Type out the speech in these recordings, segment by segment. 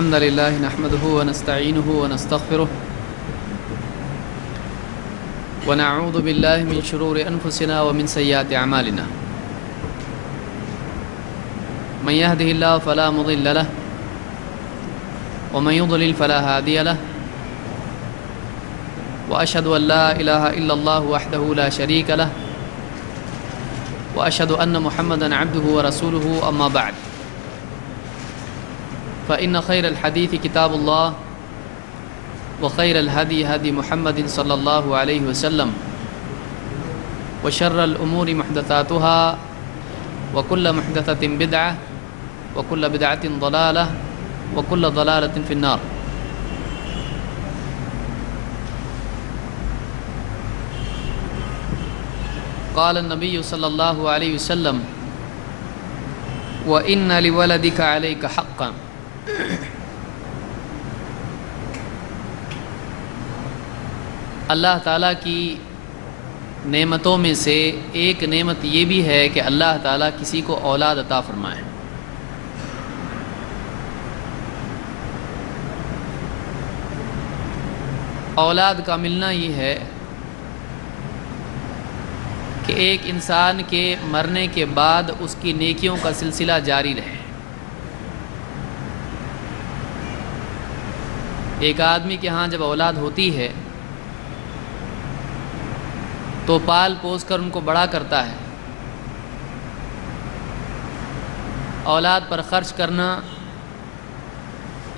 الحمد لله نحمده ونستعينه ونستغفره ونعوذ بالله من شرور أنفسنا ومن سيئات أعمالنا من يهده الله فلا مضل له ومن يضلل فلا هادي له وأشهد أن لا إله إلا الله وحده لا شريك له وأشهد أن محمدا عبده ورسوله أما بعد فإن خير الحديث كتاب الله وخير الهدي هدي محمد صلى الله عليه وسلم وشر الأمور محدثاتها وكل محدثة بدعة وكل بدعة ضلالة وكل ضلالة في النار. قال النبي صلى الله عليه وسلم وإن لولدك عليك حقا. اللہ تعالیٰ کی نعمتوں میں سے ایک نعمت یہ بھی ہے کہ اللہ تعالیٰ کسی کو اولاد عطا فرمائے. اولاد کا ملنا یہ ہے کہ ایک انسان کے مرنے کے بعد اس کی نیکیوں کا سلسلہ جاری رہے. ایک آدمی کے ہاں جب اولاد ہوتی ہے تو پال پوس کر ان کو بڑا کرتا ہے. اولاد پر خرچ کرنا،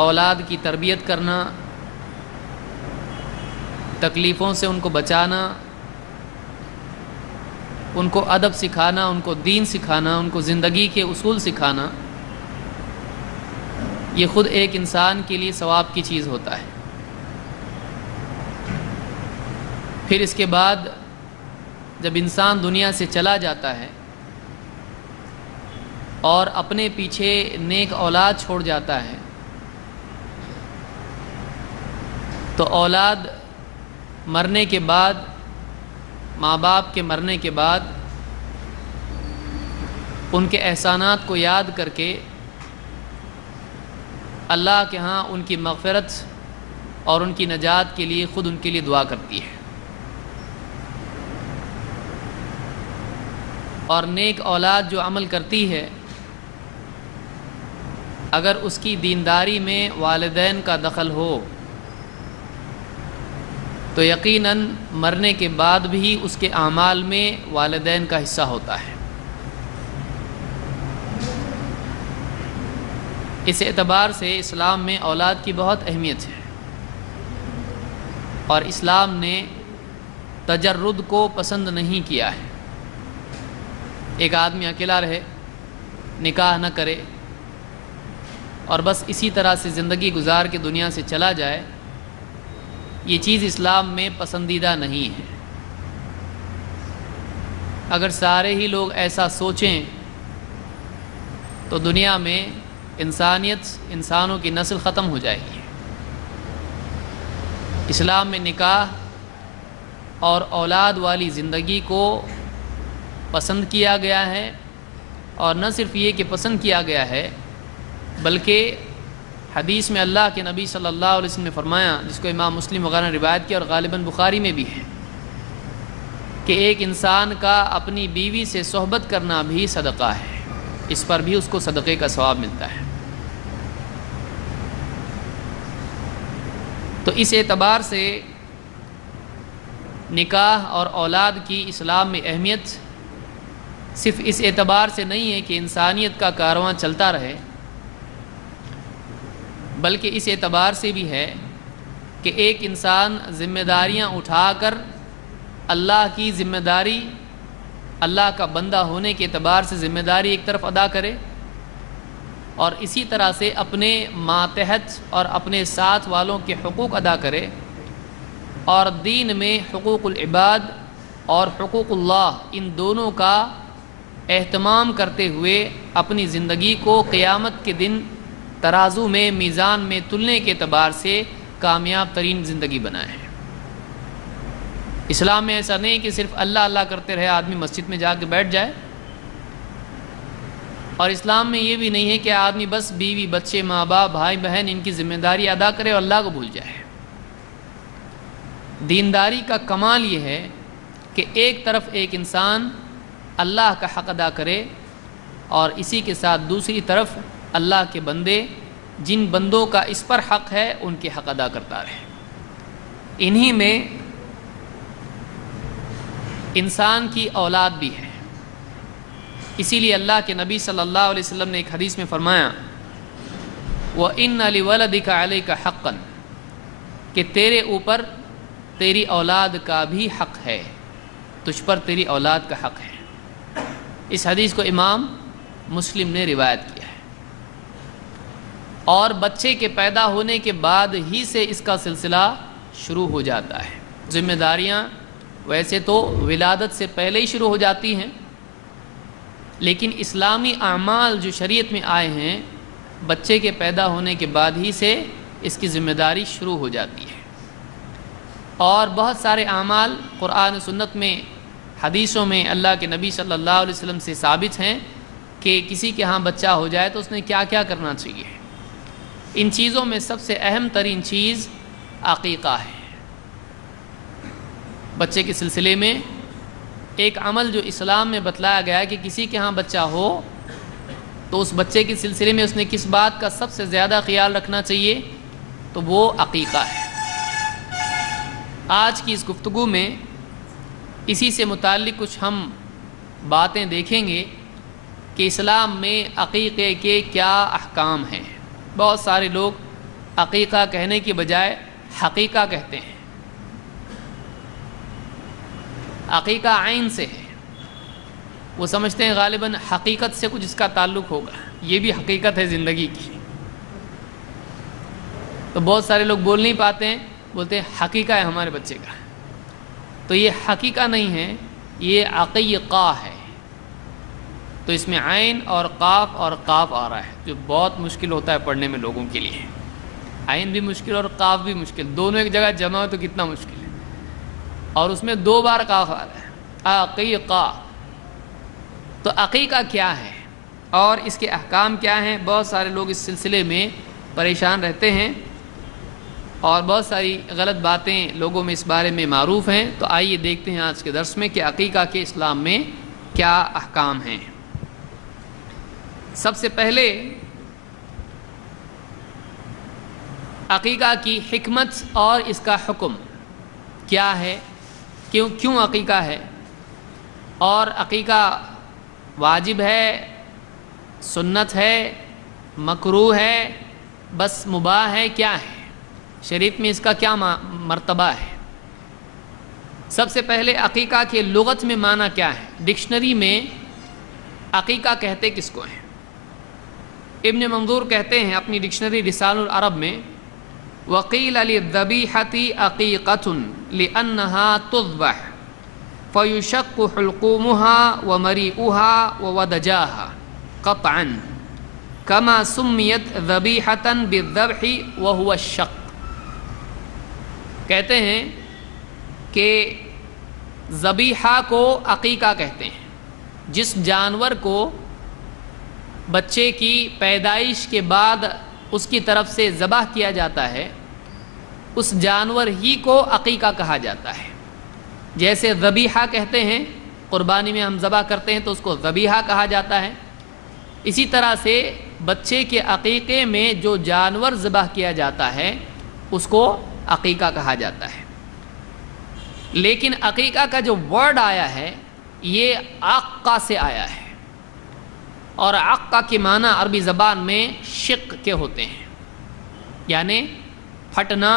اولاد کی تربیت کرنا، تکلیفوں سے ان کو بچانا، ان کو ادب سکھانا، ان کو دین سکھانا، ان کو زندگی کے اصول سکھانا، یہ خود ایک انسان کے لیے ثواب کی چیز ہوتا ہے. پھر اس کے بعد جب انسان دنیا سے چلا جاتا ہے اور اپنے پیچھے نیک اولاد چھوڑ جاتا ہے تو اولاد مرنے کے بعد، ماں باپ کے مرنے کے بعد ان کے احسانات کو یاد کر کے اللہ کے ہاں ان کی مغفرت اور ان کی نجات کے لیے خود ان کے لیے دعا کرتی ہے. اور نیک اولاد جو عمل کرتی ہے اگر اس کی دینداری میں والدین کا دخل ہو تو یقیناً مرنے کے بعد بھی اس کے اعمال میں والدین کا حصہ ہوتا ہے. اس اعتبار سے اسلام میں اولاد کی بہت اہمیت ہے اور اسلام نے تجرد کو پسند نہیں کیا ہے. ایک آدمی اکیلا رہے، نکاح نہ کرے اور بس اسی طرح سے زندگی گزار کے دنیا سے چلا جائے، یہ چیز اسلام میں پسندیدہ نہیں ہے. اگر سارے ہی لوگ ایسا سوچیں تو دنیا میں انسانوں کی نسل ختم ہو جائے گی. اسلام میں نکاح اور اولاد والی زندگی کو پسند کیا گیا ہے، اور نہ صرف یہ کہ پسند کیا گیا ہے بلکہ حدیث میں اللہ کے نبی صلی اللہ علیہ وسلم نے فرمایا، جس کو امام مسلم وغیرہ نے روایت کیا اور غالباً بخاری میں بھی ہے، کہ ایک انسان کا اپنی بیوی سے صحبت کرنا بھی صدقہ ہے، اس پر بھی اس کو صدقے کا ثواب ملتا ہے. تو اس اعتبار سے نکاح اور اولاد کی اسلام میں اہمیت صرف اس اعتبار سے نہیں ہے کہ انسانیت کا کارواں چلتا رہے، بلکہ اس اعتبار سے بھی ہے کہ ایک انسان ذمہ داریاں اٹھا کر اللہ کی ذمہ داری، اللہ کا بندہ ہونے کے اعتبار سے ذمہ داری ایک طرف ادا کرے، اور اسی طرح سے اپنے ماتحت اور اپنے ساتھ والوں کے حقوق ادا کرے، اور دین میں حقوق العباد اور حقوق اللہ ان دونوں کا اہتمام کرتے ہوئے اپنی زندگی کو قیامت کے دن ترازو میں، میزان میں تلنے کے اعتبار سے کامیاب ترین زندگی بنائے. اسلام میں ایسا نہیں کہ صرف اللہ اللہ کرتے رہے آدمی مسجد میں جا کے بیٹھ جائے اور اسلام میں یہ بھی نہیں ہے کہ آدمی بس بیوی بچے ماں باپ بھائی بہن ان کی ذمہ داری ادا کرے اور اللہ کو بھول جائے۔ دینداری کا کمال یہ ہے کہ ایک طرف ایک انسان اللہ کا حق ادا کرے اور اسی کے ساتھ دوسری طرف اللہ کے بندے جن بندوں کا اس پر حق ہے ان کے حق ادا کرتا رہے۔ انہی میں انسان کی اولاد بھی ہے۔ اسی لیے اللہ کے نبی صلی اللہ علیہ وسلم نے ایک حدیث میں فرمایا وَإِنَّ لِوَلَدِكَ عَلَيْكَ حَقًّا، کہ تیرے اوپر تیری اولاد کا بھی حق ہے، تجھ پر تیری اولاد کا حق ہے۔ اس حدیث کو امام مسلم نے روایت کیا ہے۔ اور بچے کے پیدا ہونے کے بعد ہی سے اس کا سلسلہ شروع ہو جاتا ہے۔ ذمہ داریاں ویسے تو ولادت سے پہلے ہی شروع ہو جاتی ہیں، لیکن اسلامی اعمال جو شریعت میں آئے ہیں بچے کے پیدا ہونے کے بعد ہی سے اس کی ذمہ داری شروع ہو جاتی ہے۔ اور بہت سارے اعمال قرآن و سنت میں حدیثوں میں اللہ کے نبی صلی اللہ علیہ وسلم سے ثابت ہیں کہ کسی کے ہاں بچہ ہو جائے تو اس نے کیا کیا کرنا چاہیے۔ ان چیزوں میں سب سے اہم ترین چیز عقیقہ ہے۔ بچے کے سلسلے میں ایک عمل جو اسلام میں بتلایا گیا ہے کہ کسی کے ہاں بچہ ہو تو اس بچے کے سلسلے میں اس نے کس بات کا سب سے زیادہ خیال رکھنا چاہیے، تو وہ عقیقہ ہے۔ آج کی اس گفتگو میں اسی سے متعلق کچھ ہم باتیں دیکھیں گے کہ اسلام میں عقیقے کے کیا احکام ہیں۔ بہت سارے لوگ عقیقہ کہنے کی بجائے حقیقہ کہتے ہیں۔ عقیقہ عین سے ہے، وہ سمجھتے ہیں غالباً حقیقت سے کچھ اس کا تعلق ہوگا، یہ بھی حقیقت ہے زندگی کی۔ تو بہت سارے لوگ بول نہیں پاتے ہیں، بولتے ہیں حقیقہ ہے ہمارے بچے کا، تو یہ حقیقہ نہیں ہے، یہ عقیقہ ہے۔ تو اس میں عین اور قاف آ رہا ہے، جو بہت مشکل ہوتا ہے پڑھنے میں لوگوں کے لیے۔ عین بھی مشکل اور قاف بھی مشکل، دونوں ایک جگہ جمع ہو تو کتنا مشکل ہے، اور اس میں 2 بار قاف آ رہا ہے، عقیقہ۔ تو عقیقہ کیا ہے اور اس کے احکام کیا ہیں؟ بہت سارے لوگ اس سلسلے میں پریشان رہتے ہیں اور بہت ساری غلط باتیں لوگوں میں اس بارے میں معروف ہیں۔ تو آئیے دیکھتے ہیں آج کے درس میں کہ عقیقہ کے اسلام میں کیا احکام ہیں۔ سب سے پہلے عقیقہ کی حکمت اور اس کا حکم کیا ہے، کیوں عقیقہ ہے، اور عقیقہ واجب ہے، سنت ہے، مکروہ ہے، بس مباح ہے، کیا ہے شریعت میں اس کا کیا مرتبہ ہے۔ سب سے پہلے عقیقہ کے لغت میں معنی کیا ہے؟ ڈکشنری میں عقیقہ کہتے کس کو ہیں؟ ابن منظور کہتے ہیں اپنی ڈکشنری رسال العرب میں وقیل للذبیحۃ عقیقۃ لأنها تذبح فیشق حلقومها ومریئها وودجاها قطعا كما سمیت ذبیحۃ بالذبح وهو الشق۔ کہتے ہیں کہ ذبیحہ کو عقیقہ کہتے ہیں جس جانور کو بچے کی پیدائش کے بعد اس کی طرف سے ذبح کیا جاتا ہے، اس جانور ہی کو عقیقہ کہا جاتا ہے۔ جیسے ذبیحہ کہتے ہیں، قربانی میں ہم ذبح کرتے ہیں تو اس کو ذبیحہ کہا جاتا ہے، اسی طرح سے بچے کے عقیقے میں جو جانور ذبح کیا جاتا ہے اس کو عقیقہ کہا جاتا ہے۔ لیکن عقیقہ کا جو ورڈ آیا ہے یہ عقہ سے آیا ہے، اور عقہ کے معنی عربی زبان میں شق کے ہوتے ہیں، یعنی پھٹنا،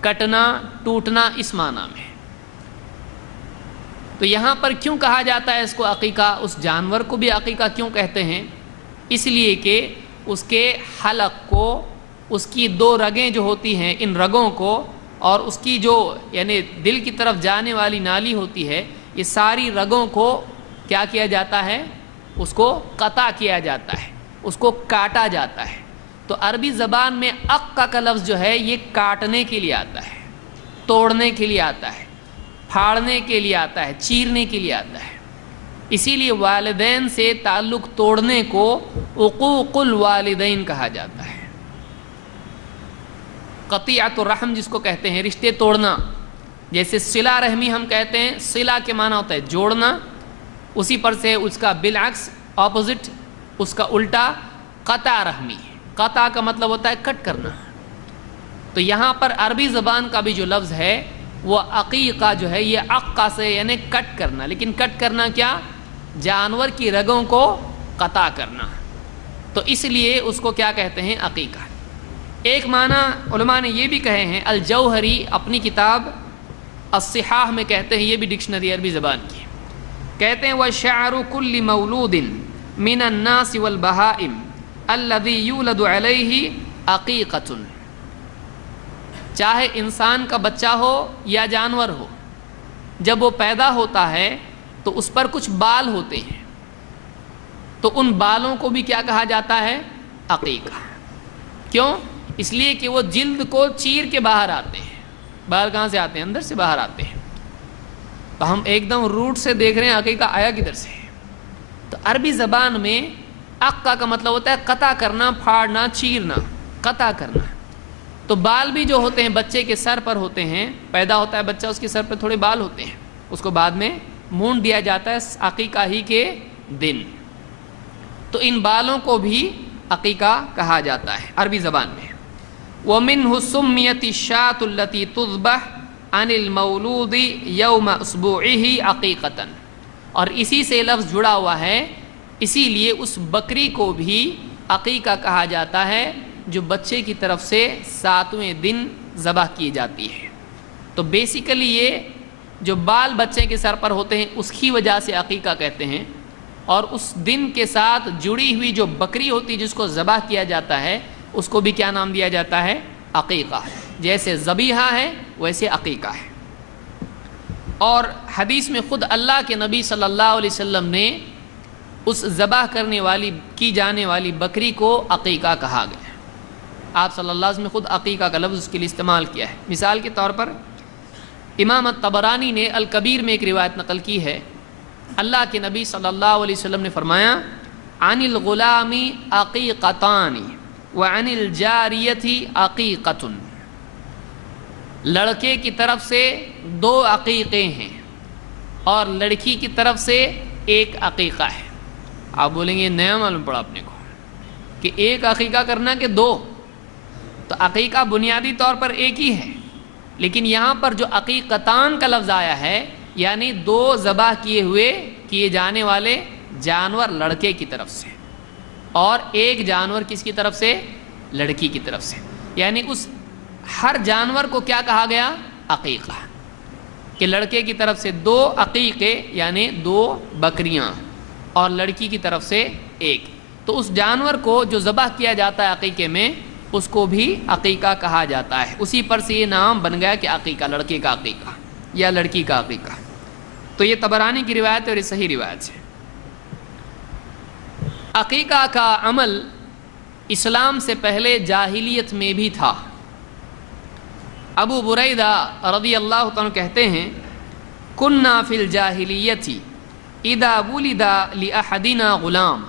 کٹنا، ٹوٹنا، اس معنی میں۔ تو یہاں پر کیوں کہا جاتا ہے اس کو عقیقہ، اس جانور کو بھی عقیقہ کیوں کہتے ہیں؟ اس لیے کہ اس کے حلق کو، اس کی 2 رگیں جو ہوتی ہیں، ان رگوں کو، اور اس کی جو یعنی دل کی طرف جانے والی نالی ہوتی ہے، یہ ساری رگوں کو کیا کیا جاتا ہے؟ اس کو قطع کیا جاتا ہے، اس کو کاٹا جاتا ہے۔ تو عربی زبان میں عقہ کا لفظ جو ہے یہ کاٹنے کے لیے آتا ہے، توڑنے کے لیے آتا ہے، پھاڑنے کے لیے آتا ہے، چیرنے کے لیے آتا ہے۔ اسی لیے والدین سے تعلق توڑنے کو عقوق الوالدین کہا جاتا ہے۔ قطیعۃ الرحم جس کو کہتے ہیں، رشتے توڑنا، جیسے صلہ رحمی ہم کہتے ہیں، صلہ کے معنی ہوتا ہے جوڑنا، اسی پر سے اس کا بالعکس اپوزٹ، اس کا الٹا قطع رحمی۔ قطع کا مطلب ہوتا ہے کٹ کرنا۔ تو یہاں پر عربی زبان کا بھی جو لفظ ہے وہ عقیقہ جو ہے یہ عقہ سے یعنی کٹ کرنا، لیکن کٹ کرنا کیا؟ جانور کی رگوں کو قطع کرنا، تو اس لیے اس کو کیا کہتے ہیں؟ عقیقہ۔ ایک معنی علماء نے یہ بھی کہے ہیں، الجوہری اپنی کتاب الصحاح میں کہتے ہیں، یہ بھی ڈکشنری عربی زبان کی، کہتے ہیں وَشَعْرُ كُلِّ مَوْلُودٍ مِنَ النَّاسِ وَالْبَهَائِمِ الَّذِي يُولَدُ عَلَيْهِ عَقِيقَةٌ، چاہے انسان کا بچہ ہو یا جانور ہو، جب وہ پیدا ہوتا ہے تو اس پر کچھ بال ہوتے ہیں، تو ان بالوں کو بھی کیا کہا جاتا ہے؟ عقیقہ۔ کیوں؟ اس لیے کہ وہ جلد کو چیر کے باہر آتے ہیں۔ باہر کہاں سے آتے ہیں؟ اندر سے باہر آتے ہیں۔ تو ہم ایک دم روٹ سے دیکھ رہے ہیں عقیقہ آیا کدھر سے۔ تو عربی زبان میں عقہ کا مطلب ہوتا ہے قطع کرنا، پھاڑنا، چیرنا، قطع کرنا۔ تو بال بھی جو ہوتے ہیں بچے کے سر پر ہوتے ہیں، پیدا ہوتا ہے بچہ، اس کے سر پر تھوڑے بال ہوتے ہیں، اس کو بعد میں مونڈ دیا جاتا ہے عقیقہ ہی کے دن، تو ان بالوں کو بھی عقیقہ کہا جاتا ہے عربی زبان میں۔ وَمِنْهُ سُمِّيَتِ الشَّاةُ الَّتِي تُذْبَحُ عَنِ الْمَوْلُودِ يَوْمَ أُسْبُوعِهِ عَقِيقَةً، اور اسی سے لفظ جڑا ہوا ہے، اسی لیے اس بکری کو بھی عقیقہ کہا جاتا ہے جو بچے کی طرف سے 7ویں دن ذبح کی جاتی ہے۔ تو بیسیکلی یہ جو بال بچے کے سر پر ہوتے ہیں اس کی وجہ سے عقیقہ کہتے ہیں، اور اس دن کے ساتھ جڑی ہوئی جو بکری ہوتی ہے جس کو ذبح کیا جاتا ہے اس کو بھی کیا نام دیا جاتا ہے؟ عقیقہ۔ جیسے ذبیحہ ہے ویسے عقیقہ ہے۔ اور حدیث میں خود اللہ کے نبی صلی اللہ علیہ وسلم نے اس ذبح کرنے والی کی جانے والی بکری کو عقیقہ کہا گیا۔ آپ صلی اللہ علیہ وسلم نے خود عقیقہ کا لفظ اس کے لیے استعمال کیا ہے۔ مثال کے طور پر امام الطبرانی نے الکبیر میں ایک روایت نقل کی ہے، اللہ کے نبی صلی اللہ علیہ وسلم نے فرمایا عن الغلام عقیقتان وعن الجاریۃ عقیقۃ، لڑکے کی طرف سے 2 عقیقے ہیں اور لڑکی کی طرف سے 1 عقیقہ ہے۔ آپ بولیں گے نیا معلوم پڑا اپنے کو کہ 1 عقیقہ کرنا کہ 2، تو عقیقہ بنیادی طور پر ایک ہی ہے، لیکن یہاں پر جو عقیقتان کا لفظ آیا ہے یعنی 2 ذبح کیے جانے والے جانور لڑکے کی طرف سے، اور 1 جانور کس کی طرف سے؟ لڑکی کی طرف سے، یعنی اس ہر جانور کو کیا کہا گیا؟ عقیقہ، کہ لڑکے کی طرف سے 2 عقیقے یعنی 2 بکریاں اور لڑکی کی طرف سے 1، تو اس جانور کو جو ذبح کیا جاتا ہے عقیقے میں اس کو بھی عقیقہ کہا جاتا ہے۔ اسی پر سے یہ نام بن گیا کہ عقیقہ، لڑکے کا عقیقہ یا لڑکی کا عقیقہ۔ تو یہ طبرانی کی روایت ہے اور یہ صحیح روایت ہے۔ عقیقہ کا عمل اسلام سے پہلے جاہلیت میں بھی تھا۔ ابو بریدہ رضی اللہ عنہ کہتے ہیں کننا فی الجاہلیت اذا ولد لأحدنا غلام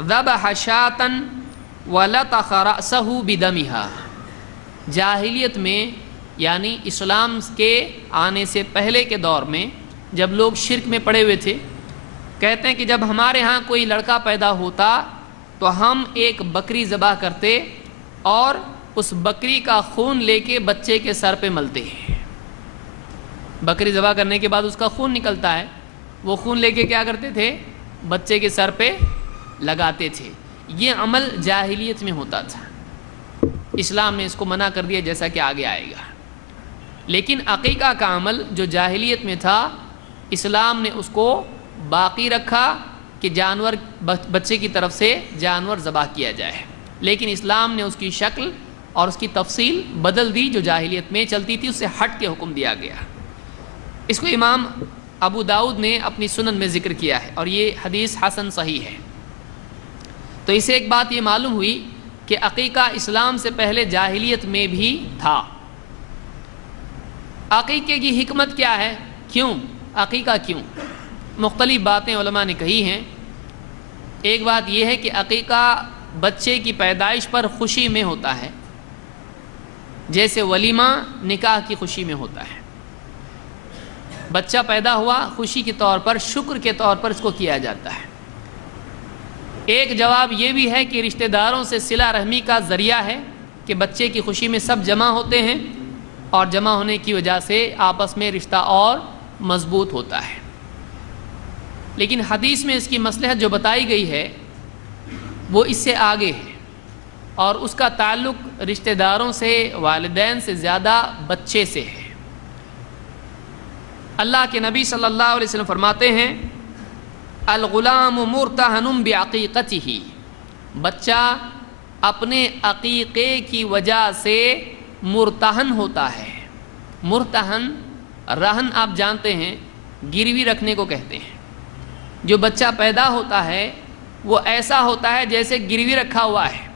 ذبح شاة وَلَطَخَ رَأْسَهُ بِدَمِهَا، جاہلیت میں یعنی اسلام کے آنے سے پہلے کے دور میں جب لوگ شرک میں پڑے ہوئے تھے، کہتے ہیں کہ جب ہمارے ہاں کوئی لڑکا پیدا ہوتا تو ہم ایک بکری ذبح کرتے اور اس بکری کا خون لے کے بچے کے سر پہ ملتے ہیں۔ بکری ذبح کرنے کے بعد اس کا خون نکلتا ہے، وہ خون لے کے کیا کرتے تھے؟ بچے کے سر پہ لگاتے تھے۔ یہ عمل جاہلیت میں ہوتا تھا، اسلام نے اس کو منع کر دیا جیسا کہ آگے آئے گا۔ لیکن عقیقہ کا عمل جو جاہلیت میں تھا اسلام نے اس کو باقی رکھا کہ جانور بچے کی طرف سے جانور ذبح کیا جائے، لیکن اسلام نے اس کی شکل اور اس کی تفصیل بدل دی، جو جاہلیت میں چلتی تھی اس سے ہٹ کے حکم دیا گیا۔ اس کو امام ابو داؤد نے اپنی سنن میں ذکر کیا ہے اور یہ حدیث حسن صحیح ہے۔ تو اسے ایک بات یہ معلوم ہوئی کہ عقیقہ اسلام سے پہلے جاہلیت میں بھی تھا۔ عقیقے کی حکمت کیا ہے؟ کیوں عقیقہ کیوں؟ مختلف باتیں علماء نے کہی ہیں۔ ایک بات یہ ہے کہ عقیقہ بچے کی پیدائش پر خوشی میں ہوتا ہے، جیسے ولیمہ نکاح کی خوشی میں ہوتا ہے۔ بچہ پیدا ہوا، خوشی کے طور پر، شکر کے طور پر اس کو کیا جاتا ہے۔ ایک جواب یہ بھی ہے کہ رشتہ داروں سے صلہ رحمی کا ذریعہ ہے کہ بچے کی خوشی میں سب جمع ہوتے ہیں، اور جمع ہونے کی وجہ سے آپس میں رشتہ اور مضبوط ہوتا ہے۔ لیکن حدیث میں اس کی مصلحت جو بتائی گئی ہے وہ اس سے آگے ہے، اور اس کا تعلق رشتہ داروں سے، والدین سے زیادہ بچے سے ہے۔ اللہ کے نبی صلی اللہ علیہ وسلم فرماتے ہیں الغلام مرتہن بعقیقتہ، بچہ اپنے عقیقے کی وجہ سے مرتہن ہوتا ہے۔ مرتہن، رہن آپ جانتے ہیں، گروی رکھنے کو کہتے ہیں۔ جو بچہ پیدا ہوتا ہے وہ ایسا ہوتا ہے جیسے گروی رکھا ہوا ہے،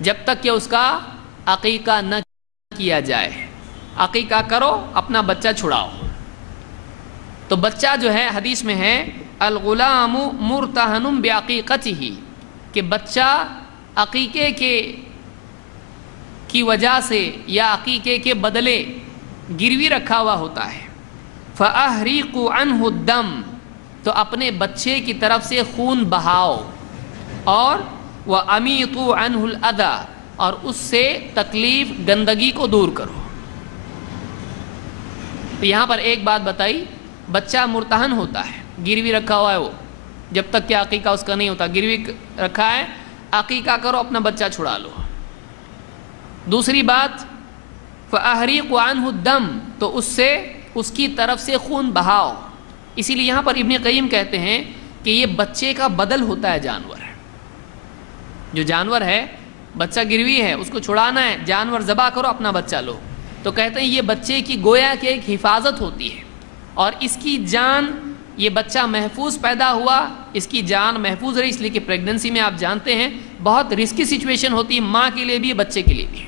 جب تک کہ اس کا عقیقہ نہ کیا جائے۔ عقیقہ کرو، اپنا بچہ چھڑاؤ۔ تو بچہ جو ہے حدیث میں ہے الغلام مرتہن بعقیقتہ، کہ بچہ عقیقے کی وجہ سے یا عقیقے کے بدلے گروی رکھا ہوا ہوتا ہے۔ فَأَحْرِقُوا عَنْهُ الدَّمَ، تو اپنے بچے کی طرف سے خون بہاؤ، اور وَأَمِيطُوا عَنْهُ الْأَذَى، اور اس سے تکلیف، گندگی کو دور کرو۔ تو یہاں پر ایک بات بتائی، بچہ مرتہن ہوتا ہے، گروی رکھا ہوا ہے وہ، جب تک کہ عقیقہ اس کا نہیں ہوتا، گروی رکھا ہے، عقیقہ کرو، اپنا بچہ چھڑا لو۔ دوسری بات فَأَحْرِقُوا عَنْهُ الدَّمَ، تو اس سے، اس کی طرف سے خون بہاؤ۔ اسی لیے یہاں پر ابن قیم کہتے ہیں کہ یہ بچے کا بدل ہوتا ہے جانور۔ جو جانور ہے، بچہ گروی ہے، اس کو چھڑانا ہے، جانور ذبح کرو، اپنا بچہ لو۔ تو کہتے ہیں یہ بچے کی گویا کہ ایک حفاظت ہوتی ہے، اور اس کی جان، یہ بچہ محفوظ پیدا ہوا، اس کی جان محفوظ رہی، اس لیے کہ پریگننسی میں آپ جانتے ہیں بہت رسکی سچویشن ہوتی ہے، ماں کے لیے بھی، بچے کے لیے بھی،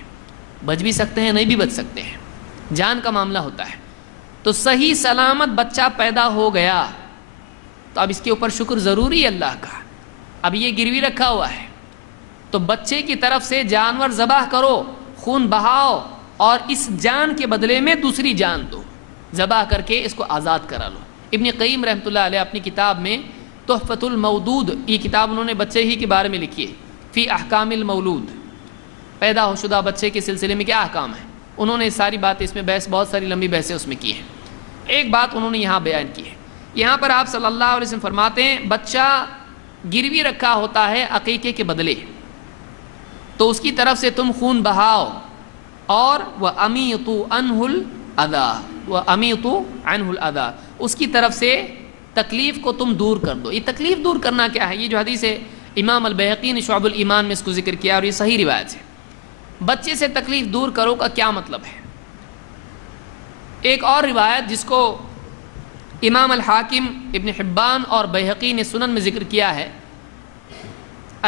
بچ بھی سکتے ہیں، نہیں بھی بچ سکتے ہیں، جان کا معاملہ ہوتا ہے۔ تو صحیح سلامت بچہ پیدا ہو گیا تو اب اس کے اوپر شکر ضروری ہے اللہ کا۔ اب یہ گروی رکھا ہوا ہے، تو بچے کی طرف سے جانور ذبح کرو، خون بہاؤ، اور اس جان کے بدلے میں دوسری جان دو، ذبح کر کے اس کو آزاد کرا لو۔ ابن قیم رحمۃ اللہ علیہ اپنی کتاب میں تحفۃ المودود، یہ کتاب انہوں نے بچے ہی کے بارے میں لکھی ہے، فی احکام المولود، پیدا ہو شدہ بچے کے سلسلے میں کیا احکام ہیں، انہوں نے ساری باتیں اس میں بحث، بہت ساری لمبی بحثیں اس میں کی ہیں۔ ایک بات انہوں نے یہاں بیان کی ہے، یہاں پر آپ صلی اللہ علیہ وسلم فرماتے ہیں بچہ گروی رکھا ہوتا ہے عقیقے کے بدلے، تو اس کی طرف سے تم خون بہاؤ، اور وَأَمِيطُوا عَنْهُ الْأَذَى، وَأَمِيطُوا عَنْهُ الْأَذَى، اس کی طرف سے تکلیف کو تم دور کر دو۔ یہ تکلیف دور کرنا کیا ہے؟ یہ جو حدیث ہے امام البیہقی نے شعب الایمان میں اس کو ذکر کیا، اور یہ صحیح روایت ہے۔ بچے سے تکلیف دور کرو کا کیا مطلب ہے؟ ایک اور روایت جس کو امام الحاکم، ابن حبان اور بیہقی نے سنن میں ذکر کیا ہے،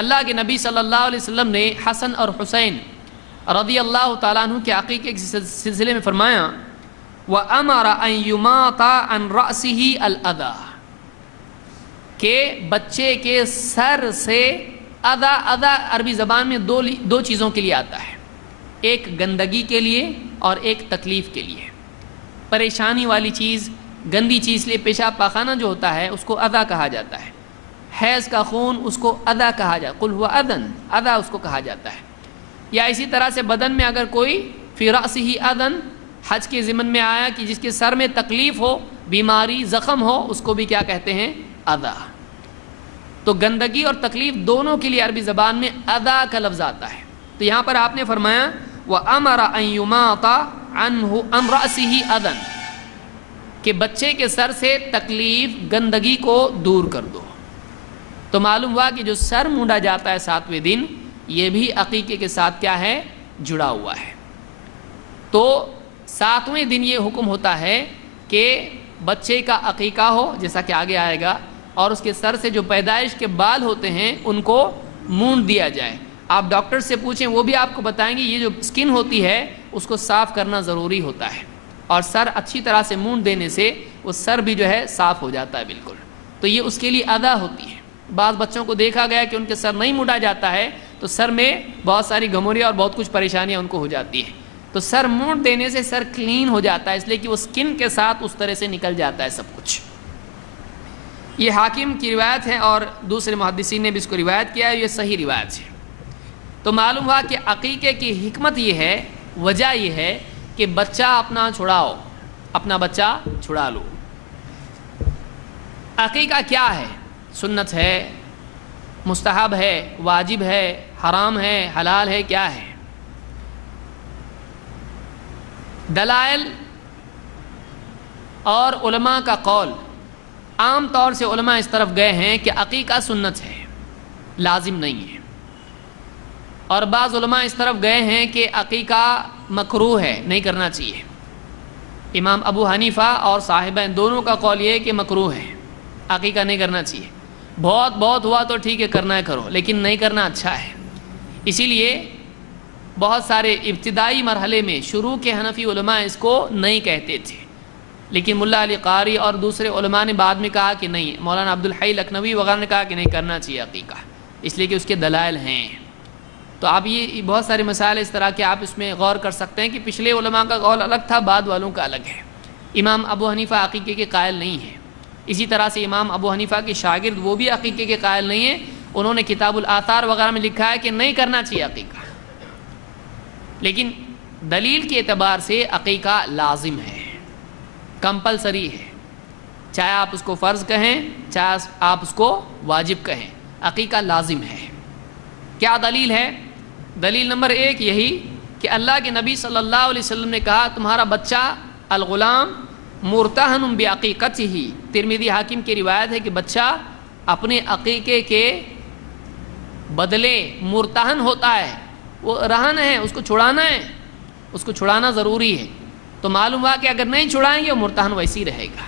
اللہ کے نبی صلی اللہ علیہ وسلم نے حسن اور حسین رضی اللہ تعالیٰ عنہ کے عقیقے کے سلسلے میں فرمایا وَأَمَرَ أَن يُمَاطَ عَنْ رَأْسِهِ الْأَذَى، کہ بچے کے سر سے ادا عربی زبان میں دو چیزوں کے لیے آتا ہے، ایک گندگی کے لیے اور ایک تکلیف کے لیے۔ پریشانی والی چیز، گندی چیز، لیے پیشاب پاخانہ جو ہوتا ہے اس کو ادا کہا جاتا ہے، حیض کا خون اس کو ادا کہا جاتا ہے، قل ہوا اذن، ادا اس کو کہا جاتا ہے۔ یا اسی طرح سے بدن میں اگر کوئی فی رأسہ اذن، حج کے ضمن میں آیا کہ جس کے سر میں تکلیف ہو، بیماری، زخم ہو، اس کو بھی کیا کہتے ہیں؟ ادا۔ تو گندگی اور تکلیف دونوں کے لیے عربی زبان میں ادا کا لفظ آتا ہے۔ تو یہاں پر آپ نے فرمایا وَأَمَرَ أَن يُمَاطَ عَنْهُ عَنْ رَأْسِهِ أَذًا، کہ بچے کے سر سے تکلیف، گندگی کو دور کر دو۔ تو معلوم ہوا کہ جو سر مونڈا جاتا ہے 7ویں دن، یہ بھی عقیقے کے ساتھ کیا ہے؟ جڑا ہوا ہے۔ تو 7ویں دن یہ حکم ہوتا ہے کہ بچے کا عقیقہ ہو، جیسا کہ آگے آئے گا، اور اس کے سر سے جو پیدائش کے بال ہوتے ہیں ان کو مونڈ دیا جائے۔ آپ ڈاکٹر سے پوچھیں، وہ بھی آپ کو بتائیں گے یہ جو سکن ہوتی ہے اس کو صاف کرنا ضروری ہوتا ہے، اور سر اچھی طرح سے مونڈ دینے سے وہ سر بھی جو ہے صاف ہو جاتا ہے بالکل. تو یہ اس کے لیے ادا ہوتی ہے. بعض بچوں کو دیکھا گیا کہ ان کے سر نہیں مونڈا جاتا ہے تو سر میں بہت ساری گھموریاں اور بہت کچھ پریشانیاں ان کو ہو جاتی ہیں. تو سر مونڈ دینے سے سر کلین ہو جاتا ہے، اس لیے کہ وہ سکن کے ساتھ اس طرح سے نکل جاتا ہے سب کچھ. یہ حاکم کی روایت ہے اور دوسرے محدثین نے بھی اس کو روایت کیا ہے، یہ صحیح روایت ہے. تو معلوم ہوا کہ عقیقے کی حکمت یہ ہے، وجہ یہ ہے کہ بچہ اپنا چھڑاؤ، اپنا بچہ چھڑا لو. عقیقہ کیا ہے؟ سنت ہے، مستحب ہے، واجب ہے، حرام ہے، حلال ہے، کیا ہے؟ دلائل اور علماء کا قول، عام طور سے علماء اس طرف گئے ہیں کہ عقیقہ سنت ہے، لازم نہیں ہے. اور بعض علماء اس طرف گئے ہیں کہ عقیقہ مکروہ ہے، نہیں کرنا چاہیے. امام ابو حنیفہ اور صاحبین دونوں کا قول یہ ہے کہ مکروہ ہے، عقیقہ نہیں کرنا چاہیے. بہت ہوا تو ٹھیک ہے کرنا ہے کرو، لیکن نہیں کرنا اچھا ہے. اسی لیے بہت سارے ابتدائی مرحلے میں شروع کے حنفی علماء اس کو نہیں کہتے تھے، لیکن ملا علی قاری اور دوسرے علماء نے بعد میں کہا کہ نہیں. مولانا عبدالحی لکھنوی وغیرہ نے کہا کہ نہیں کرنا چاہیے عقیقہ، اس لیے کہ اس کے دلائل ہیں. تو آپ یہ بہت سارے مسائل اس طرح کے آپ اس میں غور کر سکتے ہیں کہ پچھلے علماء کا قول الگ تھا، بعد والوں کا الگ ہے. امام ابو حنیفہ عقیقے کے قائل نہیں ہیں. اسی طرح سے امام ابو حنیفہ کے شاگرد وہ بھی عقیقے کے قائل نہیں ہیں. انہوں نے کتاب الآثار وغیرہ میں لکھا ہے کہ نہیں کرنا چاہیے عقیقہ. لیکن دلیل کے اعتبار سے عقیقہ لازم ہے، کمپلسری ہے. چاہے آپ اس کو فرض کہیں، چاہے آپ اس کو واجب کہیں، عقیقہ لازم ہے. کیا دلیل ہے؟ دلیل نمبر 1 یہی کہ اللہ کے نبی صلی اللہ علیہ وسلم نے کہا تمہارا بچہ الغلام مرتہن بعقیقتہ. ترمذی حاکم کی روایت ہے کہ بچہ اپنے عقیقے کے بدلے مرتہن ہوتا ہے، وہ رہن ہے، اس کو چھڑانا ہے، اس کو چھڑانا ضروری ہے. تو معلوم ہوا کہ اگر نہیں چھڑائیں گے وہ مرتہن ویسے ہی رہے گا،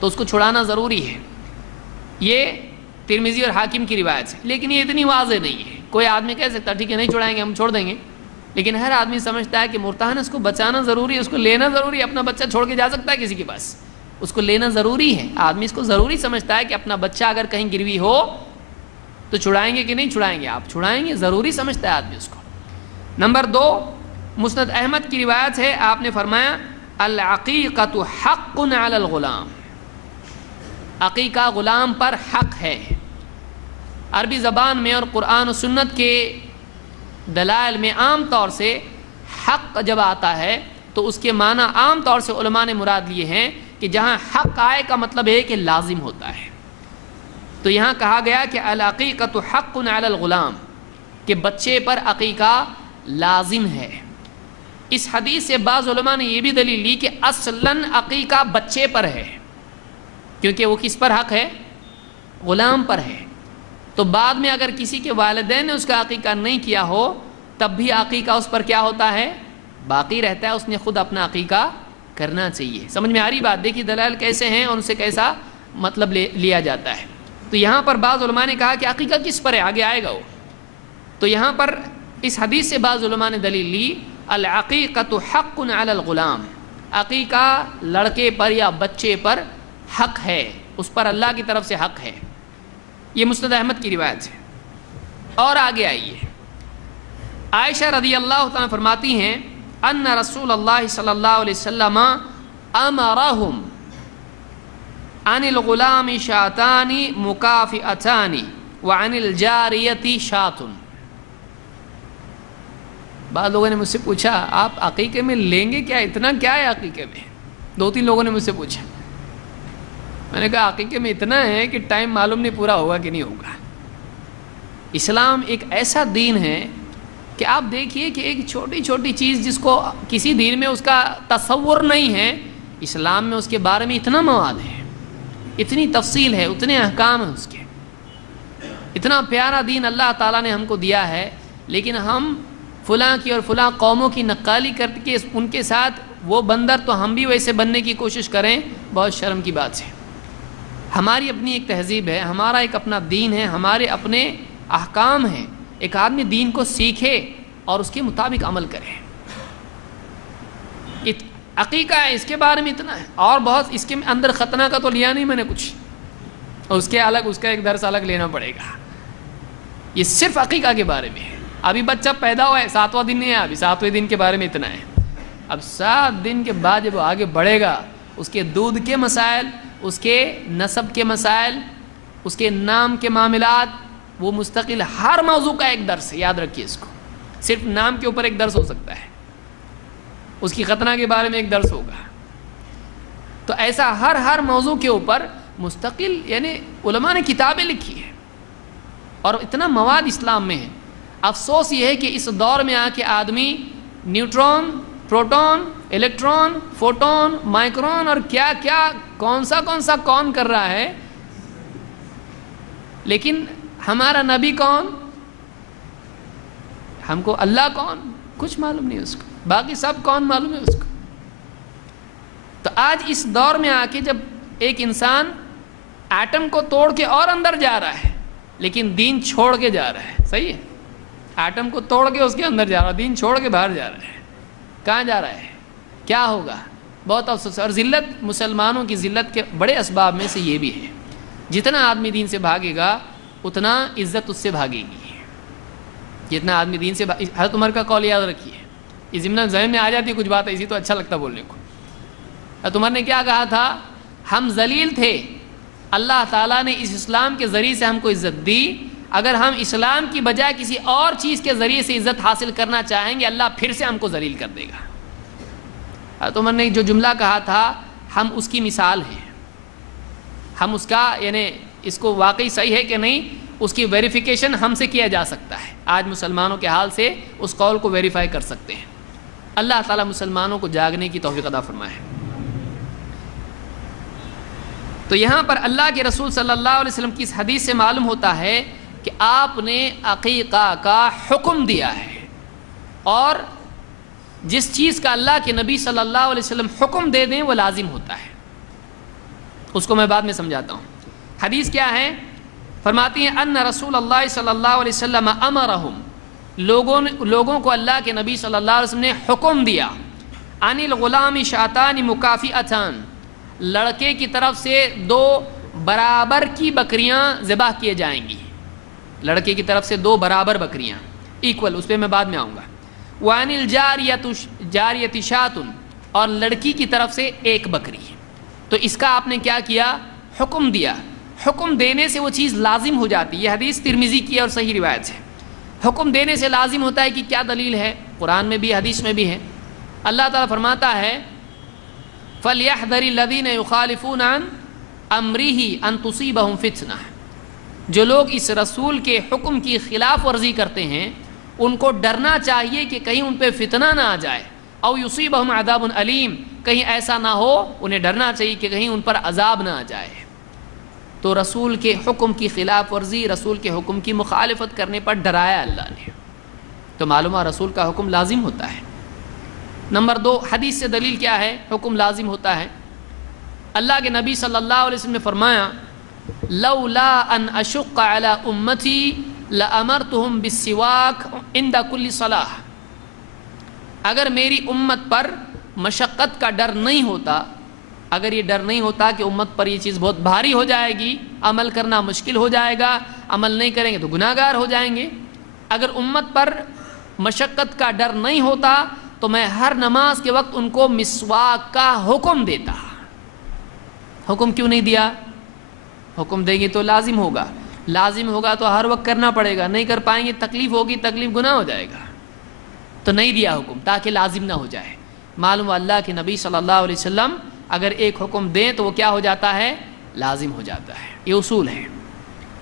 تو اس کو چھڑانا ضروری ہے. یہ ترمذی اور حاکم کی روایت ہے، لیکن یہ اتنی واضح نہیں ہے. کوئی آدمی کہہ سکتا ٹھیک ہے نہیں چھڑائیں گے ہم چھوڑ دیں گے، لیکن ہر آدمی سمجھتا ہے کہ مرتہن اس کو بچانا ضروری ہے، اس کو لینا ضروری ہے. اپنا بچہ چھوڑ کے جا سکتا ہے کسی کے پاس؟ اس کو لینا ضروری ہے. آدمی اس کو ضروری سمجھتا ہے کہ اپنا بچہ اگر کہیں گروی ہو تو چھڑائیں گے کہ نہیں چھڑائیں گے؟ آپ چھڑائیں گے، ضروری سمجھتا ہے آدمی اس کو. نمبر 2 مسند احمد کی روایت ہے، آپ نے فرمایا العقیقۃ حق علی الغلام. عقیقہ غلام پر حق ہے. عربی زبان میں اور قرآن و سنت کے دلائل میں عام طور سے حق جب آتا ہے تو اس کے معنی عام طور سے علماء نے مراد لیے ہیں کہ جہاں حق آئے کا مطلب ہے کہ لازم ہوتا ہے. تو یہاں کہا گیا کہ العقیقۃ حق علی الغلام، کہ بچے پر عقیقہ لازم ہے. اس حدیث سے بعض علماء نے یہ بھی دلیل لی کہ اصلاً عقیقہ بچے پر ہے، کیونکہ وہ کس پر حق ہے؟ غلام پر ہے. تو بعد میں اگر کسی کے والدین نے اس کا عقیقہ نہیں کیا ہو تب بھی عقیقہ اس پر کیا ہوتا ہے؟ باقی رہتا ہے. اس نے خود اپنا عقیقہ کرنا چاہیے. سمجھ میں آ رہی بات؟ دیکھیے دلائل کیسے ہیں اور ان سے کیسا مطلب لیا جاتا ہے. تو یہاں پر بعض علماء نے کہا کہ عقیقہ کس پر ہے، آگے آئے گا وہ. تو یہاں پر اس حدیث سے بعض علماء نے دلیل لی العقیقۃ حق علی الغلام، عقیقہ لڑکے پر یا بچے پر حق ہے، اس پر اللہ کی طرف سے حق ہے. یہ مسند احمد کی روایت ہے. اور آگے آئیے، عائشہ رضی اللہ تعالیٰ فرماتی ہیں ان رسول اللہ صلی اللہ علیہ وسلم امرہم عن الغلام شاتان مکافئتان وعن الجاریۃ شات. بعض لوگوں نے مجھ سے پوچھا آپ عقیقے میں لیں گے کیا؟ اتنا کیا ہے عقیقے میں؟ 2-3 لوگوں نے مجھ سے پوچھا. میں نے کہا عقیقے میں اتنا ہے کہ ٹائم معلوم نہیں پورا ہوگا کہ نہیں ہوگا. اسلام ایک ایسا دین ہے کہ آپ دیکھیے کہ ایک چھوٹی چھوٹی چیز جس کو کسی دین میں اس کا تصور نہیں ہے، اسلام میں اس کے بارے میں اتنا مواد ہے، اتنی تفصیل ہے، اتنے احکام ہیں اس کے. اتنا پیارا دین اللہ تعالیٰ نے ہم کو دیا ہے، لیکن ہم فلاں کی اور فلاں قوموں کی نقالی کر کے ان کے ساتھ وہ بندر تو ہم بھی ویسے بننے کی کوشش کریں، بہت شرم کی بات ہے. ہماری اپنی ایک تہذیب ہے، ہمارا ایک اپنا دین ہے، ہمارے اپنے احکام ہیں. ایک آدمی دین کو سیکھے اور اس کے مطابق عمل کرے. عقیقہ ہے اس کے بارے میں اتنا ہے، اور بہت اس کے اندر ختنہ کا تو لیا نہیں میں نے کچھ، اور اس کے الگ اس کا ایک درس الگ لینا پڑے گا. یہ صرف عقیقہ کے بارے میں ہے. ابھی بچہ پیدا ہوا ہے، 7واں دن نہیں ہے، ابھی 7ویں دن کے بارے میں اتنا ہے. اب 7 دن کے بعد جب وہ آگے بڑھے گا، اس کے دودھ کے مسائل، اس کے نسب کے مسائل، اس کے نام کے معاملات، وہ مستقل ہر موضوع کا ایک درس ہے. یاد رکھیے اس کو. صرف نام کے اوپر ایک درس ہو سکتا ہے، اس کی ختنہ کے بارے میں ایک درس ہوگا. تو ایسا ہر موضوع کے اوپر مستقل، یعنی علماء نے کتابیں لکھی ہیں اور اتنا مواد اسلام میں ہے. افسوس یہ ہے کہ اس دور میں آ کے آدمی neutron, proton, electron, photon, micron اور کیا کیا کون سا کون کر رہا ہے، لیکن ہمارا نبی کون، ہم کو اللہ کون، کچھ معلوم نہیں اس کو. باقی سب کون معلوم ہے اس کو. تو آج اس دور میں آ کے جب ایک انسان ایٹم کو توڑ کے اور اندر جا رہا ہے لیکن دین چھوڑ کے جا رہا ہے، صحیح ہے، ایٹم کو توڑ کے اس کے اندر جا رہا ہے، دین چھوڑ کے باہر جا رہا ہے، کہاں جا رہا ہے، کیا ہوگا؟ بہت افسوس. اور ذلت، مسلمانوں کی ذلت کے بڑے اسباب میں سے یہ بھی ہے. جتنا آدمی دین سے بھاگے گا اتنا عزت اس سے بھاگے گی. جتنا آدمی دین سے حضرت عمر کا قول یاد رکھیے. یہ ضمن ذہن میں آ جاتی ہے کچھ بات ایسی تو اچھا لگتا بولنے کو. حضرت عمر نے کیا کہا تھا؟ ہم ذلیل تھے، اللہ تعالیٰ نے اس اسلام کے ذریعے سے ہم کو عزت دی. اگر ہم اسلام کی بجائے کسی اور چیز کے ذریعے سے عزت حاصل کرنا چاہیں گے، اللہ پھر سے ہم کو ذلیل کر دے گا. حضرت عمر نے جو جملہ کہا تھا، ہم اس کی مثال ہیں. ہم اس کا، یعنی اس کو واقعی صحیح ہے کہ نہیں، اس کی ویریفیکیشن ہم سے کیا جا سکتا ہے. آج مسلمانوں کے حال سے اس قول کو ویریفائی کر سکتے ہیں. اللہ تعالیٰ مسلمانوں کو جاگنے کی توفیق عطا فرمائے. تو یہاں پر اللہ کے رسول صلی اللہ علیہ وسلم کی اس حدیث سے معلوم ہوتا ہے کہ آپ نے عقیقہ کا حکم دیا ہے، اور جس چیز کا اللہ کے نبی صلی اللہ علیہ وسلم حکم دے دیں وہ لازم ہوتا ہے. اس کو میں بعد میں سمجھاتا ہوں. حدیث کیا ہے؟ فرماتی ہیں ان رسول اللہ صلی اللہ علیہ وسلم امرہم، لوگوں کو اللہ کے نبی صلی اللہ علیہ وسلم نے حکم دیا، عن الغلام شاتان مکافئتان، لڑکے کی طرف سے 2 برابر کی بکریاں ذبح کیے جائیں گی. لڑکے کی طرف سے 2 برابر بکریاں، ایکول، اس پہ میں بعد میں آؤں گا. وعن الجاریۃ شاۃ، اور لڑکی کی طرف سے 1 بکری. تو اس کا آپ نے کیا کیا؟ حکم دیا. حکم دینے سے وہ چیز لازم ہو جاتی ہے. یہ حدیث ترمذی کی ہے اور صحیح روایت ہے. حکم دینے سے لازم ہوتا ہے کہ کیا دلیل ہے؟ قرآن میں بھی حدیث میں بھی ہے. اللہ تعالیٰ فرماتا ہے فَلْيَحْذَرِ الَّذِينَ يُخَالِفُونَ عَنْ أَمْرِهِ أَن تُصِيبَهُمْ فِتْنَةٌ، جو لوگ اس رسول کے حکم کی خلاف ورزی کرتے ہیں ان کو ڈرنا چاہیے کہ کہیں ان پہ فتنہ نہ آ جائے. او یصیبہم عذاب علیم، کہیں ایسا نہ ہو، انہیں ڈرنا چاہیے کہ کہیں ان پر عذاب نہ آ جائے. تو رسول کے حکم کی خلاف ورزی، رسول کے حکم کی مخالفت کرنے پر ڈرایا اللہ نے. تو معلوم ہے رسول کا حکم لازم ہوتا ہے. نمبر 2، حدیث سے دلیل کیا ہے حکم لازم ہوتا ہے؟ اللہ کے نبی صلی اللہ علیہ وسلم نے فرمایا لولا ان اشق علی امتی لامرتهم بالسواک عند کل صلاۃ، اگر میری امت پر مشقت کا ڈر نہیں ہوتا، اگر یہ ڈر نہیں ہوتا کہ امت پر یہ چیز بہت بھاری ہو جائے گی، عمل کرنا مشکل ہو جائے گا، عمل نہیں کریں گے تو گناہ گار ہو جائیں گے، اگر امت پر مشقت کا ڈر نہیں ہوتا تو میں ہر نماز کے وقت ان کو مسواک کا حکم دیتا. حکم کیوں نہیں دیا؟ حکم دیں گے تو لازم ہوگا، لازم ہوگا تو ہر وقت کرنا پڑے گا، نہیں کر پائیں گے تکلیف ہوگی، تکلیف گناہ ہو جائے گا. تو نہیں دیا حکم تاکہ لازم نہ ہو جائے. معلوم اللہ کہ نبی صلی اللہ علیہ وسلم اگر ایک حکم دیں تو وہ کیا ہو جاتا ہے؟ لازم ہو جاتا ہے. یہ اصول ہے.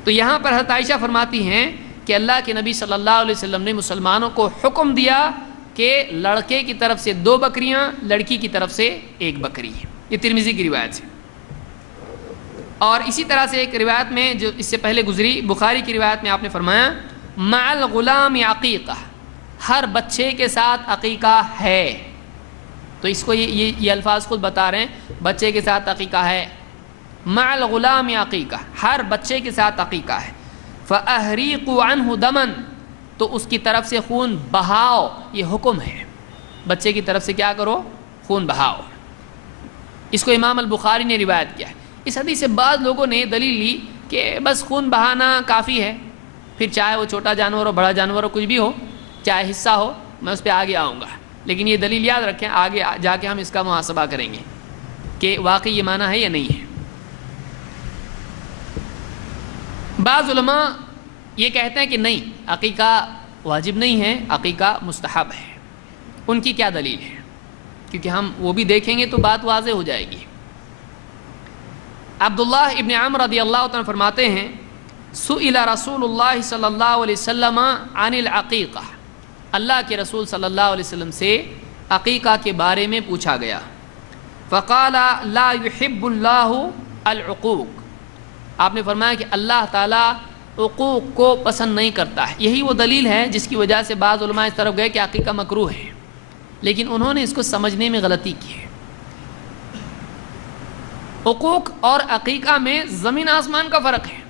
تو یہاں پر حضرت عائشہ فرماتی ہیں کہ اللہ کے نبی صلی اللہ علیہ وسلم نے مسلمانوں کو حکم دیا کہ لڑکے کی طرف سے 2 بکریاں، لڑکی کی طرف سے 1 بکری. یہ ترمذی کی روایت ہے. اور اسی طرح سے ایک روایت میں جو اس سے پہلے گزری، بخاری کی روایت میں آپ نے فرمایا مع الغلام عقیقہ، ہر بچے کے ساتھ عقیقہ ہے. تو اس کو یہ الفاظ خود بتا رہے ہیں، بچے کے ساتھ عقیقہ ہے. مع الغلام عقیقہ، ہر بچے کے ساتھ عقیقہ ہے. فأحریقوا عنہ دما، تو اس کی طرف سے خون بہاؤ، یہ حکم ہے. بچے کی طرف سے کیا کرو؟ خون بہاؤ۔ اس کو امام البخاری نے روایت کیا ہے۔ اس حدیث سے بعض لوگوں نے دلیل لی کہ بس خون بہانا کافی ہے، پھر چاہے وہ چھوٹا جانور ہو، بڑا جانور ہو، کچھ بھی ہو، چاہے حصہ ہو، میں اس پہ آگے آؤں گا۔ لیکن یہ دلیل یاد رکھیں، آگے جا کے ہم اس کا محاسبہ کریں گے کہ واقعی یہ معنی ہے یا نہیں ہے۔ بعض علماء یہ کہتے ہیں کہ نہیں، عقیقہ واجب نہیں ہے، عقیقہ مستحب ہے۔ ان کی کیا دلیل ہے؟ کیونکہ ہم وہ بھی دیکھیں گے تو بات واضح ہو جائے گی۔ عبداللہ ابن عمرو رضی اللہ عنہ فرماتے ہیں سئل رسول اللہ صلی اللہ علیہ وسلم عن العقیقہ، اللہ کے رسول صلی اللہ علیہ وسلم سے عقیقہ کے بارے میں پوچھا گیا۔ فقال لا يحب اللہ العقوق، آپ نے فرمایا کہ اللہ تعالیٰ عقوق کو پسند نہیں کرتا ہے۔ یہی وہ دلیل ہے جس کی وجہ سے بعض علماء اس طرف گئے کہ عقیقہ مکروہ ہے، لیکن انہوں نے اس کو سمجھنے میں غلطی کی ہے۔ عقوق اور عقیقہ میں زمین آسمان کا فرق ہے،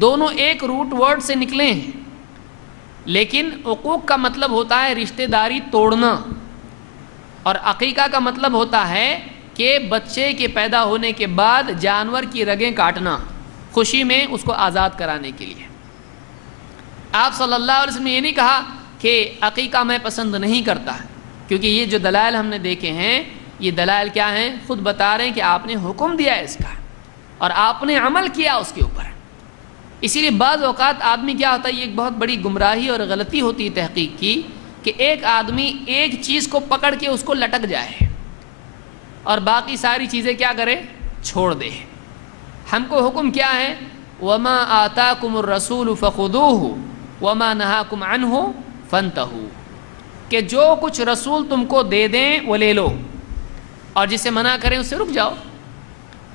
دونوں ایک روٹ ورڈ سے نکلے ہیں، لیکن عقوق کا مطلب ہوتا ہے رشتہ داری توڑنا، اور عقیقہ کا مطلب ہوتا ہے کہ بچے کے پیدا ہونے کے بعد جانور کی رگیں کاٹنا، خوشی میں اس کو آزاد کرانے کے لیے۔ آپ صلی اللہ علیہ وسلم نے یہ نہیں کہا کہ عقیقہ میں پسند نہیں کرتا، کیونکہ یہ جو دلائل ہم نے دیکھے ہیں، یہ دلائل کیا ہیں؟ خود بتا رہے ہیں کہ آپ نے حکم دیا ہے اس کا اور آپ نے عمل کیا اس کے اوپر۔ اسی لیے بعض اوقات آدمی کیا ہوتا ہے، یہ ایک بہت بڑی گمراہی اور غلطی ہوتی ہے تحقیق کی، کہ ایک آدمی ایک چیز کو پکڑ کے اس کو لٹک جائے اور باقی ساری چیزیں کیا کرے؟ چھوڑ دے۔ ہم کو حکم کیا ہے؟ وما آتاکم الرسول فخذوہ وما نہاکم عنہ فانتہوا، کہ جو کچھ رسول تم کو دے دیں وہ لے لو، اور جسے منع کریں اس سے رک جاؤ۔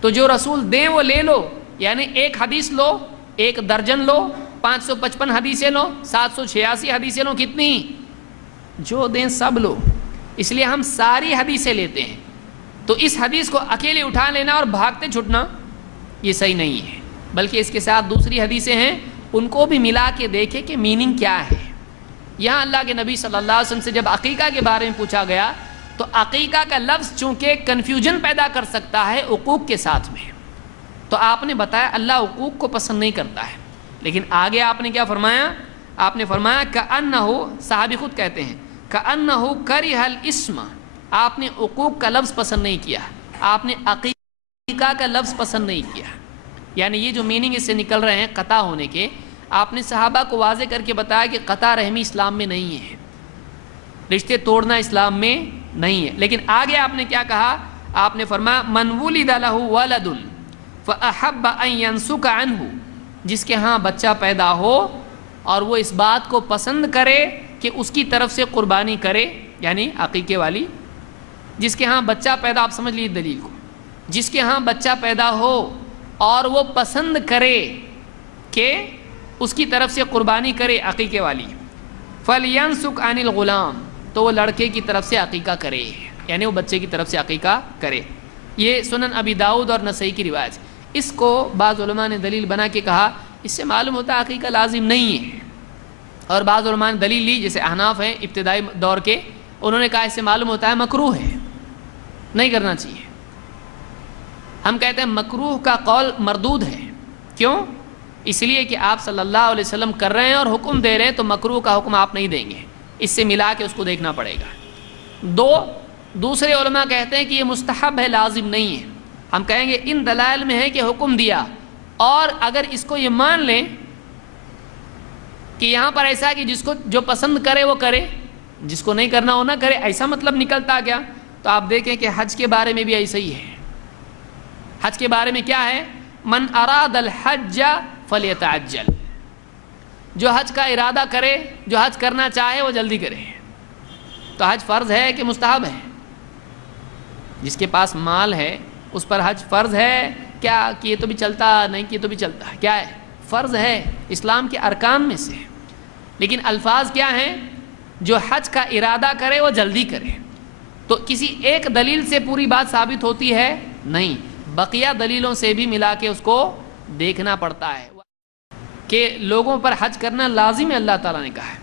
تو جو رسول دیں وہ لے لو، یعنی ایک حدیث لو، ایک درجن لو، 555 حدیثیں لو، 786 حدیثیں لو، کتنی؟ جو دیں سب لو۔ اس لیے ہم ساری حدیثیں لیتے ہیں۔ تو اس حدیث کو اکیلے اٹھا لینا اور بھاگتے چھٹنا یہ صحیح نہیں ہے، بلکہ اس کے ساتھ دوسری حدیثیں ہیں، ان کو بھی ملا کے دیکھیں کہ میننگ کیا ہے۔ یہاں اللہ کے نبی صلی اللہ علیہ وسلم سے جب عقیقہ کے بارے میں پوچھا گیا تو عقیقہ کا لفظ چونکہ کنفیوژن پیدا کر سکتا ہے عقوق کے ساتھ میں، تو آپ نے بتایا اللہ عقوق کو پسند نہیں کرتا ہے۔ لیکن آگے آپ نے کیا فرمایا؟ آپ نے فرمایا کأنہ، صحابی خود کہتے ہیں کأنہ کرہ الاسم، آپ نے عقوق کا لفظ پسند نہیں کیا، آپ نے عقیقہ کا لفظ پسند نہیں کیا۔ یعنی یہ جو میننگ اس سے نکل رہے ہیں قطع ہونے کے، آپ نے صحابہ کو واضح کر کے بتایا کہ قطع رحمی اسلام میں نہیں ہے، رشتے توڑنا اسلام میں نہیں ہے۔ لیکن آگے آپ نے کیا کہا؟ آپ نے فرمایا من ولد لہ ولد فأحب ان ينسک عنہ، جس کے ہاں بچہ پیدا ہو اور وہ اس بات کو پسند کرے کہ اس کی طرف سے قربانی کرے، یعنی عقیقے والی، جس کے ہاں بچہ پیدا، آپ سمجھ لیجیے دلیل کو، جس کے ہاں بچہ پیدا ہو اور وہ پسند کرے کہ اس کی طرف سے قربانی کرے عقیقے والی، فَلْيَنْسُكْ عَنِ الْغُلَامِ، تو وہ لڑکے کی طرف سے عقیقہ کرے، یعنی وہ بچے کی طرف سے عقیقہ کرے۔ یہ سنن ابی داؤد اور نسائی کی روایت ہے۔ اس کو بعض علماء نے دلیل بنا کے کہا اس سے معلوم ہوتا ہے عقیقہ لازم نہیں ہے، اور بعض علماء نے دلیل لی، جیسے احناف ہیں ابتدائی دور کے، انہوں نے کہا اس سے معلوم ہوتا ہے مکروہ ہے، نہیں کرنا چاہیے۔ ہم کہتے ہیں مکروہ کا قول مردود ہے، کیوں؟ اس لیے کہ آپ صلی اللہ علیہ وسلم کر رہے ہیں اور حکم دے رہے ہیں، تو مکروہ کا حکم آپ نہیں دیں گے، اس سے ملا کے اس کو دیکھنا پڑے گا۔ دوسرے علماء کہتے ہیں کہ یہ مستحب ہے، لازم نہیں ہے۔ ہم کہیں گے ان دلائل میں ہے کہ حکم دیا، اور اگر اس کو یہ مان لیں کہ یہاں پر ایسا ہے کہ جس کو جو پسند کرے وہ کرے، جس کو نہیں کرنا وہ نہ کرے، ایسا مطلب نکلتا کیا؟ تو آپ دیکھیں کہ حج کے بارے میں بھی ایسا ہی ہے۔ حج کے بارے میں کیا ہے؟ من اراد الحج فلیتعجل، جو حج کا ارادہ کرے، جو حج کرنا چاہے وہ جلدی کرے۔ تو حج فرض ہے کہ مستحب ہے؟ جس کے پاس مال ہے اس پر حج فرض ہے کیا؟ کہ یہ تو بھی چلتا، نہیں کہ یہ تو بھی چلتا، کیا ہے؟ فرض ہے، اسلام کے ارکان میں سے۔ لیکن الفاظ کیا ہیں؟ جو حج کا ارادہ کرے وہ جلدی کرے۔ تو کسی ایک دلیل سے پوری بات ثابت ہوتی ہے نہیں، بقیہ دلیلوں سے بھی ملا کے اس کو دیکھنا پڑتا ہے کہ لوگوں پر حج کرنا لازم ہے، اللہ تعالیٰ نے کہا ہے۔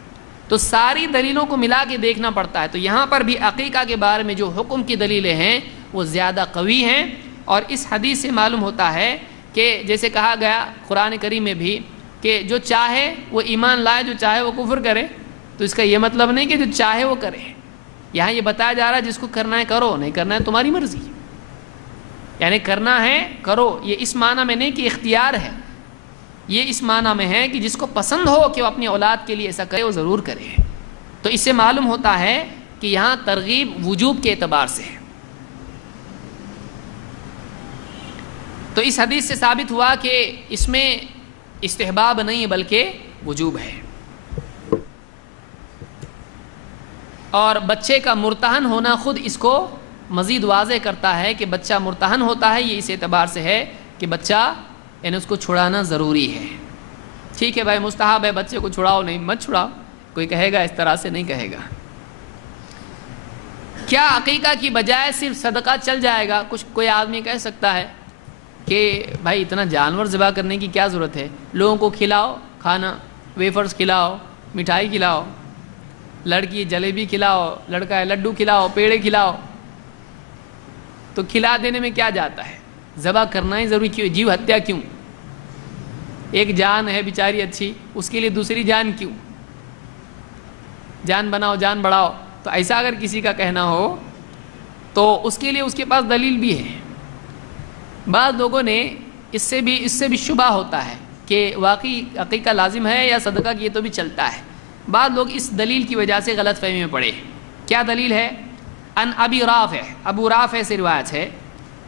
تو تو ساری دلیلوں کو ملا کے دیکھنا پڑتا ہے. تو یہاں پر بھی عقیقہ کے بارے میں جو حکم کی دلیلیں ہیں وہ زیادہ قوی ہیں. اور اس حدیث سے معلوم ہوتا ہے کہ جیسے کہا گیا قرآن کریم میں بھی کہ جو چاہے وہ ایمان لائے، جو چاہے وہ کفر کرے. تو اس کا یہ مطلب نہیں کہ جو چاہے وہ کرے. یہاں یہ بتایا جا رہا ہے جس کو کرنا ہے کرو، نہیں کرنا ہے تمہاری مرضی. یعنی کرنا ہے کرو، یہ اس معنی میں نہیں کہ اختیار ہے، یہ اس معنی میں ہے کہ جس کو پسند ہو کہ وہ اپنی اولاد کے لیے ایسا کرے وہ ضرور کرے. تو اس سے معلوم ہوتا ہے کہ یہاں ترغیب وجوب کے اعتبار سے ہے. تو اس حدیث سے ثابت ہوا کہ اس میں استحباب نہیں ہے بلکہ وجوب ہے. اور بچے کا مرتہن ہونا خود اس کو مزید واضح کرتا ہے کہ بچہ مرتہن ہوتا ہے. یہ اس اعتبار سے ہے کہ بچہ یعنی اس کو چھڑانا ضروری ہے. ٹھیک ہے بھائی مستحب ہے بچے کو چھڑاؤ، نہیں مت چھڑاؤ، کوئی کہے گا اس طرح سے نہیں کہے گا. کیا عقیقہ کی بجائے صرف صدقہ چل جائے گا؟ کوئی آدمی کہہ سکتا ہے کہ بھائی اتنا جانور ذبح کرنے کی کیا ضرورت ہے، لوگوں کو کھلاؤ کھانا، ویفرز کھلاؤ، مٹھائی کھلاؤ، لڑکی جلیبی کھلاؤ، لڑکا ہے لڈو کھلاؤ، پیڑے کھلاؤ. تو کھلا دینے میں کیا جاتا ہے؟ ذبح کرنا ہی ضروری کیوں؟ جیو ہتیا کیوں؟ ایک جان ہے بیچاری اچھی، اس کے لیے دوسری جان کیوں؟ جان بناؤ جان بڑھاؤ. تو ایسا اگر کسی کا کہنا ہو تو اس کے لیے اس کے پاس دلیل بھی ہے. بعض لوگوں نے اس سے بھی شبہ ہوتا ہے کہ واقعی عقیقہ لازم ہے یا صدقہ کی تو بھی چلتا ہے. بعض لوگ اس دلیل کی وجہ سے غلط فہمی میں پڑے. کیا دلیل ہے؟ ان ابی رافع، ابو رافع سے روایت ہے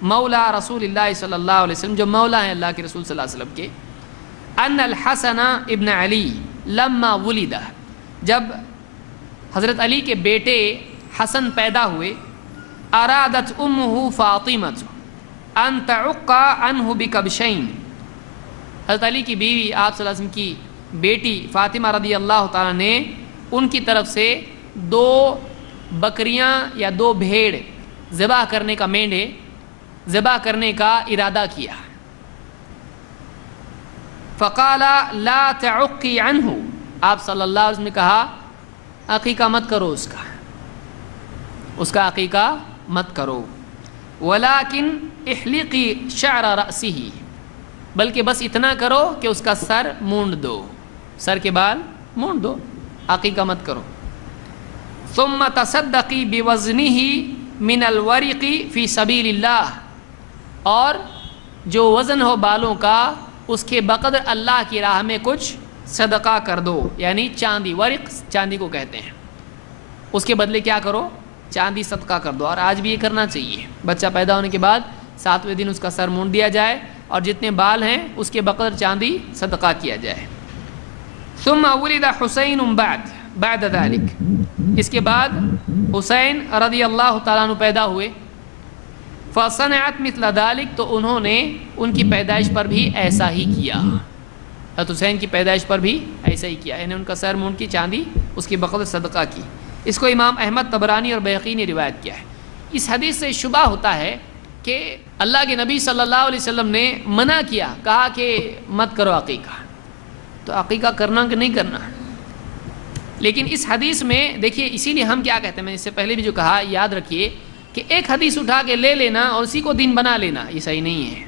مولا رسول اللہ صلی اللہ علیہ وسلم، جو مولا ہیں اللہ کے رسول صلی اللہ علیہ وسلم کے، ان الحسن ابن علی لما ولد، جب حضرت علی کے بیٹے حسن پیدا ہوئے، ارادت امہ فاطمہ ان تعق عنہ بکبشین، حضرت علی کی بیوی آپ صلی اللہ علیہ وسلم کی بیٹی فاطمہ رضی اللہ تعالیٰ نے ان کی طرف سے 2 بکریاں یا 2 بھیڑ ذبح کرنے کا، مینڈے ذبح کرنے کا ارادہ کیا. فقال لا تعقی عنہ، آپ صلی اللہ علیہ وسلم نے کہا عقیقہ مت کرو، اس کا عقیقہ مت کرو. ولیکن احلقی شعر رأسہ، بلکہ بس اتنا کرو کہ اس کا سر مونڈ دو، سر کے بال مونڈ دو، عقیقہ مت کرو. ثم تصدقی بوزنہ من الورق فی سبیل اللہ، اور جو وزن ہو بالوں کا اس کے بقدر اللہ کی راہ میں کچھ صدقہ کر دو. یعنی چاندی، ورق چاندی کو کہتے ہیں، اس کے بدلے کیا کرو؟ چاندی صدقہ کر دو. اور آج بھی یہ کرنا چاہیے. بچہ پیدا ہونے کے بعد 7ویں دن اس کا سر مونڈ دیا جائے اور جتنے بال ہیں اس کے بقدر چاندی صدقہ کیا جائے. ثم ولد حسین بعد ذلك، اس کے بعد حسین رضی اللہ تعالیٰ عنہ پیدا ہوئے. فصنعت مثل ذلك، تو انہوں نے ان کی پیدائش پر بھی ایسا ہی کیا. حضرت حسین کی پیدائش پر بھی ایسا ہی کیا، یعنی ان کا سر مونڈ کی چاندی اس کے بقدر صدقہ کی. اس کو امام احمد طبرانی اور بیہقی نے روایت کیا ہے. اس حدیث سے شبہ ہوتا ہے کہ اللہ کے نبی صلی اللہ علیہ وسلم نے منع کیا، کہا کہ مت کرو عقیقہ. تو عقیقہ کرنا کہ نہیں کرنا؟ لیکن اس حدیث میں دیکھیے، اسی لیے ہم کیا کہتے ہیں، میں اس سے پہلے بھی جو کہا یاد رکھیے کہ ایک حدیث اٹھا کے لے لینا اور اسی کو دین بنا لینا یہ صحیح نہیں ہے.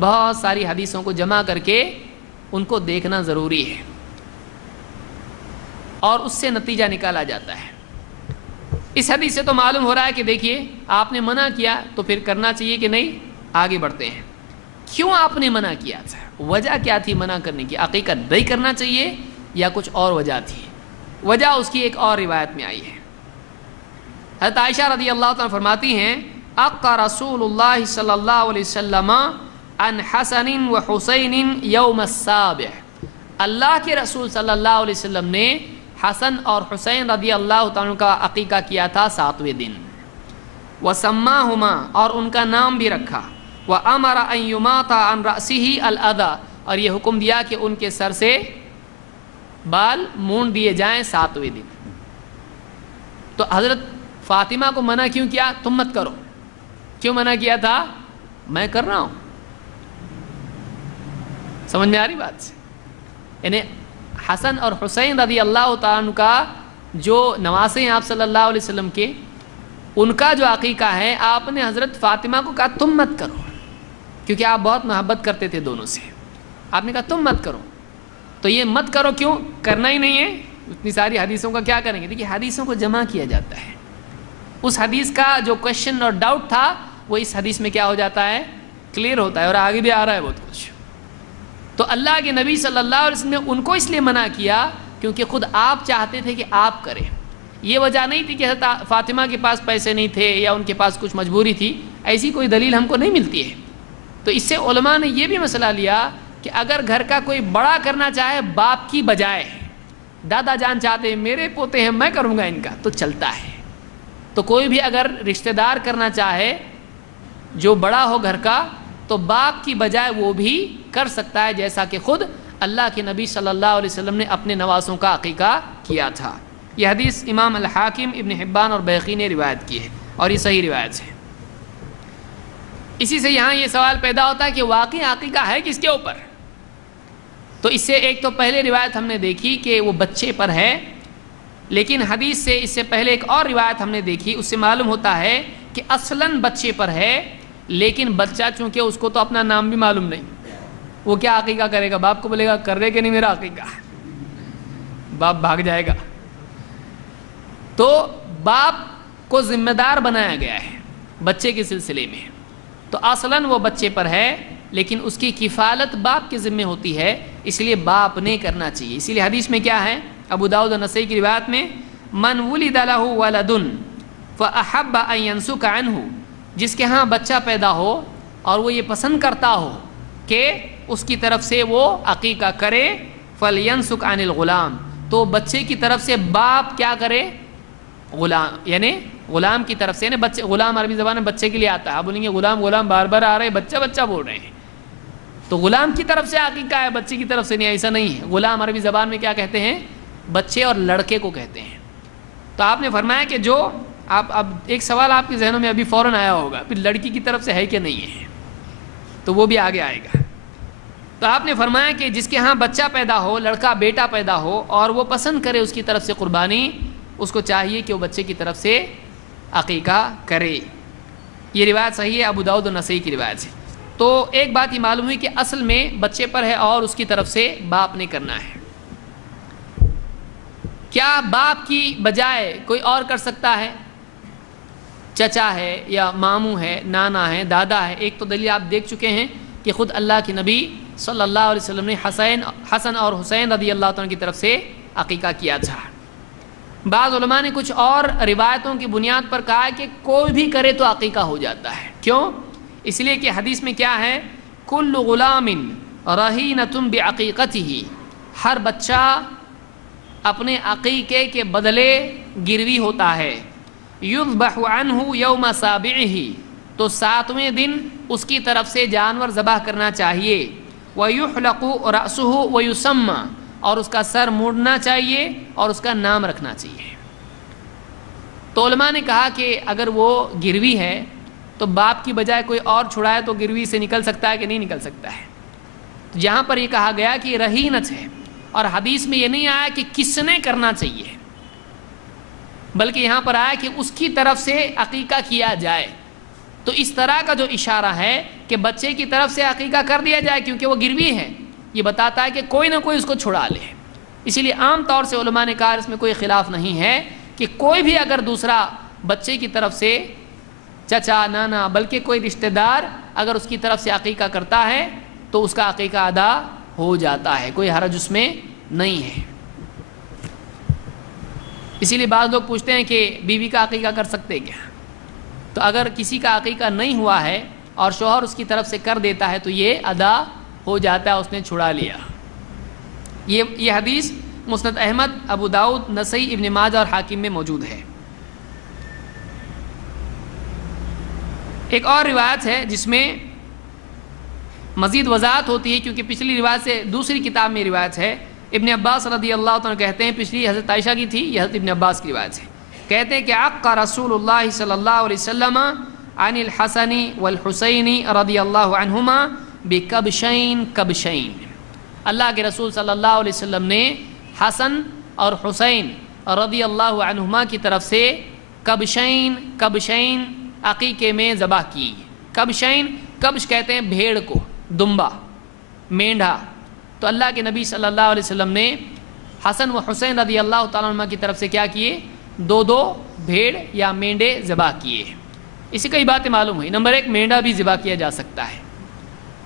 بہت ساری حدیثوں کو جمع کر کے ان کو دیکھنا ضروری ہے اور اس سے نتیجہ نکالا جاتا ہے. اس حدیث سے تو معلوم ہو رہا ہے کہ دیکھیے آپ نے منع کیا تو پھر کرنا چاہیے کہ نہیں. آگے بڑھتے ہیں. کیوں آپ نے منع کیا تھا؟ وجہ کیا تھی منع کرنے کی؟ عقیقہ نہیں کرنا چاہیے یا کچھ اور وجہ تھی؟ وجہ اس کی ایک اور روایت میں آئی ہے. حضرت عائشہ رضی اللہ تعالیٰ فرماتی ہیں اقا رسول اللہ صلی اللہ علیہ وسلم عن حسن و حسین یوم السابع، اللہ کے رسول صلی اللہ علیہ وسلم نے حسن اور حسین رضی اللہ تعالیٰ کا عقیقہ کیا تھا 7ویں دن. وسماہما، اور ان کا نام بھی رکھا. وامر ان یماط عن رأسہ الاذی، اور یہ حکم دیا کہ ان کے سر سے بال مونڈ دیے جائیں 7ویں دن. تو حضرت فاطمہ کو منع کیوں کیا؟ تم مت کرو. کیوں منع کیا تھا؟ میں کر رہا ہوں. سمجھ میں آ رہی بات سے؟ یعنی حسن اور حسین رضی اللہ تعالیٰ عنہ کا جو نواسے ہیں آپ صلی اللہ علیہ وسلم کے، ان کا جو عقیقہ ہے آپ نے حضرت فاطمہ کو کہا تم مت کرو، کیونکہ آپ بہت محبت کرتے تھے دونوں سے، آپ نے کہا تم مت کرو. تو یہ مت کرو کیوں؟ کرنا ہی نہیں ہے، اتنی ساری حدیثوں کا کیا کریں گے؟ دیکھیے حدیثوں کو جمع کیا جاتا ہے، اس حدیث کا جو کویشچن اور ڈاؤٹ تھا وہ اس حدیث میں کیا ہو جاتا ہے؟ کلیئر ہوتا ہے، اور آگے بھی آ رہا ہے بہت کچھ. تو اللہ کے نبی صلی اللہ علیہ وسلم نے ان کو اس لیے منع کیا کیونکہ خود آپ چاہتے تھے کہ آپ کریں. یہ وجہ نہیں تھی کہ حضرت فاطمہ کے پاس پیسے نہیں تھے یا ان کے پاس کچھ مجبوری تھی، ایسی کوئی دلیل ہم کو نہیں ملتی ہے. تو اس سے علماء نے یہ بھی مسئلہ لیا کہ اگر گھر کا کوئی بڑا کرنا چاہے باپ کی بجائے، دادا جان چاہتے ہیں میرے پوتے ہیں میں کروں گا ان کا، تو چلتا ہے. تو کوئی بھی اگر رشتہ دار کرنا چاہے جو بڑا ہو گھر کا تو باپ کی بجائے وہ بھی کر سکتا ہے، جیسا کہ خود اللہ کے نبی صلی اللہ علیہ وسلم نے اپنے نواسوں کا عقیقہ کیا تھا. یہ حدیث امام الحاکم، ابن حبان اور بیہقی نے روایت کی ہے اور یہ صحیح روایت ہے. اسی سے یہاں یہ سوال پیدا ہوتا ہے کہ واقعی عقیقہ ہے کس کے اوپر؟ تو اس سے ایک تو پہلے روایت ہم نے دیکھی کہ وہ بچے پر ہے، لیکن حدیث سے اس سے پہلے ایک اور روایت ہم نے دیکھی، اس سے معلوم ہوتا ہے کہ اصلاً بچے پر ہے، لیکن بچہ چونکہ اس کو تو اپنا نام بھی معلوم نہیں، وہ کیا عقیقہ کرے گا؟ باپ کو بولے گا کر رہے کہ نہیں میرا عقیقہ؟ باپ بھاگ جائے گا. تو باپ کو ذمہ دار بنایا گیا ہے بچے کے سلسلے میں، تو اصلاً وہ بچے پر ہے لیکن اس کی کفالت باپ کے ذمہ ہوتی ہے، اس لیے باپ نے کرنا چاہیے. اسی لیے حدیث میں کیا ہے؟ ابو داؤد اور نسائی کی روایت میں من ولد له ولد فاحب ان ينسك عنه، جس کے ہاں بچہ پیدا ہو اور وہ یہ پسند کرتا ہو کہ اس کی طرف سے وہ عقیقہ کرے، فلینسک عن الغلام، تو بچے کی طرف سے باپ کیا کرے؟ غلام، یعنی غلام کی طرف سے، یعنی بچے، غلام عربی زبان میں بچے کے لیے آتا ہے. آپ بولیں گے غلام غلام بار بار آ رہے بچہ بچہ بول رہے ہیں، تو غلام کی طرف سے عقیقہ ہے، بچے کی طرف سے نہیں، ایسا نہیں ہے. غلام عربی زبان میں کیا کہتے ہیں؟ بچے اور لڑکے کو کہتے ہیں. تو آپ نے فرمایا کہ جو اب ایک سوال آپ کے ذہنوں میں ابھی فوراً آیا ہوگا، پھر لڑکی کی طرف سے ہے کہ نہیں ہے، تو وہ بھی آگے آئے گا. تو آپ نے فرمایا کہ جس کے ہاں بچہ پیدا ہو، لڑکا بیٹا پیدا ہو، اور وہ پسند کرے اس کی طرف سے قربانی، اس کو چاہیے کہ وہ بچے کی طرف سے عقیقہ کرے. یہ روایت صحیح ہے، ابو داؤد و نسائی کی روایت ہے. تو ایک بات یہ معلوم ہوئی کہ اصل میں بچے پر ہے اور اس کی طرف سے باپ نے کرنا ہے. کیا باپ کی بجائے کوئی اور کر سکتا ہے؟ چچا ہے یا ماموں ہے، نانا ہے، دادا ہے. ایک تو دلیل آپ دیکھ چکے ہیں کہ خود اللہ کے نبی صلی اللہ علیہ وسلم نے حسن اور حسین رضی اللہ عنہ کی طرف سے عقیقہ کیا تھا. بعض علماء نے کچھ اور روایتوں کی بنیاد پر کہا کہ کوئی بھی کرے تو عقیقہ ہو جاتا ہے. کیوں؟ اس لیے کہ حدیث میں کیا ہے؟ کل غلام رہینۃ بعقیقتہ، ہر بچہ اپنے عقیقے کے بدلے گروی ہوتا ہے. یذبح عنہ یوم سابعہ، تو 7ویں دن اس کی طرف سے جانور ذبح کرنا چاہیے. ویحلق رأسہ ویسمى، اور اس کا سر موڑنا چاہیے اور اس کا نام رکھنا چاہیے. تو علماء نے کہا کہ اگر وہ گروی ہے تو باپ کی بجائے کوئی اور چھڑائے تو گروی سے نکل سکتا ہے کہ نہیں نکل سکتا ہے. جہاں پر یہ کہا گیا کہ رہینت ہے، اور حدیث میں یہ نہیں آیا کہ کس نے کرنا چاہیے، بلکہ یہاں پر آیا کہ اس کی طرف سے عقیقہ کیا جائے. تو اس طرح کا جو اشارہ ہے کہ بچے کی طرف سے عقیقہ کر دیا جائے کیونکہ وہ گروی ہے، یہ بتاتا ہے کہ کوئی نہ کوئی اس کو چھڑا لے. اسی لیے عام طور سے علماء نے کہا اس میں کوئی خلاف نہیں ہے کہ کوئی بھی اگر دوسرا بچے کی طرف سے چچا، نانا، بلکہ کوئی رشتہ دار اگر اس کی طرف سے عقیقہ کرتا ہے تو اس کا عقیقہ ادا ہو جاتا ہے، کوئی حرج اس میں نہیں ہے. اسی لیے بعض لوگ پوچھتے ہیں کہ بیوی کا عقیقہ کر سکتے کیا؟ تو اگر کسی کا عقیقہ نہیں ہوا ہے اور شوہر اس کی طرف سے کر دیتا ہے تو یہ ادا ہو جاتا ہے، اس نے چھڑا لیا. یہ حدیث مسند احمد، ابو داؤد، نسائی، ابن ماجہ اور حاکم میں موجود ہے. ایک اور روایت ہے جس میں مزید وضاحت ہوتی ہے، کیونکہ پچھلی روایت سے دوسری کتاب میں روایت ہے. ابن عباس رضی اللہ عنہ کہتے ہیں، پچھلی حضرت عائشہ کی تھی، یہ حضرت ابن عباس کی روایت ہے. کہتے ہیں کہ عق رسول اللہ صلی اللہ علیہ وسلم عن الحسن والحسین رضی اللہ عنہما بکبشین کبشین. اللہ کے رسول صلی اللہ علیہ وسلم نے حسن اور حسین رضی اللہ عنہما کی طرف سے کبشین عقیقے میں ذبح کی. کبش کہتے ہیں بھیڑ کو، دمبا، مینڈھا. تو اللہ کے نبی صلی اللہ علیہ وسلم نے حسن و حسین رضی اللہ تعالیٰ عنہ کی طرف سے کیا کیے؟ 2 بھیڑ یا مینڈے ذبح کیے. اسی کئی باتیں معلوم ہوئی. نمبر 1، مینڈا بھی ذبح کیا جا سکتا ہے،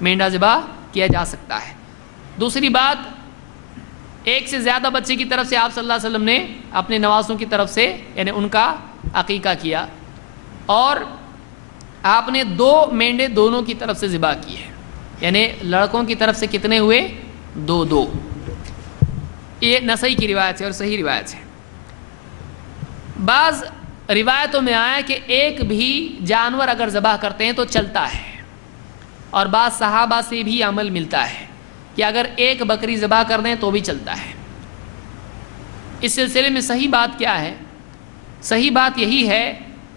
مینڈا ذبح کیا جا سکتا ہے. دوسری بات، ایک سے زیادہ بچے کی طرف سے آپ صلی اللہ علیہ وسلم نے اپنے نوازوں کی طرف سے یعنی ان کا عقیقہ کیا، اور آپ نے 2 مینڈے دونوں کی طرف سے ذبح کیے، یعنی لڑکوں کی طرف سے کتنے ہوئے؟ 2. یہ نسائی کی روایت ہے اور صحیح روایت ہے. بعض روایتوں میں آیا کہ ایک بھی جانور اگر ذبح کرتے ہیں تو چلتا ہے، اور بعض صحابہ سے بھی عمل ملتا ہے کہ اگر ایک بکری ذبح کر دیں تو بھی چلتا ہے. اس سلسلے میں صحیح بات کیا ہے؟ صحیح بات یہی ہے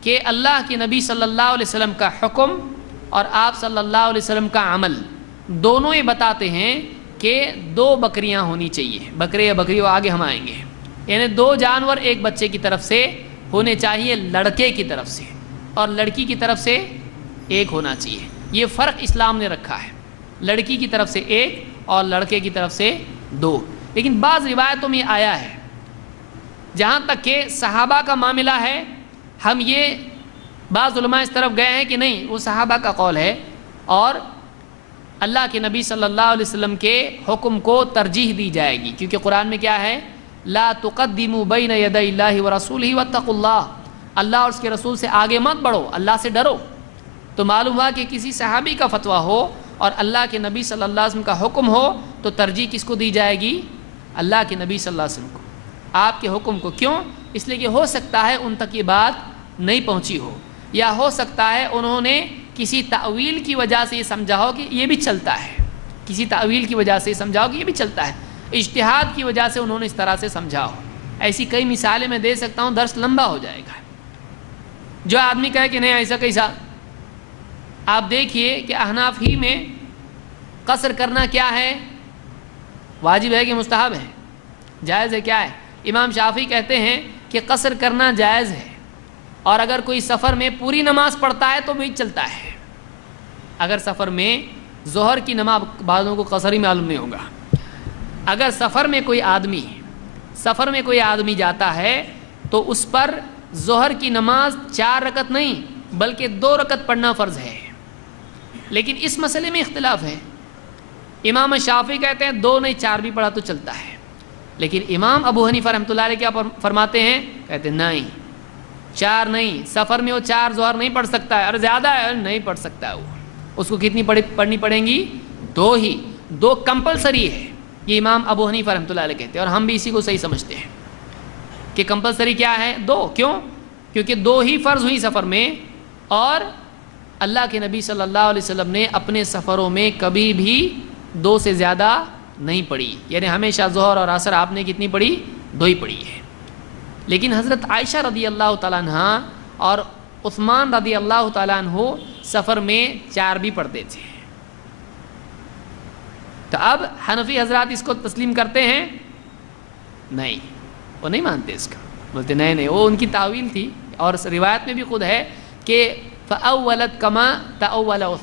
کہ اللہ کے نبی صلی اللہ علیہ وسلم کا حکم اور آپ صلی اللہ علیہ وسلم کا عمل دونوں یہ بتاتے ہیں کہ 2 بکریاں ہونی چاہیے. بکرے یا بکری وہ آگے ہم آئیں گے. یعنی 2 جانور ایک بچے کی طرف سے ہونے چاہیے، لڑکے کی طرف سے، اور لڑکی کی طرف سے 1 ہونا چاہیے. یہ فرق اسلام نے رکھا ہے، لڑکی کی طرف سے 1 اور لڑکے کی طرف سے 2. لیکن بعض روایتوں میں آیا ہے، جہاں تک کہ صحابہ کا معاملہ ہے، ہم یہ بعض علماء اس طرف گئے ہیں کہ نہیں، وہ صحابہ کا قول ہے اور اللہ کے نبی صلی اللہ علیہ وسلم کے حکم کو ترجیح دی جائے گی. کیونکہ قرآن میں کیا ہے؟ لا تقدموا بین یدی اللہ ورسولہ واتقوا اللہ. اللہ اور اس کے رسول سے آگے مت بڑھو، اللہ سے ڈرو. تو معلوم ہوا کہ کسی صحابی کا فتویٰ ہو اور اللہ کے نبی صلی اللہ علیہ وسلم کا حکم ہو تو ترجیح کس کو دی جائے گی؟ اللہ کے نبی صلی اللہ علیہ وسلم کو، آپ کے حکم کو. کیوں؟ اس لیے کہ ہو سکتا ہے ان تک یہ بات نہیں پہنچی ہو، یا ہو سکتا ہے انہوں نے کسی تعویل کی وجہ سے یہ سمجھا ہو کہ یہ بھی چلتا ہے، کسی تعویل کی وجہ سے یہ سمجھا ہو کہ یہ بھی چلتا ہے، اجتہاد کی وجہ سے انہوں نے اس طرح سے سمجھا ہو. ایسی کئی مثالیں میں دے سکتا ہوں، درس لمبا ہو جائے گا. جو آدمی کہے کہ نہیں ایسا کیسا، آپ دیکھیے کہ احناف ہی میں قصر کرنا کیا ہے؟ واجب ہے کہ مستحب ہے؟ جائز ہے؟ کیا ہے؟ امام شافعی کہتے ہیں کہ قصر کرنا جائز ہے، اور اگر کوئی سفر میں پوری نماز پڑھتا ہے تو بھی چلتا ہے. اگر سفر میں ظہر کی نماز، بعضوں کو قصر ہی معلوم نہیں ہوگا، اگر سفر میں کوئی آدمی جاتا ہے تو اس پر ظہر کی نماز 4 رکعت نہیں بلکہ 2 رکعت پڑھنا فرض ہے. لیکن اس مسئلے میں اختلاف ہے. امام شافعی کہتے ہیں 2 نہیں 4 بھی پڑھا تو چلتا ہے، لیکن امام ابو حنیفہ رحمۃ اللہ علیہ کیا فرماتے ہیں؟ کہتے ہیں نہیں 4 نہیں، سفر میں وہ 4 ظہر نہیں پڑھ سکتا ہے، اور زیادہ ہے نہیں پڑھ سکتا ہے، وہ اس کو کتنی پڑھنی پڑیں گی؟ 2 ہی. 2 کمپلسری ہے، یہ امام ابو حنیفہ رحمۃ اللہ علیہ کہتے ہیں، اور ہم بھی اسی کو صحیح سمجھتے ہیں کہ کمپلسری کیا ہے؟ 2. کیوں؟ کیونکہ 2 ہی فرض ہوئی سفر میں، اور اللہ کے نبی صلی اللہ علیہ وسلم نے اپنے سفروں میں کبھی بھی 2 سے زیادہ نہیں پڑھی، یعنی ہمیشہ ظہر اور عصر آپ نے کتنی پڑھی؟ 2 ہی پڑھی ہے. لیکن حضرت عائشہ رضی اللہ تعالیٰ عنہ اور عثمان رضی اللہ تعالیٰ عنہ سفر میں 4 بھی پڑھتے تھے. تو اب حنفی حضرات اس کو تسلیم کرتے ہیں؟ نہیں، وہ نہیں مانتے اس کا، بولتے نہیں وہ ان کی تعویل تھی. اور روایت میں بھی خود ہے کہ فَأَوَّلَتْ كَمَا تَأَوَّلَ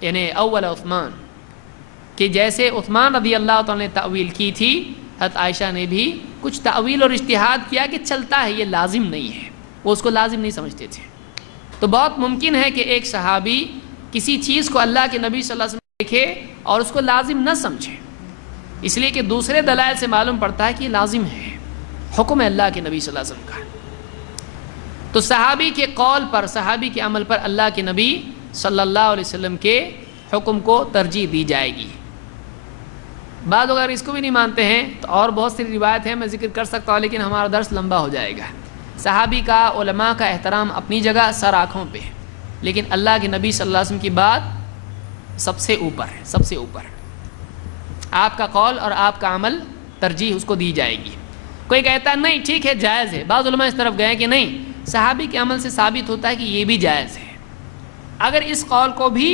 یعنی اول عثمان، کہ جیسے عثمان رضی اللہ تعالیٰ نے تعویل کی تھی، حضرت عائشہ نے بھی کچھ تعویل اور اجتہاد کیا کہ چلتا ہے، یہ لازم نہیں ہے. وہ اس کو لازم نہیں سمجھتے تھے. تو بہت ممکن ہے کہ ایک صحابی کسی چیز کو اللہ کے نبی صلی اللہ علیہ وسلم دیکھے اور اس کو لازم نہ سمجھے، اس لیے کہ دوسرے دلائل سے معلوم پڑتا ہے کہ یہ لازم ہے، حکم ہے اللہ کے نبی صلی اللہ علیہ وسلم کا. تو صحابی کے قول پر، صحابی کے عمل پر اللہ کے نبی صلی اللہ علیہ وسلم کے حکم کو ترجیح دی جائے گی. بعض اگر اس کو بھی نہیں مانتے ہیں تو اور بہت سی روایت ہیں، میں ذکر کر سکتا ہوں لیکن ہمارا درس لمبا ہو جائے گا. صحابی کا، علماء کا احترام اپنی جگہ، سر آنکھوں پہ، لیکن اللہ کے نبی صلی اللہ علیہ وسلم کی بات سب سے اوپر ہے، سب سے اوپر. آپ کا قول اور آپ کا عمل ترجیح اس کو دی جائے گی. کوئی کہتا ہے نہیں ٹھیک ہے جائز ہے، بعض علماء اس طرف گئے کہ نہیں، صحابی کے عمل سے ثابت ہوتا ہے کہ یہ بھی جائز ہے. اگر اس قول کو بھی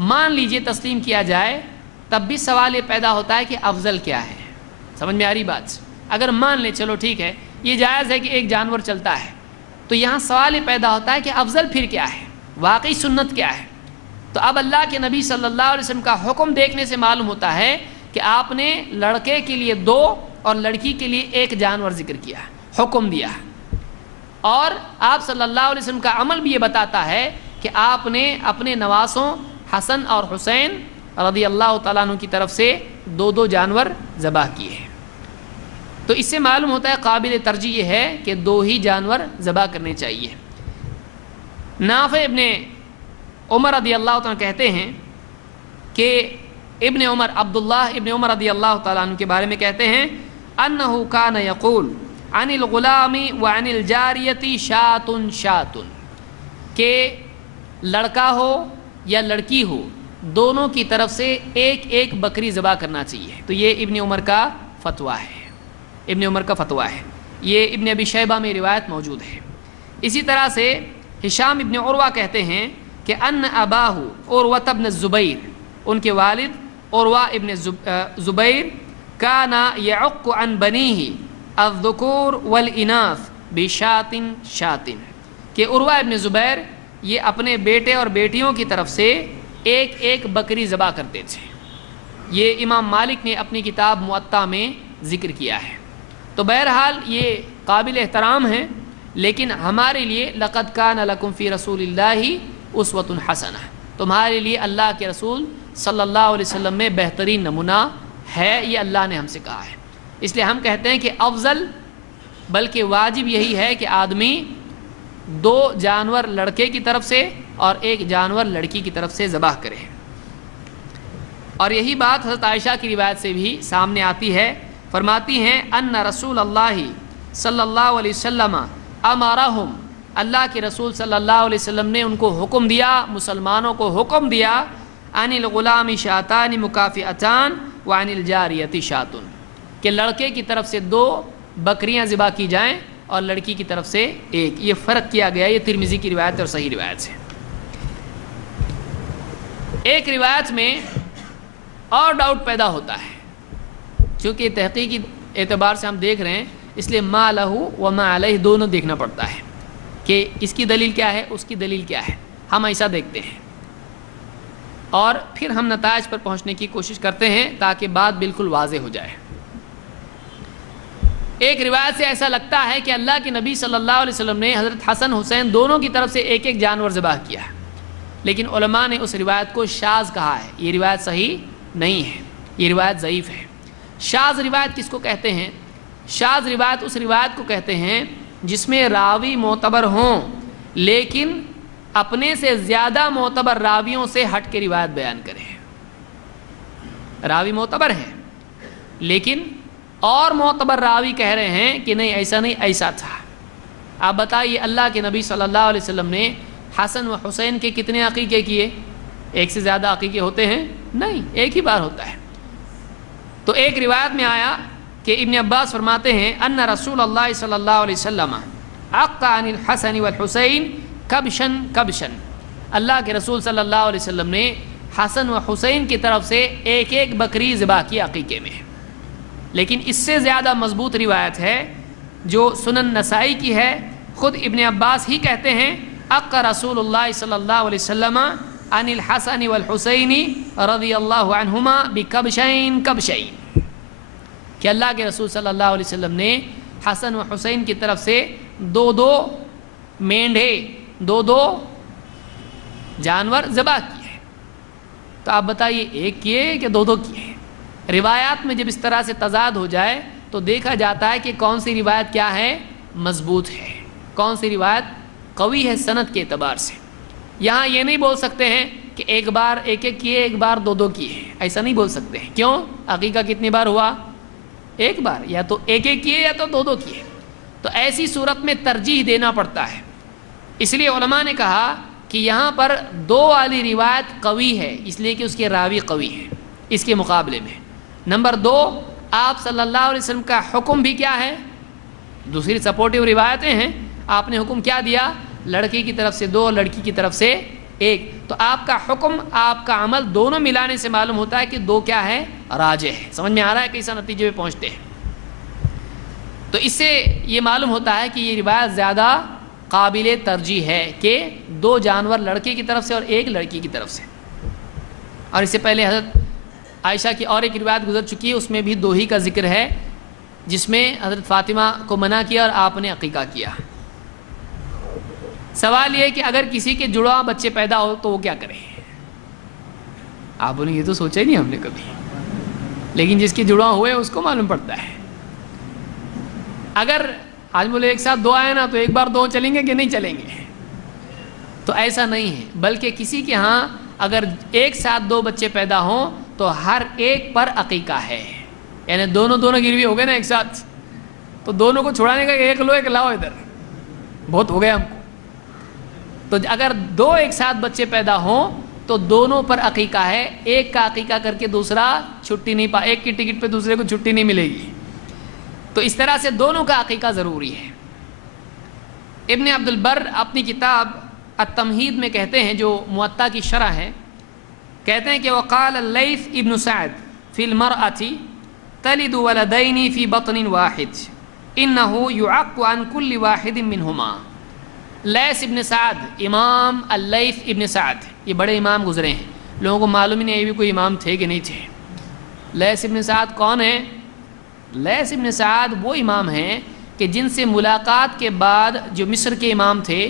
مان لیجئے، تسلیم کیا جائے، تب بھی سوال یہ پیدا ہوتا ہے کہ افضل کیا ہے. سمجھ میں آ رہی بات؟ اگر مان لیں چلو ٹھیک ہے یہ جائز ہے کہ ایک جانور چلتا ہے. تو یہاں سوال یہ پیدا ہوتا ہے کہ افضل پھر کیا ہے، واقعی سنت کیا ہے؟ تو اب اللہ کے نبی صلی اللہ علیہ وسلم کا حکم دیکھنے سے معلوم ہوتا ہے کہ آپ نے لڑکے کے لیے 2 اور لڑکی کے لیے 1 جانور ذکر کیا، حکم دیا. اور آپ صلی اللہ علیہ وسلم کا عمل بھی یہ بتاتا ہے کہ آپ نے اپنے نواسوں حسن اور حسین رضی اللہ تعالیٰ عنہ کی طرف سے 2 جانور ذبح کیے ہیں. تو اس سے معلوم ہوتا ہے قابل ترجیح یہ ہے کہ 2 ہی جانور ذبح کرنے چاہیے. نافع ابن عمر رضی اللہ تعالیٰ کہتے ہیں کہ ابن عمر عبداللہ ابن عمر رضی اللہ تعالیٰ عنہ کے بارے میں کہتے ہیں انہو کان یقول عن الغلام وعن الجاریتی شاتن شاتن، کہ لڑکا ہو یا لڑکی ہو دونوں کی طرف سے 1 بکری ذبح کرنا چاہیے. تو یہ ابن عمر کا فتویٰ ہے، ابن عمر کا فتویٰ ہے. یہ ابن ابی شیبہ میں روایت موجود ہے. اسی طرح سے ہشام ابن عروہ کہتے ہیں کہ ان اباہ عروہ ابن الزبیر، ان کے والد عروہ ابن زبیر کان یعق عن بنیہ الذکور والاناث بشات شات، کہ عروہ ابن زبیر یہ اپنے بیٹے اور بیٹیوں کی طرف سے 1 بکری ذبح کرتے تھے. یہ امام مالک نے اپنی کتاب موطا میں ذکر کیا ہے. تو بہرحال یہ قابل احترام ہے، لیکن ہمارے لیے لقد کان لکم فی رسول اللہ اسوۃ حسنہ، تمہارے لیے اللہ کے رسول صلی اللہ علیہ وسلم میں بہترین نمونہ ہے، یہ اللہ نے ہم سے کہا ہے. اس لیے ہم کہتے ہیں کہ افضل بلکہ واجب یہی ہے کہ آدمی 2 جانور لڑکے کی طرف سے اور 1 جانور لڑکی کی طرف سے ذبح کرے. اور یہی بات حضرت عائشہ کی روایت سے بھی سامنے آتی ہے. فرماتی ہیں ان رسول اللہ صلی اللہ علیہ وسلم امرہم، اللہ کے رسول صلی اللہ علیہ وسلم نے ان کو حکم دیا، مسلمانوں کو حکم دیا عن الغلام شاتان مکافئتان وعن الجاریۃ شاتن، کہ لڑکے کی طرف سے 2 بکریاں ذبح کی جائیں اور لڑکی کی طرف سے 1. یہ فرق کیا گیا، یہ ترمذی کی روایت اور صحیح روایت سے. ایک روایت میں اور ڈاؤٹ پیدا ہوتا ہے، چونکہ تحقیقی اعتبار سے ہم دیکھ رہے ہیں، اس لیے ما لہو و ما علیہ دونوں دیکھنا پڑتا ہے کہ اس کی دلیل کیا ہے، اس کی دلیل کیا ہے. ہم ایسا دیکھتے ہیں اور پھر ہم نتائج پر پہنچنے کی کوشش کرتے ہیں تاکہ بات بالکل واضح ہو جائے. ایک روایت سے ایسا لگتا ہے کہ اللہ کے نبی صلی اللہ علیہ وسلم نے حضرت حسن حسین دونوں کی طرف سے 1 جانور ذبح کیا ہے، لیکن علماء نے اس روایت کو شاذ کہا ہے. یہ روایت صحیح نہیں ہے، یہ روایت ضعیف ہے. شاذ روایت کس کو کہتے ہیں؟ شاذ روایت اس روایت کو کہتے ہیں جس میں راوی معتبر ہوں لیکن اپنے سے زیادہ معتبر راویوں سے ہٹ کے روایت بیان کریں. راوی معتبر ہیں لیکن اور معتبر راوی کہہ رہے ہیں کہ نہیں ایسا نہیں، ایسا تھا. آپ بتائیے اللہ کے نبی صلی اللہ علیہ وسلم نے حسن و حسین کے کتنے عقیقے کیے؟ 1 سے زیادہ عقیقے ہوتے ہیں؟ نہیں، 1 ہی بار ہوتا ہے. تو ایک روایت میں آیا کہ ابن عباس فرماتے ہیں ان رسول اللہ صلی اللہ علیہ وسلم عق عن الحسن والحسین کبشن کبشن، اللہ کے رسول صلی اللہ علیہ وسلم نے حسن و حسین کی طرف سے 1 بکری ذبح کی عقیقے میں. لیکن اس سے زیادہ مضبوط روایت ہے جو سنن نسائی کی ہے. خود ابن عباس ہی کہتے ہیں عق رسول اللہ صلی اللہ علیہ وسلم عن الحسن والحسین رضی اللہ عنہما بکبشین کبشین، کہ اللہ کے رسول صلی اللہ علیہ وسلم نے حسن و حسین کی طرف سے 2 مینڈھے 2 جانور ذبح کیے. تو آپ بتائیے 1 کیے کہ 2 کیے؟ روایات میں جب اس طرح سے تضاد ہو جائے تو دیکھا جاتا ہے کہ کون سی روایت کیا ہے، مضبوط ہے، کون سی روایت قوی ہے سند کے اعتبار سے. یہاں یہ نہیں بول سکتے ہیں کہ 1 بار 1 کیے، 1 بار 2 کیے، ایسا نہیں بول سکتے ہیں. کیوں؟ عقیقہ کتنی بار ہوا؟ 1 بار، یا تو 1 کیے یا تو 2 کیے. تو ایسی صورت میں ترجیح دینا پڑتا ہے. اس لیے علماء نے کہا کہ یہاں پر 2 والی روایت قوی ہے، اس لیے کہ اس کے راوی قوی ہیں اس کے مقابلے میں. نمبر 2، آپ صلی اللہ علیہ وسلم کا حکم بھی کیا ہے؟ دوسری سپورٹیو روایتیں ہیں، آپ نے حکم کیا دیا؟ لڑکی کی طرف سے 2، لڑکی کی طرف سے 1. تو آپ کا حکم آپ کا عمل دونوں ملانے سے معلوم ہوتا ہے کہ 2 کیا ہے؟ راجح ہے. سمجھ میں آ رہا ہے کیسا نتیجے پہ پہنچتے ہیں. تو اس سے یہ معلوم ہوتا ہے کہ یہ روایت زیادہ قابل ترجیح ہے کہ 2 جانور لڑکے کی طرف سے اور 1 لڑکی کی طرف سے. اور اس سے پہلے حضرت عائشہ کی اور ایک روایت گزر چکی ہے، اس میں بھی 2 ہی کا ذکر ہے، جس میں حضرت فاطمہ کو منع کیا اور آپ نے عقیقہ کیا. سوال یہ ہے کہ اگر کسی کے جڑواں بچے پیدا ہو تو وہ کیا کرے؟ آپ بولیں یہ تو سوچا ہی نہیں ہم نے کبھی، لیکن جس کے جڑواں ہوئے اس کو معلوم پڑتا ہے. اگر آج بولے ایک ساتھ 2 آئے نا تو ایک بار 2 چلیں گے کہ نہیں چلیں گے؟ تو ایسا نہیں ہے، بلکہ کسی کے ہاں اگر ایک ساتھ 2 بچے پیدا ہوں تو ہر ایک پر عقیقہ ہے. یعنی دونوں گروی ہو گئے نا ایک ساتھ، تو دونوں کو چھڑانے کا ایک لو ایک لاؤ ادھر، بہت ہو گیا ہم کو. تو اگر 2 ایک ساتھ بچے پیدا ہوں تو دونوں پر عقیقہ ہے. ایک کا عقیقہ کر کے دوسرا چھٹی نہیں ایک کی ٹکٹ پہ دوسرے کو چھٹی نہیں ملے گی. تو اس طرح سے دونوں کا عقیقہ ضروری ہے. ابن عبد البر اپنی کتاب التمہید میں کہتے ہیں، جو موطا کی شرح ہے، کہتے ہیں کہ وقال اللیث ابن سعد فی المرأة تلد ولدین فی بطن واحد انہ یعق عن کل واحد منہما. لیث ابن سعد، امام اللیث ابن سعد، یہ بڑے امام گزرے ہیں، لوگوں کو معلوم ہی نہیں ہے بھی کوئی امام تھے کہ نہیں تھے. لیث ابن سعد کون ہیں؟ لیث ابن سعد وہ امام ہیں کہ جن سے ملاقات کے بعد جو مصر کے امام تھے،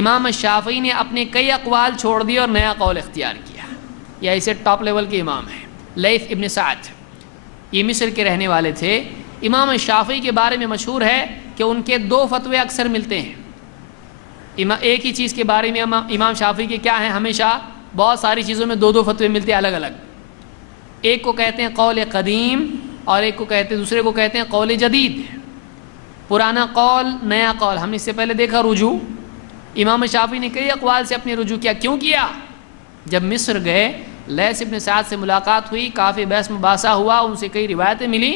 امام شافعی نے اپنے کئی اقوال چھوڑ دیے اور نیا قول اختیار کیا. یہ ایسے ٹاپ لیول کے امام ہیں لیث ابن سعد. یہ مصر کے رہنے والے تھے. امام شافعی کے بارے میں مشہور ہے کہ ان کے 2 فتوے اکثر ملتے ہیں. ایک ہی چیز کے بارے میں امام شافعی کے کیا ہیں، ہمیشہ بہت ساری چیزوں میں 2 فتوے ملتے ہیں الگ الگ. ایک کو کہتے ہیں قول قدیم اور ایک کو کہتے ہیں، دوسرے کو کہتے ہیں قول جدید. پرانا قول، نیا قول. ہم نے اس سے پہلے دیکھا رجوع. امام شافعی نے کئی اقوال سے اپنے رجوع کیا. کیوں کیا؟ جب مصر گئے، لیث ابن سعد سے ملاقات ہوئی، کافی بحث مباحثہ ہوا، ان سے کئی روایتیں ملی،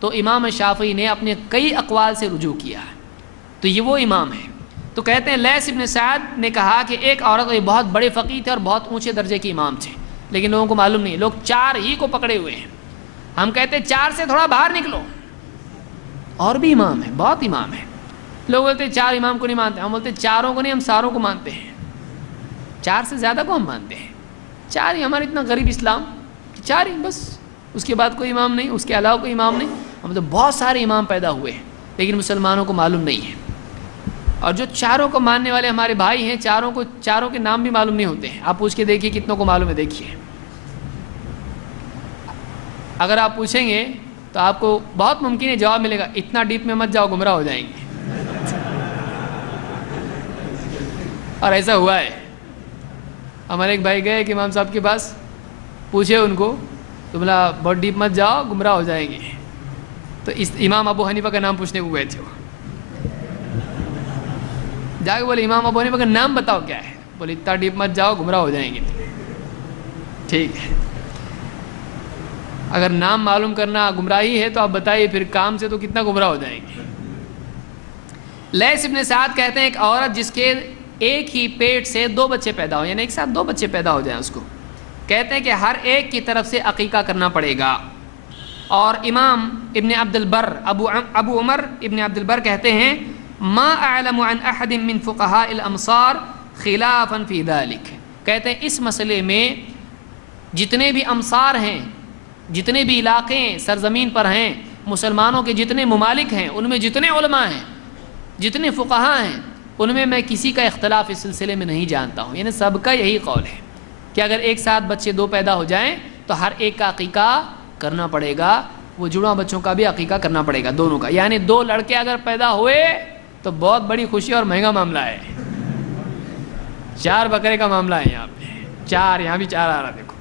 تو امام شافعی نے اپنے کئی اقوال سے رجوع کیا. تو یہ وہ امام ہے. تو کہتے ہیں لیث ابن سعد نے کہا کہ ایک عورت، یہ بہت بڑے فقیہ تھے اور بہت اونچے درجے کے امام تھے، لیکن لوگوں کو معلوم نہیں. لوگ 4 ہی کو پکڑے ہوئے ہیں. ہم کہتے ہیں 4 سے تھوڑا باہر نکلو، اور بھی امام ہیں، بہت امام ہیں. لوگ بولتے ہیں 4 امام کو نہیں مانتے. ہم بولتے ہیں 4 کو نہیں، ہم ساروں کو مانتے ہیں. 4 سے زیادہ کو ہم مانتے ہیں. 4 ہی ہمارا اتنا غریب اسلام کہ 4 ہی بس، اس کے بعد کوئی امام نہیں، اس کے علاوہ کوئی امام نہیں. ہم تو بہت سارے امام پیدا ہوئے ہیں، لیکن مسلمانوں کو معلوم نہیں ہے. اور جو 4 کو ماننے والے ہمارے بھائی ہیں، 4 کے نام بھی معلوم نہیں ہوتے ہیں. آپ پوچھ کے دیکھیے کتنوں کو معلوم ہے. دیکھیے اگر آپ پوچھیں گے تو آپ کو بہت ممکن ہے جواب ملے گا. اتنا ڈیپ میں مت جاؤ، گمراہ ہو جائیں گے. اور ایسا ہوا ہے. ہمارے ایک بھائی گئے کہ امام صاحب کے پاس، پوچھے ان کو تو بولا بہت ڈیپ مت جاؤ، گمراہ ہو جائیں گے. تو اس امام ابو حنیفہ کا نام پوچھنے کو گئے تھے. وہ جا کے بولے امام ابو حنیفہ کا نام بتاؤ کیا ہے. بولے اتنا ڈیپ مت جاؤ، گمراہ ہو جائیں گے. ٹھیک ہے، اگر نام معلوم کرنا گمراہی ہے تو آپ بتائیے پھر کام سے تو کتنا گمراہ ہو جائیں گے. لیث ابن سعد کہتے ہیں ایک عورت جس کے ایک ہی پیٹ سے 2 بچے پیدا ہو، یعنی ایک ساتھ 2 بچے پیدا ہو جائیں، اس کو کہتے ہیں کہ ہر ایک کی طرف سے عقیقہ کرنا پڑے گا. اور امام ابن عبد البر، ابو عمر ابن عبد البر کہتے ہیں ما اعلم عن احد من فقهاء الامصار خلافا في ذلك. کہتے ہیں اس مسئلے میں جتنے بھی امصار ہیں، جتنے بھی علاقے سرزمین پر ہیں، مسلمانوں کے جتنے ممالک ہیں، ان میں جتنے علماء ہیں، جتنے فقہاء ہیں، ان میں کسی کا اختلاف اس سلسلے میں نہیں جانتا ہوں. یعنی سب کا یہی قول ہے کہ اگر ایک ساتھ بچے 2 پیدا ہو جائیں تو ہر ایک کا عقیقہ کرنا پڑے گا. وہ جڑواں بچوں کا بھی عقیقہ کرنا پڑے گا، دونوں کا. یعنی 2 لڑکے اگر پیدا ہوئے تو بہت بڑی خوشی اور مہنگا معاملہ ہے. 4 بکرے کا معاملہ ہے یہاں پہ. 4 یہاں بھی 4 آ رہا. دیکھو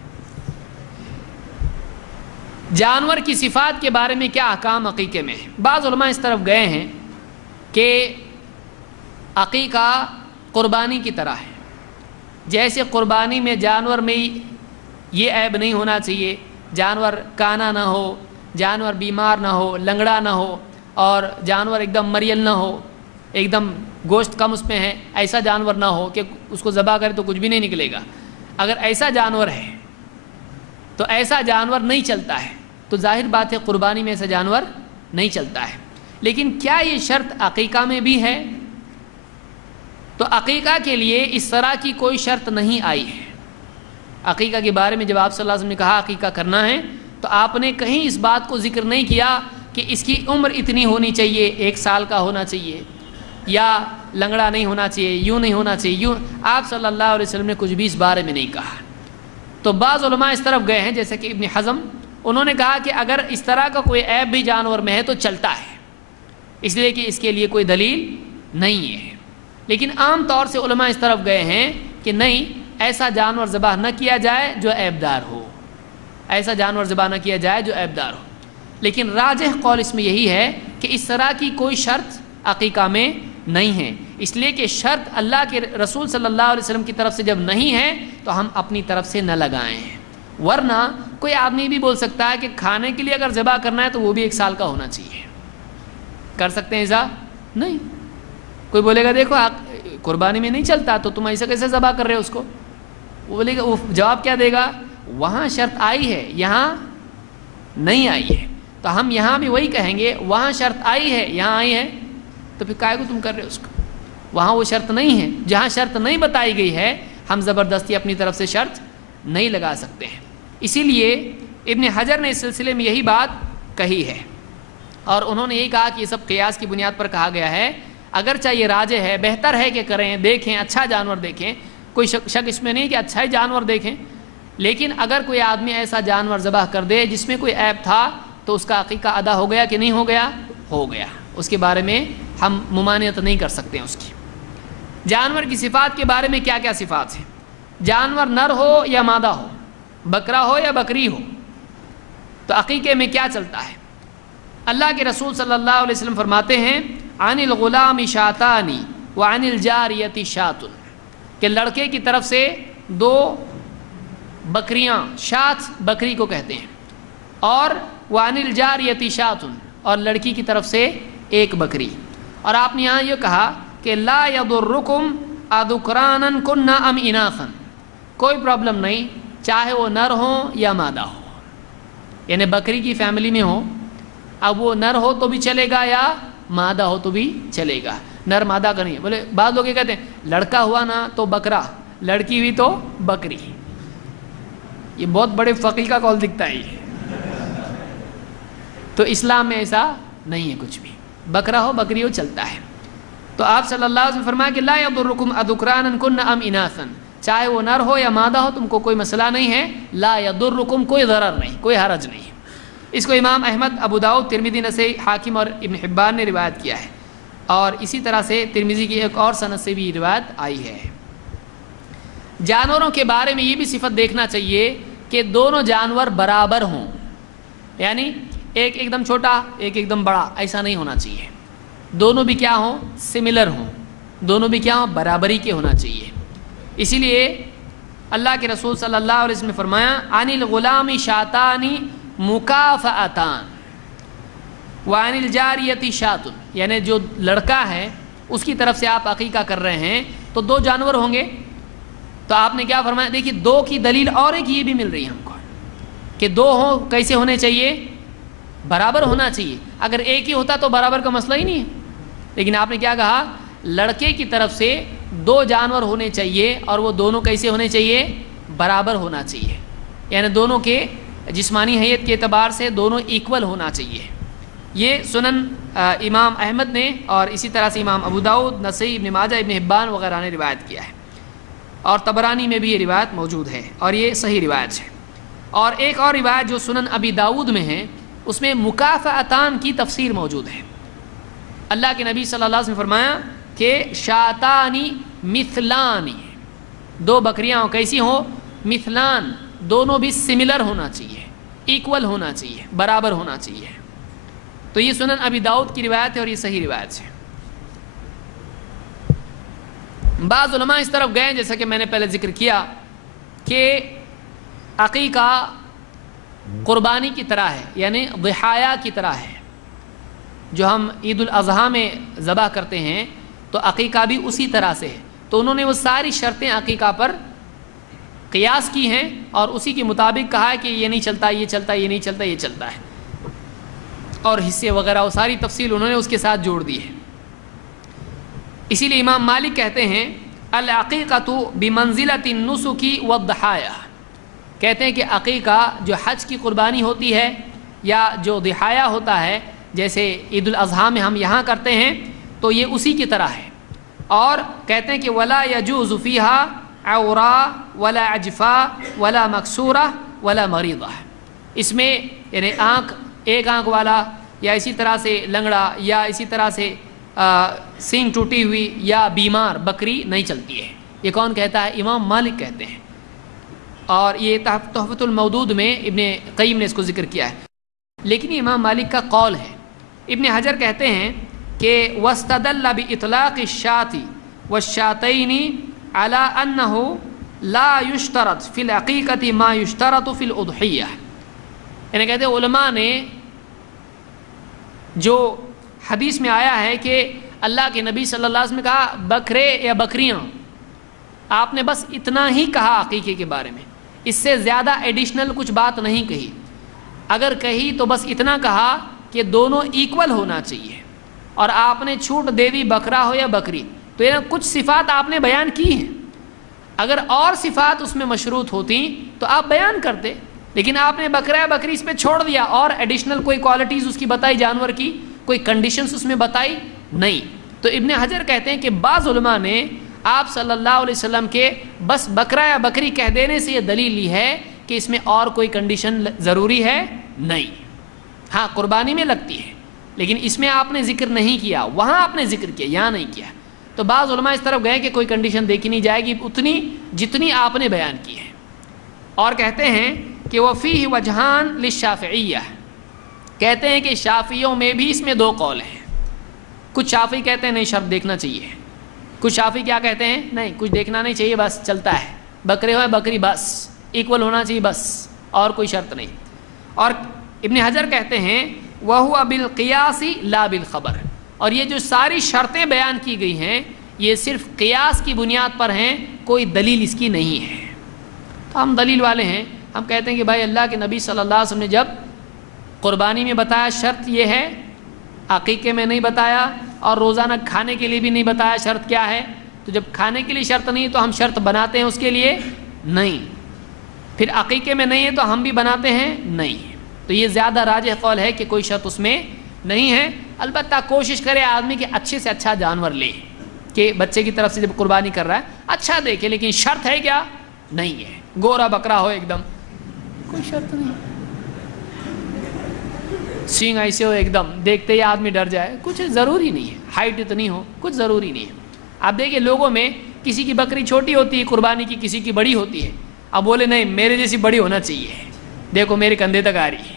جانور کی صفات کے بارے میں کیا احکام عقیقے میں ہیں. بعض علماء اس طرف گئے ہیں کہ عقیقہ قربانی کی طرح ہے. جیسے قربانی میں جانور میں یہ عیب نہیں ہونا چاہیے، جانور کانا نہ ہو، جانور بیمار نہ ہو، لنگڑا نہ ہو، اور جانور ایک دم مریل نہ ہو، ایک دم گوشت کم اس میں ہے، ایسا جانور نہ ہو کہ اس کو ذبح کرے تو کچھ بھی نہیں نکلے گا. اگر ایسا جانور ہے تو ایسا جانور نہیں چلتا ہے. تو ظاہر بات ہے قربانی میں ایسا جانور نہیں چلتا ہے. لیکن کیا یہ شرط عقیقہ میں بھی ہے؟ تو عقیقہ کے لیے اس طرح کی کوئی شرط نہیں آئی ہے۔ عقیقہ کے بارے میں جب آپ صلی اللہ علیہ وسلم نے کہا عقیقہ کرنا ہے تو آپ نے کہیں اس بات کو ذکر نہیں کیا کہ اس کی عمر اتنی ہونی چاہیے، 1 سال کا ہونا چاہیے، یا لنگڑا نہیں ہونا چاہیے، یوں نہیں ہونا چاہیے، یوں۔ آپ صلی اللہ علیہ وسلم نے کچھ بھی اس بارے میں نہیں کہا۔ تو بعض علماء اس طرف گئے ہیں جیسے کہ ابن حزم، انہوں نے کہا کہ اگر اس طرح کا کوئی عیب بھی جانور میں ہے تو چلتا ہے، اس لیے کہ اس کے لیے کوئی دلیل نہیں ہے۔ لیکن عام طور سے علماء اس طرف گئے ہیں کہ نہیں، ایسا جانور ذبح نہ کیا جائے جو عیبدار ہو، ایسا جانور ذبح نہ کیا جائے جو عیبدار ہو۔ لیکن راجح قول اس میں یہی ہے کہ اس طرح کی کوئی شرط عقیقہ میں نہیں ہے، اس لیے کہ شرط اللہ کے رسول صلی اللہ علیہ وسلم کی طرف سے جب نہیں ہے تو ہم اپنی طرف سے نہ لگائیں۔ ورنہ کوئی آدمی بھی بول سکتا ہے کہ کھانے کے لیے اگر ذبح کرنا ہے تو وہ بھی 1 سال کا ہونا چاہیے، کر سکتے ہیں ایسا؟ نہیں۔ کوئی بولے گا دیکھو قربانی میں نہیں چلتا تو تم ایسا کیسے ذبح کر رہے ہو اس کو؟ وہ بولے گا، وہ جواب کیا دے گا؟ وہاں شرط آئی ہے، یہاں نہیں آئی ہے، تو ہم یہاں بھی وہی کہیں گے، وہاں شرط آئی ہے یہاں آئی ہے، تو پھر کائے کو تم کر رہے ہو اس کو؟ وہاں وہ شرط نہیں ہے، جہاں شرط نہیں بتائی گئی ہے ہم زبردستی اپنی طرف سے شرط نہیں لگا سکتے ہیں۔ اسی لیے ابن حجر نے اس سلسلے میں یہی بات کہی ہے، اور انہوں نے یہی کہا کہ یہ سب قیاس کی بنیاد پر کہا گیا ہے، اگرچہ یہ راجح ہے، بہتر ہے کہ کریں، دیکھیں، اچھا جانور دیکھیں، کوئی شک اس میں نہیں کہ اچھا ہی جانور دیکھیں، لیکن اگر کوئی آدمی ایسا جانور ذبح کر دے جس میں کوئی عیب تھا تو اس کا عقیقہ ادا ہو گیا کہ نہیں ہو گیا؟ ہو گیا، اس کے بارے میں ہم ممانعت نہیں کر سکتے ہیں اس کی۔ جانور کی صفات کے بارے میں کیا کیا صفات ہیں؟ جانور نر ہو یا مادہ ہو، بکرا ہو یا بکری ہو، تو عقیقے میں کیا چلتا ہے؟ اللہ کے رسول صلی اللہ علیہ وسلم فرماتے ہیں عن الغلام شاتان وعن الجاریۃ شات، کہ لڑکے کی طرف سے 2 بکریاں، شات بکری کو کہتے ہیں، اور وعن الجاریۃ شات، اور لڑکی کی طرف سے 1 بکری۔ اور آپ نے یہاں یہ کہا کہ لا یضرکم اذکرانا کن ام اناثا، کوئی پرابلم نہیں چاہے وہ نر ہوں یا مادہ ہو، یعنی بکری کی فیملی میں ہو، اب وہ نر ہو تو بھی چلے گا یا مادہ ہو تو بھی چلے گا، نر مادہ کا نہیں۔ بولے بعض لوگ یہ کہتے ہیں لڑکا ہوا نا تو بکرا، لڑکی ہوئی تو بکری، یہ بہت بڑے فقیہ کا قول دکھتا ہے یہ۔ تو اسلام میں ایسا نہیں ہے کچھ بھی، بکرا ہو بکری ہو چلتا ہے۔ تو آپ صلی اللہ علیہ وسلم فرمایا کہ لا یضرکم اذکرانا کن ام اناثا، چاہے وہ نر ہو یا مادہ ہو تم کو کوئی مسئلہ نہیں ہے، لا یضرکم، کوئی ضرر نہیں، کوئی حرج نہیں۔ اس کو امام احمد، ابو داؤد، ترمذی، نسائی، حاکم اور ابن حبان نے روایت کیا ہے، اور اسی طرح سے ترمذی کی ایک اور سند سے بھی روایت آئی ہے۔ جانوروں کے بارے میں یہ بھی صفت دیکھنا چاہیے کہ دونوں جانور برابر ہوں، یعنی ایک ایک دم چھوٹا ایک ایک دم بڑا، ایسا نہیں ہونا چاہیے، دونوں بھی کیا ہوں؟ سملر ہوں، دونوں بھی کیا ہوں؟ برابری کے ہونا چاہیے۔ اسی لیے اللہ کے رسول صلی اللہ علیہ وسلم نے فرمایا عن الغلام شاتان مکافأتان وعن الجاریۃ شات، یعنی جو لڑکا ہے اس کی طرف سے آپ عقیقہ کر رہے ہیں تو 2 جانور ہوں گے، تو آپ نے کیا فرمایا؟ دیکھیے 2 کی دلیل اور ایک یہ بھی مل رہی ہے ہم کو کہ 2 ہوں، کیسے ہونے چاہیے؟ برابر ہونا چاہیے۔ اگر ایک ہی ہوتا تو برابر کا مسئلہ ہی نہیں ہے، لیکن آپ نے کیا کہا؟ لڑکے کی طرف سے 2 جانور ہونے چاہیے، اور وہ دونوں کیسے ہونے چاہیے؟ برابر ہونا چاہیے، یعنی دونوں کے جسمانی حیت کے اعتبار سے دونوں ایکول ہونا چاہیے۔ یہ سنن امام احمد نے اور اسی طرح سے امام ابو داؤد، نسائی، ابن ماجہ، ابن حبان وغیرہ نے روایت کیا ہے، اور طبرانی میں بھی یہ روایت موجود ہے، اور یہ صحیح روایت ہے۔ اور ایک اور روایت جو سنن ابی داؤد میں ہے اس میں مکافأتان کی تفسیر موجود ہے۔ اللہ کے نبی صلی اللہ علیہ وسلم نے فرمایا کہ شاتانی مثلانی، 2 بکریاں ہوں، کیسی ہوں؟ مثلان، دونوں بھی سملر ہونا چاہیے، ایکول ہونا چاہیے، برابر ہونا چاہیے۔ تو یہ سنن ابی داؤد کی روایت ہے اور یہ صحیح روایت ہے۔ بعض علماء اس طرف گئے جیسا کہ میں نے پہلے ذکر کیا کہ عقیقہ قربانی کی طرح ہے، یعنی ضحایہ کی طرح ہے، جو ہم عید الاضحیٰ میں ذبح کرتے ہیں تو عقیقہ بھی اسی طرح سے ہے۔ تو انہوں نے وہ ساری شرطیں عقیقہ پر قیاس کی ہیں اور اسی کے مطابق کہا ہے کہ یہ نہیں چلتا، یہ چلتا، یہ نہیں چلتا، یہ چلتا ہے۔ اور حصے وغیرہ وہ ساری تفصیل انہوں نے اس کے ساتھ جوڑ دی ہے. اسی لیے امام مالک کہتے ہیں العقیقۃ بمنزلۃ النسک والضحایا، کہتے ہیں کہ عقیقہ جو حج کی قربانی ہوتی ہے یا جو ضحایا ہوتا ہے جیسے عید الاضحیٰ میں ہم یہاں کرتے ہیں تو یہ اسی کی طرح ہے. اور کہتے ہیں کہ ولا یجوز فیہا عورا ولا عجفا ولا مکسورہ ولا مریضہ، اس میں یعنی ایک آنکھ والا یا اسی طرح سے لنگڑا یا اسی طرح سے سینگ ٹوٹی ہوئی یا بیمار بکری نہیں چلتی ہے. یہ کون کہتا ہے؟ امام مالک کہتے ہیں. اور یہ تحفۃ المودود میں ابن قیم نے اس کو ذکر کیا ہے، لیکن یہ امام مالک کا قول ہے. ابن حجر کہتے ہیں کہ وَاسْتَدَلَّ بِإِطْلَاقِ الشَّاةِ وَالشَّاتَيْنِ عَلَىٰ أَنَّهُ لَا يُشْتَرَطُ فِي الْعَقِيقَةِ مَا يُشْتَرَطُ فِي الْأُضْحِيَّةِ، یعنی کہتے ہیں علماء نے جو حدیث میں آیا ہے کہ اللہ کے نبی صلی اللہ علیہ وسلم نے کہا بکرے یا بکریاں، آپ نے بس اتنا ہی کہا عقیقے کے بارے میں، اس سے زیادہ ایڈیشنل کچھ بات نہیں کہی. اگر کہی تو بس اتنا کہا کہ دونوں ایکول ہونا چاہیے، اور آپ نے چھوٹ دے دی بکرا ہو یا بکری، تو یہ کچھ صفات آپ نے بیان کی ہیں. اگر اور صفات اس میں مشروط ہوتی تو آپ بیان کرتے، لیکن آپ نے بکرا یا بکری اس پہ چھوڑ دیا، اور ایڈیشنل کوئی کوالٹیز اس کی بتائی جانور کی، کوئی کنڈیشنز اس میں بتائی نہیں. تو ابن حجر کہتے ہیں کہ بعض علماء نے آپ صلی اللہ علیہ وسلم کے بس بکرا یا بکری کہہ دینے سے یہ دلیل لی ہے کہ اس میں اور کوئی کنڈیشن ضروری ہے نہیں. ہاں قربانی میں لگتی ہے، لیکن اس میں آپ نے ذکر نہیں کیا، وہاں آپ نے ذکر کیا، یہاں نہیں کیا. تو بعض علماء اس طرف گئے کہ کوئی کنڈیشن دیکھی نہیں جائے گی اتنی جتنی آپ نے بیان کی ہے. اور کہتے ہیں کہ وفیہ وجہان للشافعیہ، کہتے ہیں کہ شافعیوں میں بھی اس میں دو قول ہیں. کچھ شافعی کہتے ہیں نہیں شرط دیکھنا چاہیے، کچھ شافعی کیا کہتے ہیں نہیں کچھ دیکھنا نہیں چاہیے، بس چلتا ہے، بکرے ہوئے بکری بس ایکول ہونا چاہیے بس، اور کوئی شرط نہیں. اور ابن حجر کہتے ہیں وَهُوَ بِالْقِيَاسِ لَا بِالْخَبَرِ، اور یہ جو ساری شرطیں بیان کی گئی ہیں یہ صرف قیاس کی بنیاد پر ہیں، کوئی دلیل اس کی نہیں ہے. تو ہم دلیل والے ہیں، ہم کہتے ہیں کہ بھائی اللہ کے نبی صلی اللہ علیہ وسلم نے جب قربانی میں بتایا شرط یہ ہے، عقیقے میں نہیں بتایا، اور روزانہ کھانے کے لیے بھی نہیں بتایا شرط کیا ہے، تو جب کھانے کے لیے شرط نہیں تو ہم شرط بناتے ہیں اس کے لیے نہیں، پھر عقیقے میں نہیں ہے تو ہم بھی بناتے ہیں نہیں. تو یہ زیادہ راجح قول ہے کہ کوئی شرط اس میں نہیں ہے. البتہ کوشش کرے آدمی کہ اچھے سے اچھا جانور لے، کہ بچے کی طرف سے جب قربانی کر رہا ہے اچھا دیکھے، لیکن شرط ہے کیا؟ نہیں ہے. گورا بکرا ہو ایک دم، کوئی شرط نہیں، سینگ ایسے ہو ایک دم دیکھتے ہی آدمی ڈر جائے، کچھ ضروری نہیں ہے. ہائٹ اتنی ہو، کچھ ضروری نہیں ہے. آپ دیکھیں لوگوں میں کسی کی بکری چھوٹی ہوتی ہے قربانی کی، کسی کی بڑی ہوتی ہے، اب بولے نہیں میرے جیسی بڑی ہونا چاہیے، دیکھو میرے کندھے تک آ رہی ہے.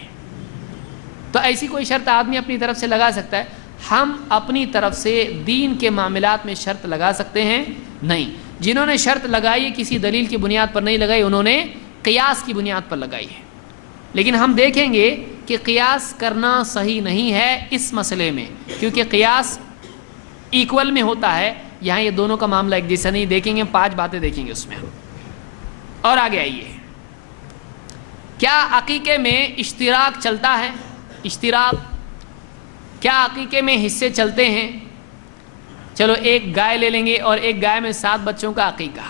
تو ایسی کوئی شرط آدمی اپنی طرف سے لگا سکتا ہے؟ ہم اپنی طرف سے دین کے معاملات میں شرط لگا سکتے ہیں نہیں. جنہوں نے شرط لگائی کسی دلیل کی بنیاد پر نہیں لگائی، انہوں نے قیاس کی بنیاد پر لگائی ہے. لیکن ہم دیکھیں گے کہ قیاس کرنا صحیح نہیں ہے اس مسئلے میں، کیونکہ قیاس ایکول میں ہوتا ہے، یہاں یہ دونوں کا معاملہ ایک جیسا نہیں. دیکھیں گے 5 باتیں دیکھیں گے اس میں. اور آگے آئیے، کیا عقیقے میں اشتراک چلتا ہے؟ اشتراک کیا عقیقے میں حصے چلتے ہیں؟ چلو ایک گائے لے لیں گے اور ایک گائے میں 7 بچوں کا عقیقہ،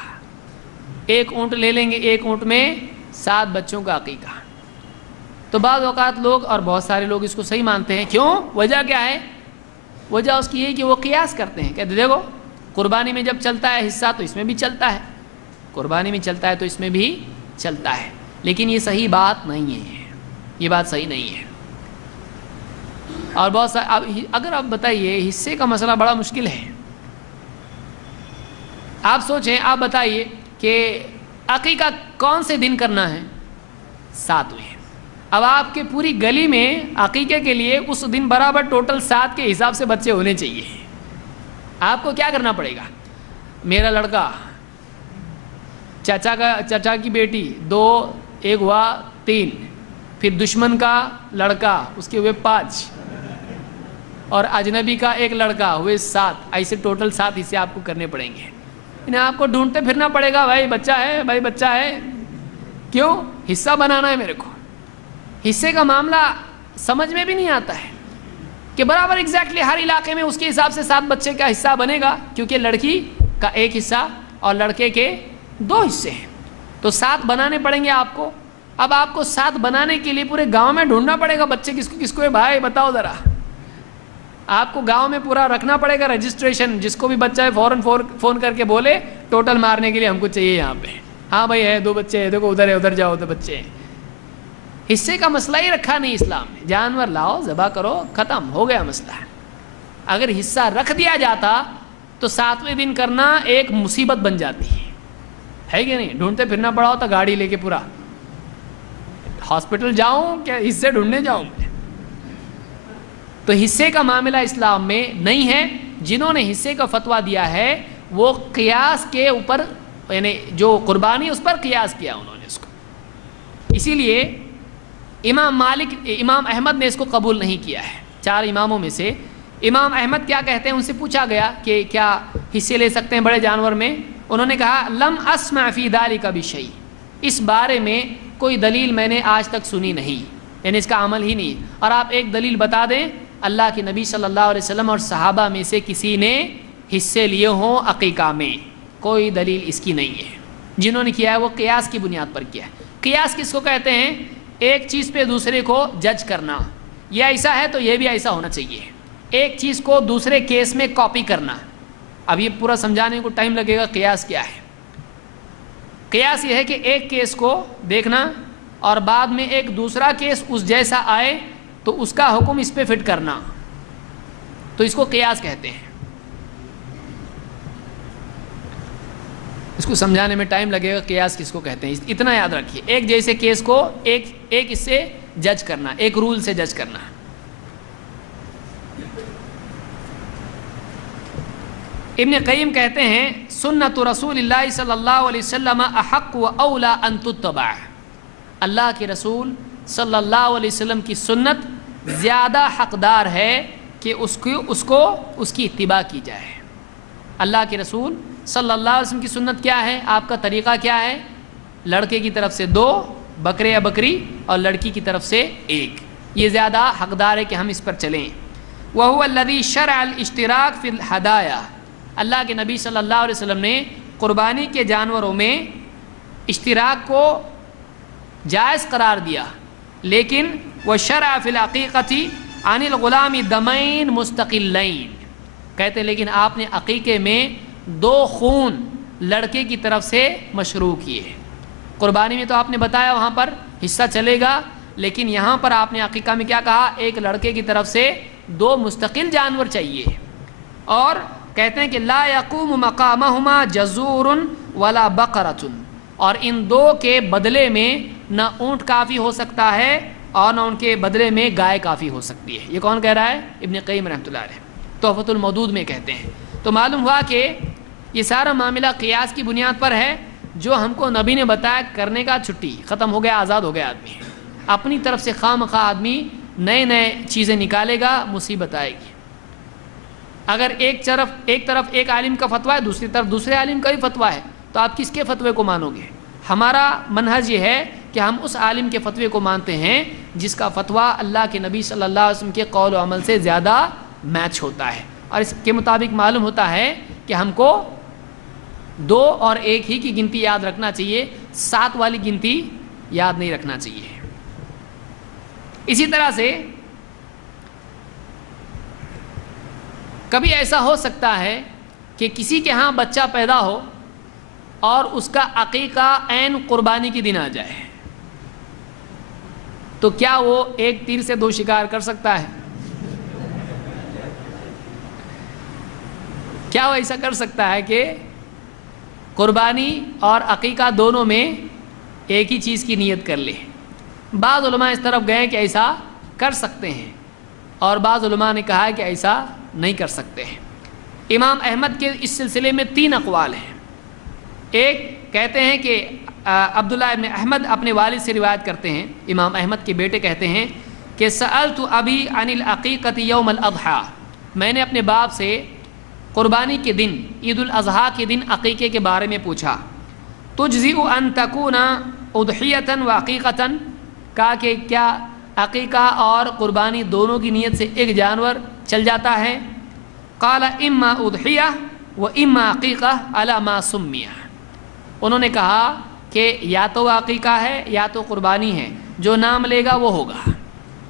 ایک اونٹ لے لیں گے، ایک اونٹ میں 7 بچوں کا عقیقہ. تو بعض اوقات لوگ اور بہت سارے لوگ اس کو صحیح مانتے ہیں. کیوں؟ وجہ کیا ہے؟ وجہ اس کی یہ کہ وہ قیاس کرتے ہیں، کہتے دیکھو قربانی میں جب چلتا ہے حصہ تو اس میں بھی چلتا ہے، قربانی میں چلتا ہے تو اس میں بھی چلتا ہے. لیکن یہ صحیح بات نہیں ہے، یہ بات صحیح نہیں ہے. اور بہت سارے اگر آپ بتائیے حصے کا مسئلہ بڑا مشکل ہے. آپ سوچیں، آپ بتائیے کہ عقیقہ کون سے دن کرنا ہے؟ 7ویں. اب آپ کے پوری گلی میں عقیقے کے لیے اس دن برابر ٹوٹل 7 کے حساب سے بچے ہونے چاہیے. آپ کو کیا کرنا پڑے گا؟ میرا لڑکا، چچا کی بیٹی 2، ایک ہوا 3، پھر دشمن کا لڑکا اس کے ہوئے 5، اور اجنبی کا ایک لڑکا ہوئے 7. ایسے ٹوٹل 7 حصے آپ کو کرنے پڑیں گے. انہیں آپ کو ڈھونڈتے پھرنا پڑے گا، بھائی بچہ ہے، بھائی بچہ ہے. کیوں؟ حصہ بنانا ہے میرے کو. حصے کا معاملہ سمجھ میں بھی نہیں آتا ہے. کہ برابر ایگزیکٹلی ہر علاقے میں اس کے حساب سے 7 بچے کا حصہ بنے گا، کیونکہ لڑکی کا 1 حصہ اور لڑکے کے 2 حصے ہیں، تو 7 بنانے پڑیں گے آپ کو۔ اب آپ کو 7 بنانے کے لیے پورے گاؤں میں ڈھونڈنا پڑے گا بچے کس کو ہے، بھائی بتاؤ ذرا۔ آپ کو گاؤں میں پورا رکھنا پڑے گا رجسٹریشن، جس کو بھی بچہ ہے فوراً فون کر کے بولے ٹوٹل مارنے کے لیے ہم کو چاہیے یہاں پہ، ہاں بھائی ہے 2 بچے ہیں، دیکھو ادھر ہے، ادھر جاؤ، 2 بچے ہیں۔ حصے کا مسئلہ ہی رکھا نہیں اسلام میں، جانور لاؤ ذبح کرو، ختم ہو گیا مسئلہ۔ اگر حصہ رکھ دیا جاتا تو 7ویں دن کرنا ایک مصیبت بن جاتی ہے کہ نہیں؟ ڈھونڈتے پھرنا پڑا ہوتا گاڑی لے کے، پورا ہاسپٹل جاؤں کیا حصے ڈھونڈنے جاؤں؟ تو حصے کا معاملہ اسلام میں نہیں ہے۔ جنہوں نے حصے کا فتویٰ دیا ہے وہ قیاس کے اوپر، یعنی جو قربانی اس پر قیاس کیا انہوں نے اس کو، اسی لیے امام احمد نے اس کو قبول نہیں کیا ہے۔ 4 اماموں میں سے امام احمد کیا کہتے ہیں، ان سے پوچھا گیا کہ کیا حصے لے سکتے ہیں بڑے جانور میں؟ انہوں نے کہا لم اسمع فی ذلک بشیء، اس بارے میں کوئی دلیل میں نے آج تک سنی نہیں، یعنی اس کا عمل ہی نہیں۔ اور آپ ایک دلیل بتا دیں، اللہ کے نبی صلی اللہ علیہ وسلم اور صحابہ میں سے کسی نے حصے لیے ہوں عقیقہ میں؟ کوئی دلیل اس کی نہیں ہے۔ جنہوں نے کیا ہے وہ قیاس کی بنیاد پر کیا ہے۔ قیاس کس کو کہتے ہیں؟ ایک چیز پہ دوسرے کو جج کرنا، یہ ایسا ہے تو یہ بھی ایسا ہونا چاہیے۔ ایک چیز کو دوسرے کیس میں کاپی کرنا، اب یہ پورا سمجھانے کو ٹائم لگے گا قیاس کیا ہے۔ قیاس یہ ہے کہ ایک کیس کو دیکھنا اور بعد میں ایک دوسرا کیس اس جیسا آئے تو اس کا حکم اس پہ فٹ کرنا، تو اس کو قیاس کہتے ہیں۔ اس کو سمجھانے میں ٹائم لگے گا قیاس کس کو کہتے ہیں، اتنا یاد رکھیے، ایک جیسے کیس کو ایک اس سے جج کرنا، ایک رول سے جج کرنا۔ ابن قیم کہتے ہیں سنت رسول اللہ صلی اللہ علیہ وسلم احق و اولا ان تتبع، اللہ کے رسول صلی اللہ علیہ وسلم کی سنت زیادہ حقدار ہے کہ اس کی اتباع کی جائے۔ اللہ کے رسول صلی اللہ علیہ وسلم کی سنت کیا ہے؟ آپ کا طریقہ کیا ہے؟ لڑکے کی طرف سے 2 بکرے یا بکری اور لڑکی کی طرف سے 1، یہ زیادہ حقدار ہے کہ ہم اس پر چلیں۔ وَهُوَ الَّذِي شَرَعَ الْإِشْتِرَاكَ فِي الْهَدَايَا، اللہ کے نبی صلی اللہ علیہ وسلم نے قربانی کے جانوروں میں اشتراک کو جائز قرار دیا، لیکن وَشَرَعَ فِي الْعَقِيقَةِ عَنِ الْغُلَامِ دَمَيْن مُسْتَقِلَّيْن، کہتے لیکن آپ نے عقیقے میں 2 خون لڑکے کی طرف سے مشروع کیے۔ قربانی میں تو آپ نے بتایا وہاں پر حصہ چلے گا، لیکن یہاں پر آپ نے عقیقہ میں کیا کہا؟ ایک لڑکے کی طرف سے 2 مستقل جانور چاہیے، اور کہتے ہیں کہ لا یقوم مقامہما جزور ولا بقرۃ، اور ان 2 کے بدلے میں نہ اونٹ کافی ہو سکتا ہے اور نہ ان کے بدلے میں گائے کافی ہو سکتی ہے۔ یہ کون کہہ رہا ہے؟ ابن قیم رحمۃ اللہ علیہ تحفۃ المودود میں کہتے ہیں۔ تو معلوم ہوا کہ یہ سارا معاملہ قیاس کی بنیاد پر ہے، جو ہم کو نبی نے بتایا کرنے کا، چھٹی ختم ہو گیا، آزاد ہو گیا آدمی۔ اپنی طرف سے خواہ مخواہ آدمی نئے چیزیں نکالے گا، مصیبت آئے گی۔ اگر ایک طرف ایک عالم کا فتویٰ ہے، دوسری طرف دوسرے عالم کا بھی فتویٰ ہے، تو آپ کس کے فتوے کو مانو گے؟ ہمارا منہج یہ ہے کہ ہم اس عالم کے فتوے کو مانتے ہیں جس کا فتویٰ اللہ کے نبی صلی اللہ علیہ وسلم کے قول و عمل سے زیادہ میچ ہوتا ہے، اور اس کے مطابق معلوم ہوتا ہے کہ ہم کو 2 اور 1 ہی کی گنتی یاد رکھنا چاہیے، 7 والی گنتی یاد نہیں رکھنا چاہیے۔ اسی طرح سے کبھی ایسا ہو سکتا ہے کہ کسی کے ہاں بچہ پیدا ہو اور اس کا عقیقہ عین قربانی کے دن آ جائے، تو کیا وہ 1 تیر سے 2 شکار کر سکتا ہے؟ کیا وہ ایسا کر سکتا ہے کہ قربانی اور عقیقہ دونوں میں ایک ہی چیز کی نیت کر لے؟ بعض علماء اس طرف گئے کہ ایسا کر سکتے ہیں، اور بعض علماء نے کہا کہ ایسا نہیں کر سکتے ہیں۔ امام احمد کے اس سلسلے میں 3 اقوال ہیں۔ ایک کہتے ہیں کہ عبداللہ ابن احمد اپنے والد سے روایت کرتے ہیں، امام احمد کے بیٹے کہتے ہیں کہ سألت ابی عن العقیقۃ یوم الاضحیٰ، میں نے اپنے باپ سے قربانی کے دن، عید الاضحیٰ کے دن عقیقے کے بارے میں پوچھا۔ تجزئ ان تکون اضحیۃ و عقیقۃ، کہا کہ کیا عقیقہ اور قربانی دونوں کی نیت سے ایک جانور چل جاتا ہے؟ قال اما اضحیہ و اما عقیقہ علی ما سمیہ، انہوں نے کہا کہ یا تو عقیقہ ہے یا تو قربانی ہے، جو نام لے گا وہ ہوگا،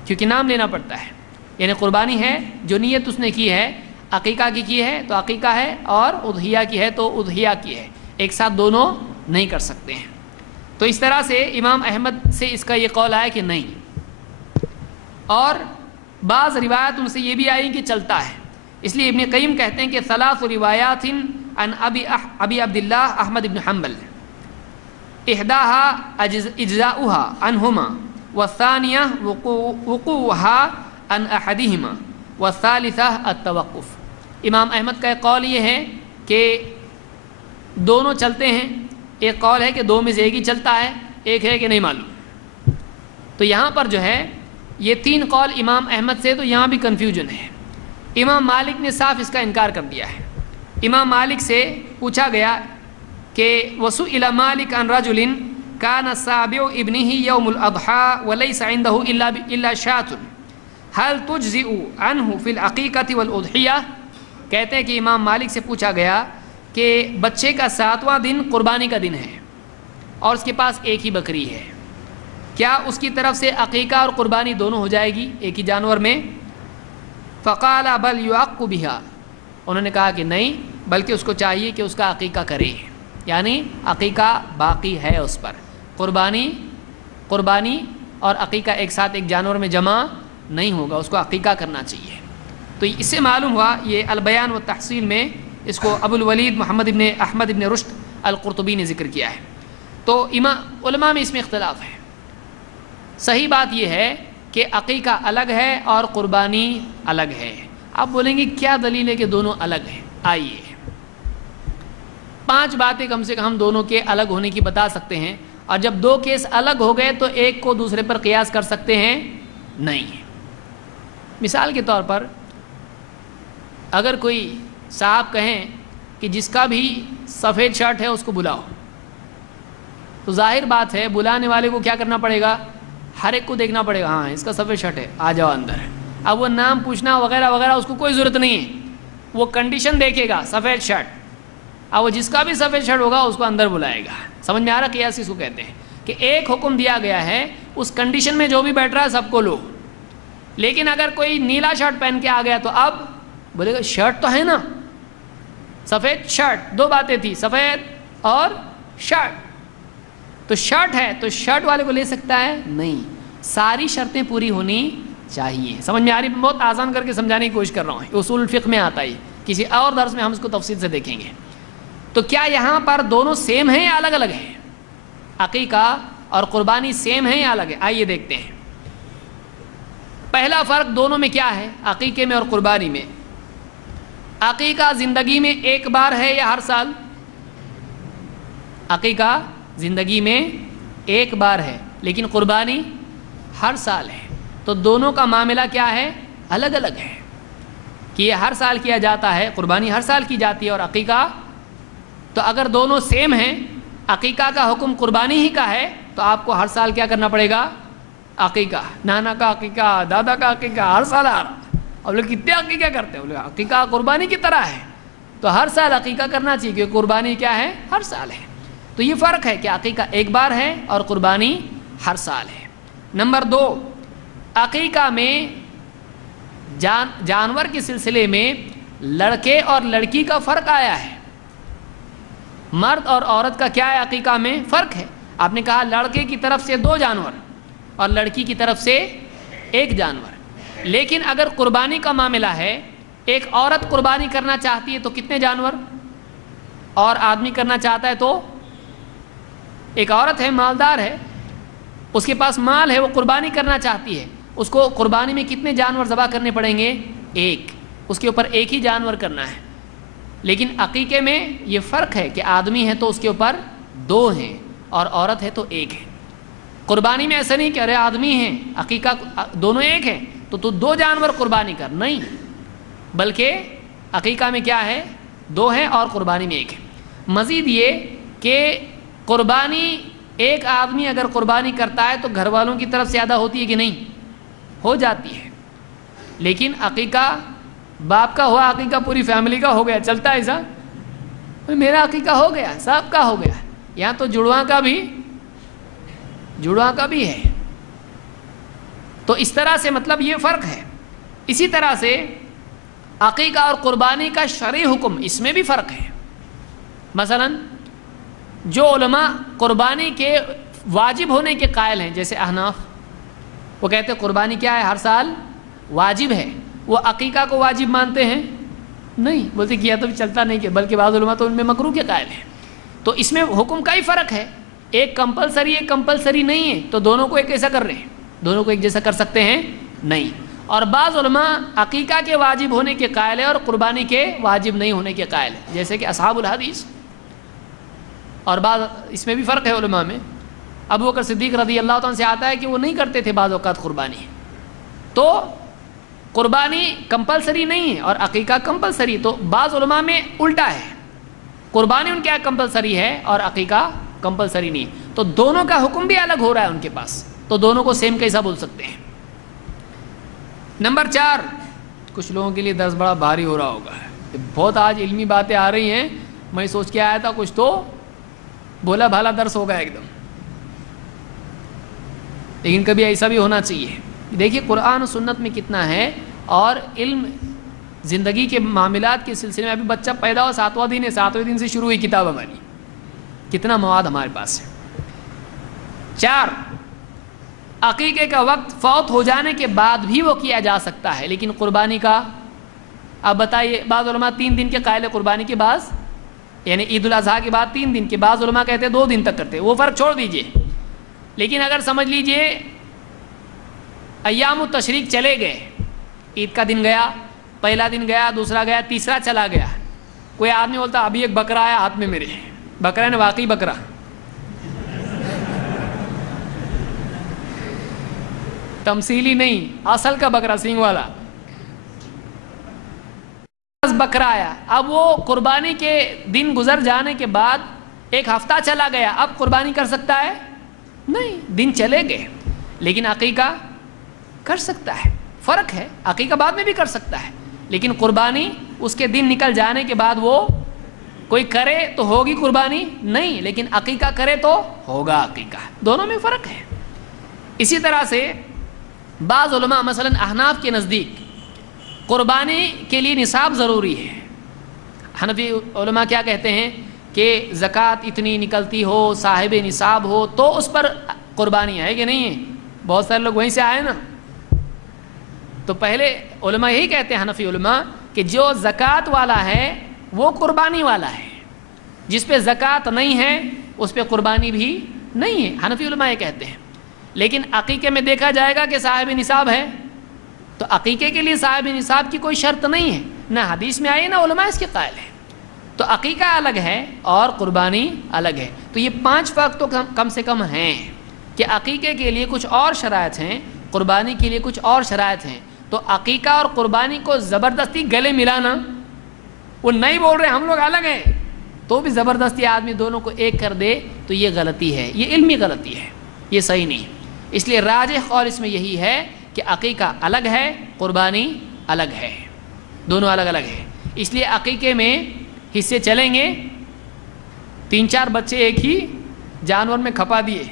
کیونکہ نام لینا پڑتا ہے، یعنی قربانی ہے جو نیت اس نے کی ہے، عقیقہ کی ہے تو عقیقہ ہے، اور اضحیہ کی ہے تو اضحیہ کی ہے، ایک ساتھ دونوں نہیں کر سکتے ہیں۔ تو اس طرح سے امام احمد سے اس کا یہ قول آیا کہ نہیں، اور بعض روایت ان سے یہ بھی آئی کہ چلتا ہے، اس لیے ابن قیم کہتے ہیں کہ ثلاث روایات عن ابی عبداللہ احمد بن حنبل احداها اجزاؤها عنهما والثانیہ وقوعها عن احدهما والثالثہ التوقف۔ امام احمد کا ایک قول یہ ہے کہ دونوں چلتے ہیں، ایک قول ہے کہ دو میں سے ایک ہی چلتا ہے، ایک ہے کہ نہیں معلوم۔ تو یہاں پر جو ہے یہ تین قول امام احمد سے، تو یہاں بھی کنفیوژن ہے۔ امام مالک نے صاف اس کا انکار کر دیا ہے۔ امام مالک سے پوچھا گیا کہ وسئل مالک عن رجل كان سابع ابنه يوم الاضحى وليس عنده الا شاة هل تجزئ عنه في العقيقة والاضحية، کہتے ہیں کہ امام مالک سے پوچھا گیا کہ بچے کا 7واں دن قربانی کا دن ہے اور اس کے پاس ایک ہی بکری ہے، کیا اس کی طرف سے عقیقہ اور قربانی دونوں ہو جائے گی ایک ہی جانور میں؟ فقال بل يعق بها، انہوں نے کہا کہ نہیں، بلکہ اس کو چاہیے کہ اس کا عقیقہ کرے، یعنی عقیقہ باقی ہے اس پر، قربانی اور عقیقہ ایک ساتھ ایک جانور میں جمع نہیں ہوگا، اس کو عقیقہ کرنا چاہیے۔ تو اس سے معلوم ہوا، یہ البیان و تحصیل میں اس کو ابو الولید محمد ابن احمد ابن رشد القرطبی نے ذکر کیا ہے۔ تو علماء میں اس میں اختلاف ہے۔ صحیح بات یہ ہے کہ عقیقہ الگ ہے اور قربانی الگ ہے۔ آپ بولیں گے کیا دلیل ہے کہ دونوں الگ ہیں؟ آئیے 5 باتیں کم سے کم دونوں کے الگ ہونے کی بتا سکتے ہیں، اور جب 2 کیس الگ ہو گئے تو ایک کو دوسرے پر قیاس کر سکتے ہیں؟ نہیں۔ مثال کے طور پر اگر کوئی صاحب کہیں کہ جس کا بھی سفید شرٹ ہے اس کو بلاؤ، تو ظاہر بات ہے بلانے والے کو کیا کرنا پڑے گا؟ ہر ایک کو دیکھنا پڑے گا، ہاں اس کا سفید شرٹ ہے، آ جاؤ اندر۔ اب وہ نام پوچھنا وغیرہ وغیرہ اس کو کوئی ضرورت نہیں ہے، وہ کنڈیشن دیکھے گا سفید شرٹ، اب وہ جس کا بھی سفید شرٹ ہوگا اس کو اندر بلائے گا۔ سمجھ میں آ رہا؟ قیاس اس کو کہتے ہیں کہ ایک حکم دیا گیا ہے، اس کنڈیشن میں جو بھی بیٹھ رہا ہے سب کو لو۔ لیکن اگر کوئی نیلا شرٹ پہن کے آ گیا تو اب بولے گا شرٹ تو ہے نا، سفید شرٹ، 2 باتیں تھی، سفید اور شرٹ، تو شرٹ ہے تو شرٹ والے کو لے سکتا ہے؟ نہیں، ساری شرطیں پوری ہونی چاہیے۔ سمجھ میں آ رہی؟ بہت آسان کر کے سمجھانے کی کوشش کر رہا ہوں، اصول الفقہ میں آتا ہے، کسی اور درس میں ہم اس کو تفصیل سے دیکھیں گے۔ تو کیا یہاں پر دونوں سیم ہیں یا الگ الگ ہیں؟ عقیقہ اور قربانی سیم ہیں یا الگ ہے؟ آئیے دیکھتے ہیں۔ پہلا فرق دونوں میں کیا ہے، عقیقے میں اور قربانی میں؟ عقیقہ زندگی میں ایک بار ہے یا ہر سال؟ عقیقہ زندگی میں ایک بار ہے، لیکن قربانی ہر سال ہے۔ تو دونوں کا معاملہ کیا ہے؟ الگ الگ ہے، کہ یہ ہر سال کیا جاتا ہے، قربانی ہر سال کی جاتی ہے، اور عقیقہ تو اگر دونوں سیم ہیں، عقیقہ کا حکم قربانی ہی کا ہے، تو آپ کو ہر سال کیا کرنا پڑے گا؟ عقیقہ، نانا کا عقیقہ، دادا کا عقیقہ، ہر سال آ رہا۔ اور لوگ کتنے عقیقہ کرتے ہیں؟ بولے عقیقہ قربانی کی طرح ہے، تو ہر سال عقیقہ کرنا چاہیے، کیونکہ قربانی کیا ہے؟ ہر سال ہے۔ تو یہ فرق ہے کہ عقیقہ ایک بار ہے اور قربانی ہر سال ہے۔ نمبر 2، عقیقہ میں جانور کے سلسلے میں لڑکے اور لڑکی کا فرق آیا ہے۔ مرد اور عورت کا کیا ہے عقیقہ میں؟ فرق ہے۔ آپ نے کہا لڑکے کی طرف سے 2 جانور اور لڑکی کی طرف سے 1 جانور، لیکن اگر قربانی کا معاملہ ہے، ایک عورت قربانی کرنا چاہتی ہے تو کتنے جانور، اور آدمی کرنا چاہتا ہے تو ایک عورت ہے، مالدار ہے، اس کے پاس مال ہے، وہ قربانی کرنا چاہتی ہے، اس کو قربانی میں کتنے جانور ذبح کرنے پڑیں گے؟ 1، اس کے اوپر 1 ہی جانور کرنا ہے۔ لیکن عقیقے میں یہ فرق ہے کہ آدمی ہے تو اس کے اوپر 2 ہیں اور عورت ہے تو 1 ہے۔ قربانی میں ایسا نہیں کہ ارے آدمی ہیں، عقیقہ دونوں 1 ہیں تو 2 جانور قربانی کر، نہیں، بلکہ عقیقہ میں کیا ہے؟ 2 ہیں اور قربانی میں 1 ہے۔ مزید یہ کہ قربانی ایک آدمی اگر قربانی کرتا ہے تو گھر والوں کی طرف سے ادا ہوتی ہے کہ نہیں؟ ہو جاتی ہے، لیکن عقیقہ باپ کا ہوا، عقیقہ پوری فیملی کا ہو گیا، چلتا ہے ایسا؟ میرا عقیقہ ہو گیا، سب کا ہو گیا، یہاں تو جڑواں کا بھی ہے۔ تو اس طرح سے مطلب یہ فرق ہے۔ اسی طرح سے عقیقہ اور قربانی کا شرعی حکم، اس میں بھی فرق ہے۔ مثلا جو علماء قربانی کے واجب ہونے کے قائل ہیں، جیسے احناف، وہ کہتے ہیں قربانی کیا ہے، ہر سال واجب ہے، وہ عقیقہ کو واجب مانتے ہیں؟ نہیں، بولتے کیا تو بھی چلتا نہیں، کہ بلکہ بعض علماء تو ان میں مکروہ کے قائل ہیں۔ تو اس میں حکم کا ہی فرق ہے، ایک کمپلسری ایک کمپلسری نہیں ہے، تو دونوں کو ایک ایسا کر رہے ہیں، دونوں کو ایک جیسا کر سکتے ہیں؟ نہیں۔ اور بعض علماء عقیقہ کے واجب ہونے کے قائل ہیں اور قربانی کے واجب نہیں ہونے کے قائل ہیں، جیسے کہ اصحاب الحدیث۔ اور بعض اس میں بھی فرق ہے علماء میں۔ ابو بکر صدیق رضی اللہ عنہ سے آتا ہے کہ وہ نہیں کرتے تھے بعض اوقات قربانی، تو قربانی کمپلسری نہیں ہے اور عقیقہ کمپلسری، تو بعض علماء میں الٹا ہے، قربانی ان کے یہاں کمپلسری ہے اور عقیقہ کمپلسری نہیں، تو دونوں کا حکم بھی الگ ہو رہا ہے ان کے پاس، تو دونوں کو سیم کیسا بول سکتے ہیں؟ نمبر 4، کچھ لوگوں کے لیے درس بڑا بھاری ہو رہا ہوگا، بہت آج علمی باتیں آ رہی ہیں، میں سوچ کے آیا تھا کچھ تو بولا بھالا درس ہوگا ایک دم، لیکن کبھی ایسا بھی ہونا چاہیے۔ دیکھیے قرآن و سنت میں کتنا ہے، اور علم زندگی کے معاملات کے سلسلے میں، ابھی بچہ پیدا ہو 7واں دن ہے، 7ویں دن سے شروع ہوئی کتاب ہماری، کتنا مواد ہمارے پاس ہے۔ 4، عقیقے کا وقت فوت ہو جانے کے بعد بھی وہ کیا جا سکتا ہے، لیکن قربانی کا اب بتائیے، بعض علماء 3 دن کے قائل ہے قربانی کے بعد، یعنی عید الاضحیٰ کے بعد 3 دن کے، بعض علماء کہتے ہیں 2 دن تک کرتے، وہ فرق چھوڑ دیجئے۔ لیکن اگر سمجھ لیجئے ایام التشریق چلے گئے، عید کا دن گیا، پہلا دن گیا، دوسرا گیا، تیسرا چلا گیا، کوئی آدمی بولتا ابھی ایک بکرا آیا ہاتھ میں میرے، بکرا نے واقعی بکرا، تمثیلی نہیں، اصل کا بکرا، سینگ والا بکرا آیا، اب وہ قربانی کے دن گزر جانے کے بعد 1 ہفتہ چلا گیا، اب قربانی کر سکتا ہے؟ نہیں، دن چلے گئے، لیکن عقیقہ کر سکتا ہے، فرق ہے، عقیقہ بعد میں بھی کر سکتا ہے، لیکن قربانی اس کے دن نکل جانے کے بعد وہ کوئی کرے تو ہوگی قربانی نہیں، لیکن عقیقہ کرے تو ہوگا عقیقہ، دونوں میں فرق ہے۔ اسی طرح سے بعض علماء مثلا احناف کے نزدیک قربانی کے لیے نصاب ضروری ہے۔ حنفی علماء کیا کہتے ہیں کہ زکوٰۃ اتنی نکلتی ہو، صاحب نصاب ہو تو اس پر قربانی ہے کہ نہیں ہے؟ بہت سارے لوگ وہیں سے آئے نا، تو پہلے علماء یہی کہتے ہیں حنفی علماء کہ جو زکوٰۃ والا ہے وہ قربانی والا ہے، جس پہ زکوٰۃ نہیں ہے اس پہ قربانی بھی نہیں ہے، حنفی علماء یہ کہتے ہیں۔ لیکن عقیقے میں دیکھا جائے گا کہ صاحب نصاب ہے، تو عقیقے کے لیے صاحب نصاب کی کوئی شرط نہیں ہے، نہ حدیث میں آئی نہ علماء اس کے قائل ہیں، تو عقیقہ الگ ہے اور قربانی الگ ہے۔ تو یہ 5 فرق تو کم سے کم ہیں کہ عقیقے کے لیے کچھ اور شرائط ہیں، قربانی کے لیے کچھ اور شرائط ہیں، تو عقیقہ اور قربانی کو زبردستی گلے ملانا، وہ نہیں بول رہے ہم لوگ الگ ہیں، تو بھی زبردستی آدمی دونوں کو ایک کر دے تو یہ غلطی ہے، یہ علمی غلطی ہے، یہ صحیح نہیں۔ اس لیے راجح قول اس میں یہی ہے کہ عقیقہ الگ ہے، قربانی الگ ہے، دونوں الگ الگ ہے۔ اس لیے عقیقے میں حصے چلیں گے، 3-4 بچے ایک ہی جانور میں کھپا دیے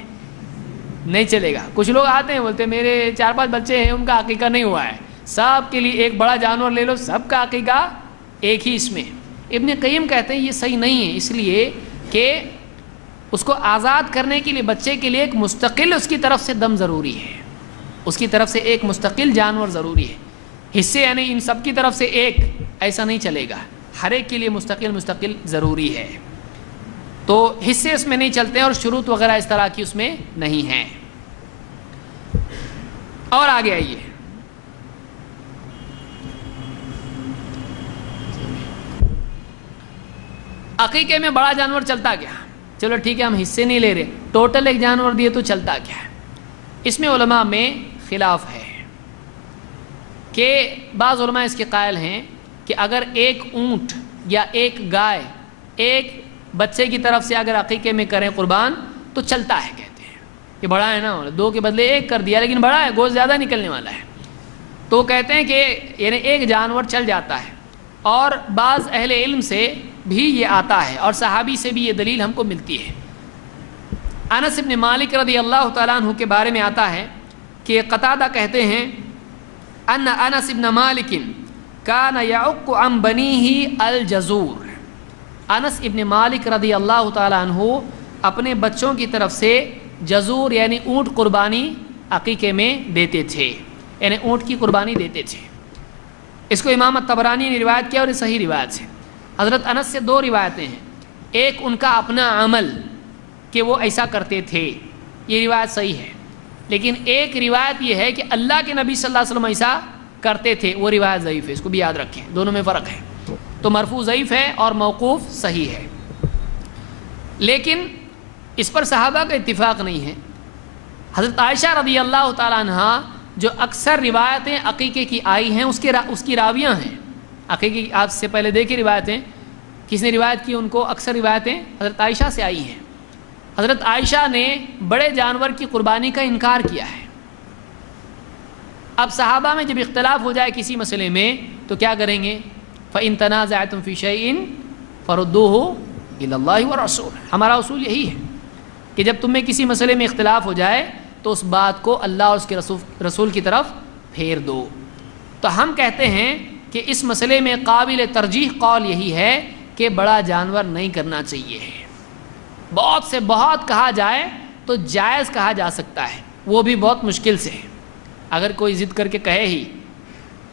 نہیں چلے گا۔ کچھ لوگ آتے ہیں بولتے میرے 4-5 بچے ہیں، ان کا عقیقہ نہیں ہوا ہے، سب کے لیے ایک بڑا جانور لے لو، سب کا عقیقہ ایک ہی اس میں۔ ابن قیم کہتے ہیں یہ صحیح نہیں ہے، اس لیے کہ اس کو آزاد کرنے کے لیے بچے کے لیے ایک مستقل اس کی طرف سے دم ضروری ہے، اس کی طرف سے ایک مستقل جانور ضروری ہے، حصے یعنی ان سب کی طرف سے ایک ایسا نہیں چلے گا، ہر ایک کے لیے مستقل ضروری ہے، تو حصے اس میں نہیں چلتے ہیں اور شروط وغیرہ اس طرح کی اس میں نہیں ہیں۔ اور آگے آئیے، عقیقے میں بڑا جانور چلتا کیا؟ چلو ٹھیک ہے ہم حصے نہیں لے رہے، ٹوٹل ایک جانور دیے تو چلتا کیا ہے؟ اس میں علماء میں خلاف ہے کہ بعض علماء اس کے قائل ہیں کہ اگر ایک اونٹ یا ایک گائے ایک بچے کی طرف سے اگر عقیقے میں کریں قربان تو چلتا ہے، کہتے ہیں کہ بڑا ہے نا، 2 کے بدلے 1 کر دیا لیکن بڑا ہے، گوشت زیادہ نکلنے والا ہے۔ تو کہتے ہیں کہ یعنی ایک جانور چل جاتا ہے، اور بعض اہل علم سے بھی یہ آتا ہے اور صحابی سے بھی یہ دلیل ہم کو ملتی ہے۔ انس بن مالک رضی اللہ تعالیٰ عنہ کے بارے میں آتا ہے کہ قتادہ کہتے ہیں ان انس بن مالک کان یعق عن بنیہ الجزور، انس ابن مالک رضی اللہ تعالیٰ عنہ اپنے بچوں کی طرف سے جزور یعنی اونٹ قربانی عقیقے میں دیتے تھے، یعنی اونٹ کی قربانی دیتے تھے۔ اس کو امام طبرانی نے روایت کیا اور یہ صحیح روایت ہے۔ حضرت انس سے دو روایتیں ہیں، ایک ان کا اپنا عمل کہ وہ ایسا کرتے تھے، یہ روایت صحیح ہے، لیکن ایک روایت یہ ہے کہ اللہ کے نبی صلی اللہ علیہ وسلم ایسا کرتے تھے، وہ روایت ضعیف ہے، اس کو بھی یاد رکھیں، دونوں میں فرق ہے۔ تو مرفوع ضعیف ہے اور موقوف صحیح ہے، لیکن اس پر صحابہ کا اتفاق نہیں ہے۔ حضرت عائشہ رضی اللہ تعالیٰ عنہ جو اکثر روایتیں عقیقے کی آئی ہیں اس کی راویہ ہیں، عقیقے کی آپ سے پہلے دیکھیں روایتیں کس نے روایت کی، ان کو اکثر روایتیں حضرت عائشہ سے آئی ہیں۔ حضرت عائشہ نے بڑے جانور کی قربانی کا انکار کیا ہے۔ اب صحابہ میں جب اختلاف ہو جائے کسی مسئلے میں تو کیا کریں گے؟ فَإِن تَنَازَعْتُمْ فِي شَيْءٍ فَرُدُّوهُ إِلَى اللَّهِ وَالرَّسُولِ، ہمارا اصول یہی ہے کہ جب تم میں کسی مسئلے میں اختلاف ہو جائے تو اس بات کو اللہ اور اس کے رسول کی طرف پھیر دو۔ تو ہم کہتے ہیں کہ اس مسئلے میں قابل ترجیح قول یہی ہے کہ بڑا جانور نہیں کرنا چاہیے، بہت سے بہت کہا جائے تو جائز کہا جا سکتا ہے، وہ بھی بہت مشکل سے، اگر کوئی ضد کر کے کہے ہی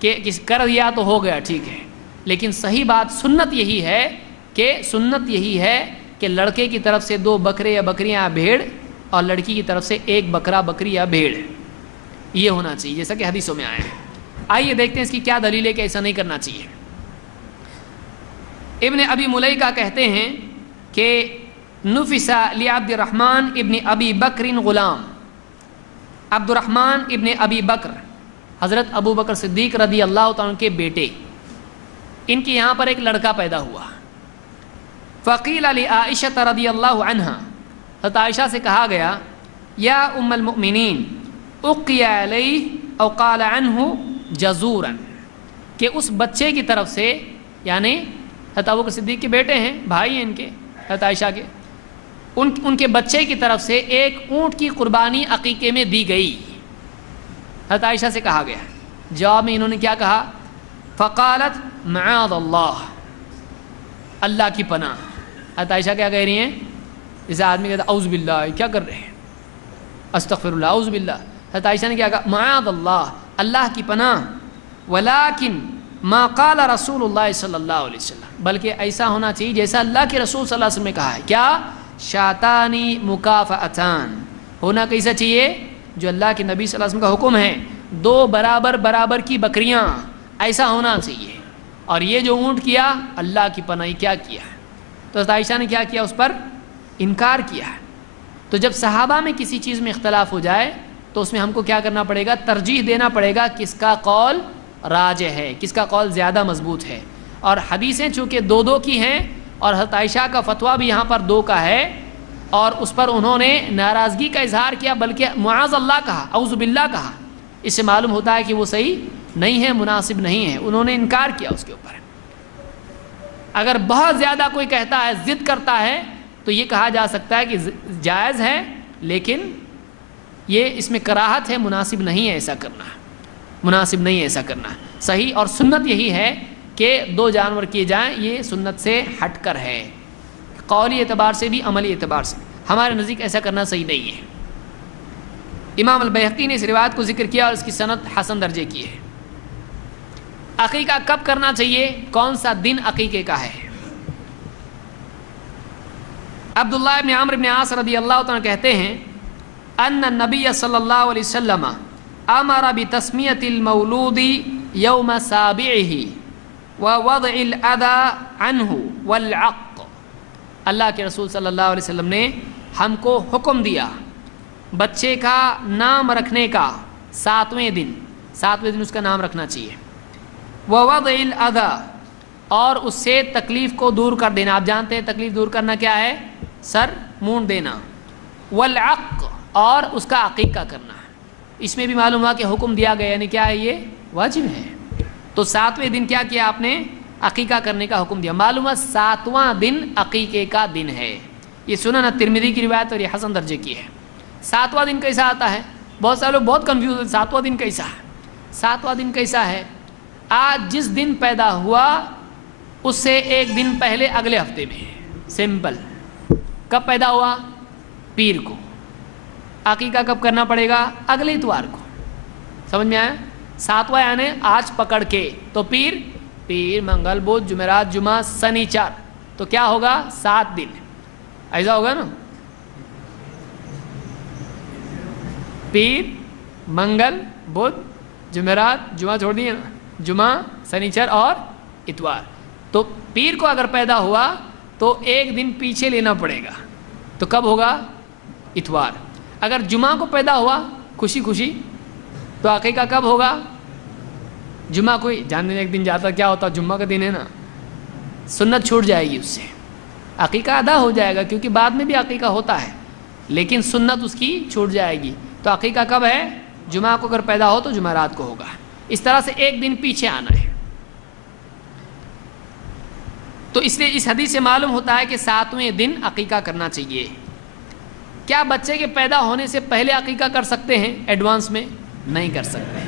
کہ کر دیا تو ہو گیا ٹھیک ہے، لیکن صحیح بات سنت یہی ہے کہ لڑکے کی طرف سے 2 بکرے یا بکریاں یا بھیڑ، اور لڑکی کی طرف سے 1 بکرا بکری یا بھیڑ، یہ ہونا چاہیے جیسا کہ حدیثوں میں آیا ہے۔ آئیے دیکھتے ہیں اس کی کیا دلیل ہے کہ ایسا نہیں کرنا چاہیے۔ ابن ابی ملیکہ کہتے ہیں کہ نفس لعبد الرحمن ابن ابی بکر غلام، عبد الرحمن ابن ابی بکر حضرت ابو بکر صدیق رضی اللہ تعالیٰ کے بیٹے، ان کے یہاں پر ایک لڑکا پیدا ہوا۔ فقیل لعائشہ رضی اللہ عنہا، حضرت عائشہ سے کہا گیا یا ام المؤمنین اقی علیہ او قال عنہ جزورا، کہ اس بچے کی طرف سے، یعنی حضرت ابو بکر صدیق کے بیٹے ہیں، بھائی ہیں ان کے حضرت عائشہ کے، ان کے بچے کی طرف سے ایک اونٹ کی قربانی عقیقے میں دی گئی۔ حضرت عائشہ سے کہا گیا، جواب میں انہوں نے کیا کہا؟ فقالت معاذ اللہ، اللہ کی پناہ۔ حضرت عائشہ کیا کہہ رہی ہیں؟ جیسے آدمی کہتا ہے اعوذ باللہ، کیا کر رہے ہیں، استغفر اللہ، اعوذ باللہ۔ حضرت عائشہ نے کیا کہا؟ معاذ اللہ، اللہ کی پناہ۔ ولیکن ما قال رسول اللہ صلی اللہ علیہ وسلم، بلکہ ایسا ہونا چاہیے جیسا اللہ کے رسول صلی اللہ علیہ وسلم نے کہا ہے۔ کیا؟ شاتانی مکافئتان، ہونا کیسا چاہیے؟ جو اللہ کے نبی صلی اللہ علیہ وسلم کا حکم ہے، 2 برابر کی بکریاں، ایسا ہونا چاہیے۔ اور یہ جو اونٹ کیا، اللہ کی پناہ کیا کیا؟ تو حضرت عائشہ نے کیا کیا؟ اس پر انکار کیا۔ تو جب صحابہ میں کسی چیز میں اختلاف ہو جائے تو اس میں ہم کو کیا کرنا پڑے گا؟ ترجیح دینا پڑے گا کس کا قول راجح ہے، کس کا قول زیادہ مضبوط ہے۔ اور حدیثیں چونکہ 2 کی ہیں اور حضرت عائشہ کا فتویٰ بھی یہاں پر 2 کا ہے، اور اس پر انہوں نے ناراضگی کا اظہار کیا، بلکہ معاذ اللہ کہا، اعوذ باللہ کہا، اس سے معلوم ہوتا ہے کہ وہ صحیح نہیں ہے، مناسب نہیں ہے، انہوں نے انکار کیا اس کے اوپر۔ اگر بہت زیادہ کوئی کہتا ہے، ضد کرتا ہے، تو یہ کہا جا سکتا ہے کہ جائز ہے، لیکن یہ اس میں کراہت ہے، مناسب نہیں ہے ایسا کرنا، مناسب نہیں ہے ایسا کرنا۔ صحیح اور سنت یہی ہے کہ 2 جانور کیے جائیں، یہ سنت سے ہٹ کر ہے، قولی اعتبار سے بھی عملی اعتبار سے۔ ہمارے نزدیک ایسا کرنا صحیح نہیں ہے۔ امام البیہقی نے اس روایت کو ذکر کیا اور اس کی سند حسن درجے کی ہے۔ عقیقہ کب کرنا چاہیے؟ کون سا دن عقیقے کا ہے؟ عبداللہ ابن عمرو ابن عاص رضی اللہ عنہ کہتے ہیں ان النبی صلی اللہ علیہ وسلم امر بتسمیۃ المولود یوم سابعہ ووضع الاذى عنہ والعق، اللہ کے رسول صلی اللہ علیہ وسلم نے ہم کو حکم دیا بچے کا نام رکھنے کا 7ویں دن اس کا نام رکھنا چاہیے، ووضع الاذى، اور اس سے تکلیف کو دور کر دینا۔ آپ جانتے ہیں تکلیف دور کرنا کیا ہے؟ سر مونڈ دینا۔ والعق، اور اس کا عقیقہ کرنا۔ اس میں بھی معلوم ہوا کہ حکم دیا گیا، یعنی کیا ہے یہ؟ واجب ہے. تو 7ویں دن کیا کیا آپ نے؟ عقیقہ کرنے کا حکم دیا. معلوم ہے 7واں دن عقیقے کا دن ہے. یہ سنن ترمذی کی روایت اور یہ حسن درجے کی ہے. 7واں دن کیسا آتا ہے؟ بہت سارے لوگ بہت کنفیوز ہیں. 7واں دن کیسا ہے؟ 7واں دن کیسا ہے؟ آج جس دن پیدا ہوا اس سے ایک دن پہلے اگلے ہفتے میں. سمپل. کب پیدا ہوا؟ پیر کو. عقیقہ کب کرنا پڑے گا؟ اگلے اتوار کو. سمجھ میں آیا؟ 7واں یعنی آج پکڑ کے تو پیر منگل بدھ جمعرات جمعہ سنیچر تو کیا ہوگا؟ 7 دن. ایسا ہوگا نا؟ پیر منگل بدھ جمعرات جمعہ چھوڑ دیے نا، جمعہ سنیچر اور اتوار. تو پیر کو اگر پیدا ہوا تو ایک دن پیچھے لینا پڑے گا. تو کب ہوگا؟ اتوار. اگر جمعہ کو پیدا ہوا خوشی خوشی تو عقیقہ کب ہوگا؟ جمعہ کوئی جاننے ایک دن جاتا کیا ہوتا؟ جمعہ کا دن ہے نا، سنت چھوٹ جائے گی اس سے. عقیقہ ادا ہو جائے گا کیونکہ بعد میں بھی عقیقہ ہوتا ہے لیکن سنت اس کی چھوٹ جائے گی. تو عقیقہ کب ہے؟ جمعہ کو اگر پیدا ہو تو جمعرات کو ہوگا. اس طرح سے ایک دن پیچھے آنا ہے. تو اس لیے اس حدیث سے معلوم ہوتا ہے کہ 7ویں دن عقیقہ کرنا چاہیے. کیا بچے کے پیدا ہونے سے پہلے عقیقہ کر سکتے ہیں ایڈوانس میں؟ نہیں کر سکتے.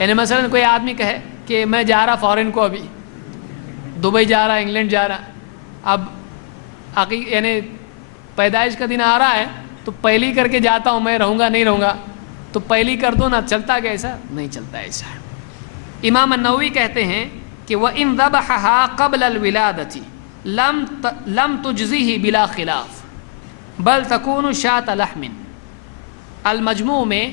یعنی مثلا کوئی آدمی کہے کہ میں جا رہا فورن کو، ابھی دبئی جا رہا، انگلینڈ جا رہا، اب یعنی پیدائش کا دن آ رہا ہے تو پہلی کر کے جاتا ہوں، میں رہوں گا نہیں رہوں گا، تو پہلی کر دو نا. چلتا کیا ایسا؟ نہیں چلتا ایسا. امام النووی کہتے ہیں کہ وَإِن ذَبَحَهَا قَبْلَ الْوِلَادَةِ لَمْ تُجْزِهِ بِلَا خِلَافٍ بَلْ تَكُونُ شَاةَ لَحْمٍ. المجموع میں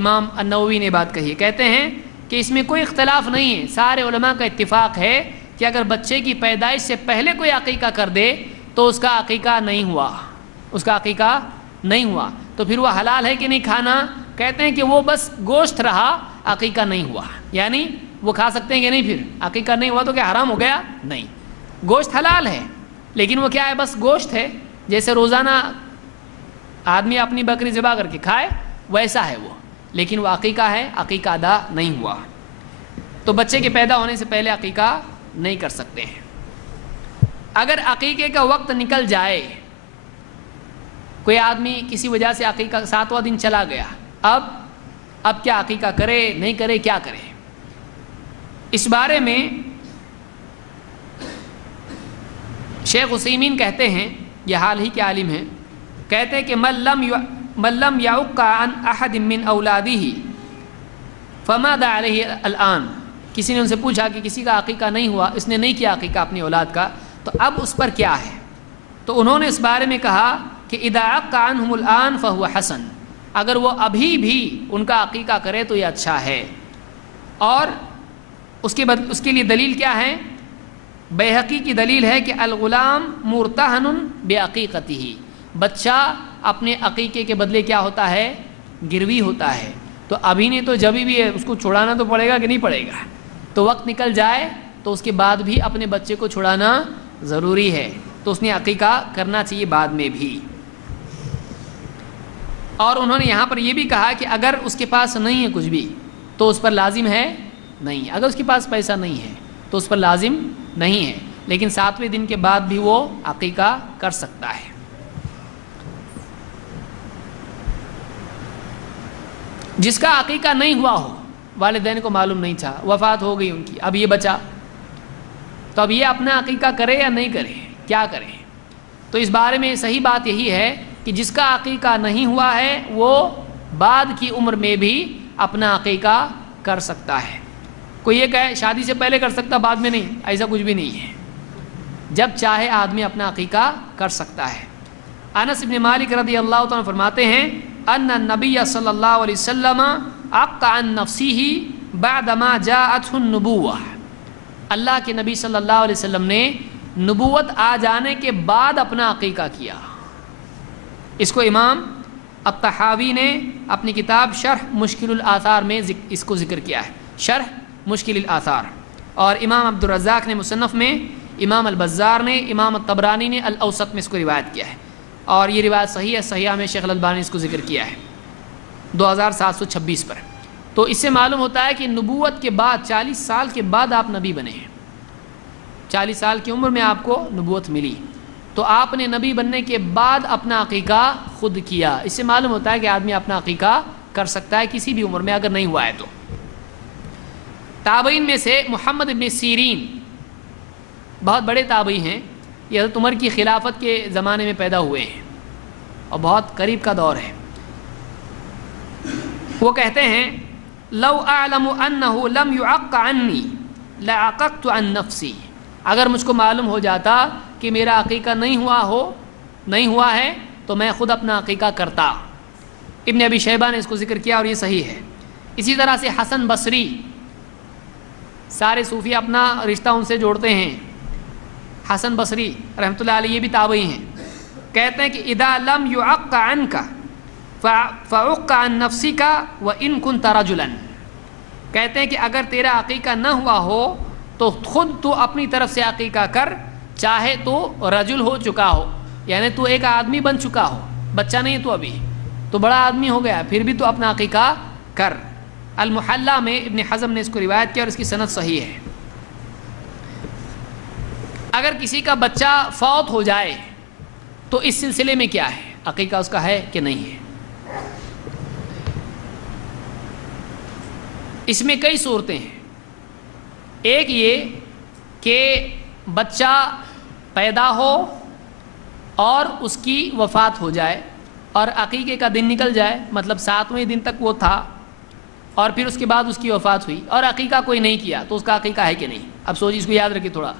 امام النووی نے بات کہی ہے، کہتے ہیں کہ اس میں کوئی اختلاف نہیں ہے، سارے علماء کا اتفاق ہے کہ اگر بچے کی پیدائش سے پہلے کوئی عقیقہ کر دے تو اس کا عقیقہ نہیں ہوا. اس کا عقیقہ نہیں ہوا تو پھر وہ حلال ہے کہ نہیں کھانا؟ کہتے ہیں کہ وہ بس گوشت رہا، عقیقہ نہیں ہوا. یعنی وہ کھا سکتے ہیں کہ نہیں؟ پھر عقیقہ نہیں ہوا تو کیا حرام ہو گیا؟ نہیں. گوشت حلال ہے لیکن وہ کیا ہے؟ بس گوشت ہے. جیسے روزانہ آدمی اپنی بکری ذبح کر کے کھائے ویسا ہے وہ، لیکن وہ عقیقہ ہے، عقیقہ ادا نہیں ہوا. تو بچے کے پیدا ہونے سے پہلے عقیقہ نہیں کر سکتے ہیں. اگر عقیقے کا وقت نکل جائے، کوئی آدمی کسی وجہ سے عقیقہ 7واں دن چلا گیا، اب کیا عقیقہ کرے نہیں کرے، کیا کرے؟ اس بارے میں شیخ عثیمین کہتے ہیں، یہ حال ہی کے عالم ہیں، کہتے ہیں کہ من لم يعق عن احد من اولاده فماذا عليه الان. کسی نے ان سے پوچھا کہ کسی کا عقیقہ نہیں ہوا، اس نے نہیں کیا عقیقہ اپنی اولاد کا، تو اب اس پر کیا ہے؟ تو انہوں نے اس بارے میں کہا کہ اذا عق عنهم الان فهو حسن. اگر وہ ابھی بھی ان کا عقیقہ کرے تو یہ اچھا ہے. اور اس کے لیے دلیل کیا ہے؟ بیہقی کی دلیل ہے کہ الغلام مرتہن بعقیقتہ. بچہ اپنے عقیقے کے بدلے کیا ہوتا ہے؟ گروی ہوتا ہے. تو ابھی نہیں تو جبھی بھی ہے اس کو چھڑانا تو پڑے گا کہ نہیں پڑے گا؟ تو وقت نکل جائے تو اس کے بعد بھی اپنے بچے کو چھڑانا ضروری ہے. تو اس نے عقیقہ کرنا چاہیے بعد میں بھی. اور انہوں نے یہاں پر یہ بھی کہا کہ اگر اس کے پاس نہیں ہے کچھ بھی تو اس پر لازم ہے نہیں. اگر اس کے پاس پیسہ نہیں ہے تو اس پر لازم نہیں ہے، لیکن 7ویں دن کے بعد بھی وہ عقیقہ کر سکتا ہے. جس کا عقیقہ نہیں ہوا ہو، والدین کو معلوم نہیں تھا، وفات ہو گئی ان کی، اب یہ بچا، تو اب یہ اپنا عقیقہ کرے یا نہیں کرے، کیا کرے؟ تو اس بارے میں صحیح بات یہی ہے کہ جس کا عقیقہ نہیں ہوا ہے وہ بعد کی عمر میں بھی اپنا عقیقہ کر سکتا ہے. کوئی یہ کہے شادی سے پہلے کر سکتا بعد میں نہیں، ایسا کچھ بھی نہیں ہے. جب چاہے آدمی اپنا عقیقہ کر سکتا ہے. انس بن مالک رضی اللہ تعالیٰ فرماتے ہیں ان النبی صلی اللہ علیہ وسلم عق عن نفسه بعدما جاءته النبوہ. اللہ کے نبی صلی اللہ علیہ وسلم نے نبوت آ جانے کے بعد اپنا عقیقہ کیا. اس کو امام الطحاوی نے اپنی کتاب شرح مشکل الآثار میں اس کو ذکر کیا ہے، شرح مشکل الآثار. اور امام عبد الرزاق نے مصنف میں، امام البزار نے، امام الطبرانی نے الاوسط میں اس کو روایت کیا ہے. اور یہ روایت صحیح ہے، صحیحہ میں شیخ الالبانی نے اس کو ذکر کیا ہے. 2726 پر۔ تو اس سے معلوم ہوتا ہے کہ نبوت کے بعد 40 سال کے بعد آپ نبی بنے ہیں، 40 سال کی عمر میں آپ کو نبوت ملی، تو آپ نے نبی بننے کے بعد اپنا عقیقہ خود کیا۔ اس سے معلوم ہوتا ہے کہ آدمی اپنا عقیقہ کر سکتا ہے کسی بھی عمر میں اگر نہیں ہوا ہے تو۔ تابعین میں سے محمد ابن سیرین بہت بڑے تابعی ہیں، یہ حضرت عمر کی خلافت کے زمانے میں پیدا ہوئے ہیں اور بہت قریب کا دور ہے۔ وہ کہتے ہیں لو اعلم انه لم يعق عني لعققت عن نفسي، اگر مجھ کو معلوم ہو جاتا کہ میرا عقیقہ نہیں ہوا ہے تو میں خود اپنا عقیقہ کرتا۔ ابن ابی شیبہ نے اس کو ذکر کیا اور یہ صحیح ہے۔ اسی طرح سے حسن بصری، سارے صوفی اپنا رشتہ ان سے جوڑتے ہیں، حسن بصری رحمۃ اللہ علیہ یہ بھی تابعی ہیں، کہتے ہیں کہ اذا لم يعق عنك فعق عن نفسك وان كنت رجلا، کہتے ہیں کہ اگر تیرا عقیقہ نہ ہوا ہو تو خود تو اپنی طرف سے عقیقہ کر، چاہے تو رجل ہو چکا ہو، یعنی تو ایک آدمی بن چکا ہو، بچہ نہیں تو ابھی تو بڑا آدمی ہو گیا، پھر بھی تو اپنا عقیقہ کر۔ المحلہ میں ابن حزم نے اس کو روایت کیا اور اس کی سند صحیح ہے۔ اگر کسی کا بچہ فوت ہو جائے تو اس سلسلے میں کیا ہے، عقیقہ اس کا ہے کہ نہیں ہے؟ اس میں کئی صورتیں ہیں۔ ایک یہ کہ بچہ پیدا ہو اور اس کی وفات ہو جائے اور عقیقے کا دن نکل جائے، مطلب 7ویں دن تک وہ تھا اور پھر اس کے بعد اس کی وفات ہوئی اور عقیقہ کوئی نہیں کیا تو اس کا عقیقہ ہے کہ نہیں؟ اب سوچیے، اس کو یاد رکھیں، تھوڑا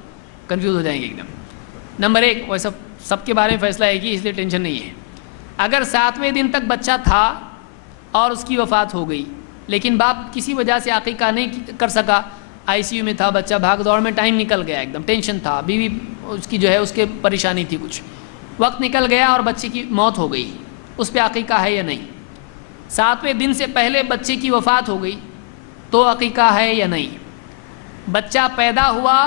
کنفیوز ہو جائیں گے ایک دم۔ نمبر 1، ویسا سب کے بارے میں فیصلہ ہے کہ اس لیے ٹینشن نہیں ہے۔ اگر 7ویں دن تک بچہ تھا اور اس کی وفات ہو گئی لیکن باپ کسی وجہ سے عقیقہ نہیں کر سکا، ICU میں تھا بچہ، بھاگ دوڑ میں ٹائم نکل گیا، ایک دم ٹینشن تھا، بیوی اس کی جو ہے اس کے پریشانی تھی، کچھ وقت نکل گیا اور بچے کی موت ہو گئی، اس پہ عقیقہ ہے یا نہیں؟ 7ویں دن سے پہلے بچے کی وفات ہو گئی تو عقیقہ ہے یا نہیں؟ بچہ پیدا ہوا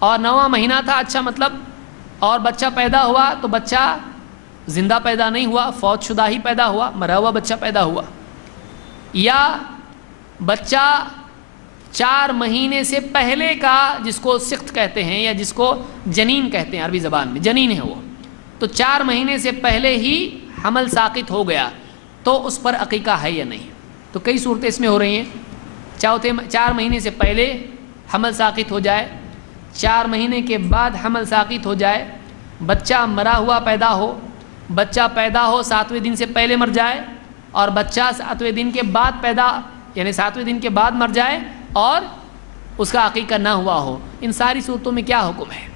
اور 9واں مہینہ تھا، اچھا مطلب، اور بچہ پیدا ہوا تو بچہ زندہ پیدا نہیں ہوا، فوت شدہ ہی پیدا ہوا، مرا ہوا بچہ پیدا ہوا، یا بچہ 4 مہینے سے پہلے کا، جس کو سخت کہتے ہیں یا جس کو جنین کہتے ہیں عربی زبان میں، جنین ہے وہ، تو 4 مہینے سے پہلے ہی حمل ساقط ہو گیا تو اس پر عقیقہ ہے یا نہیں؟ تو کئی صورتیں اس میں ہو رہی ہیں۔ 4 مہینے سے پہلے حمل ساقط ہو جائے، 4 مہینے کے بعد حمل ساقط ہو جائے، بچہ مرا ہوا پیدا ہو، بچہ پیدا ہو 7ویں دن سے پہلے مر جائے، اور بچہ 7ویں دن کے بعد پیدا، یعنی 7ویں دن کے بعد مر جائے اور اس کا عقیقہ نہ ہوا ہو۔ ان ساری صورتوں میں کیا حکم ہے؟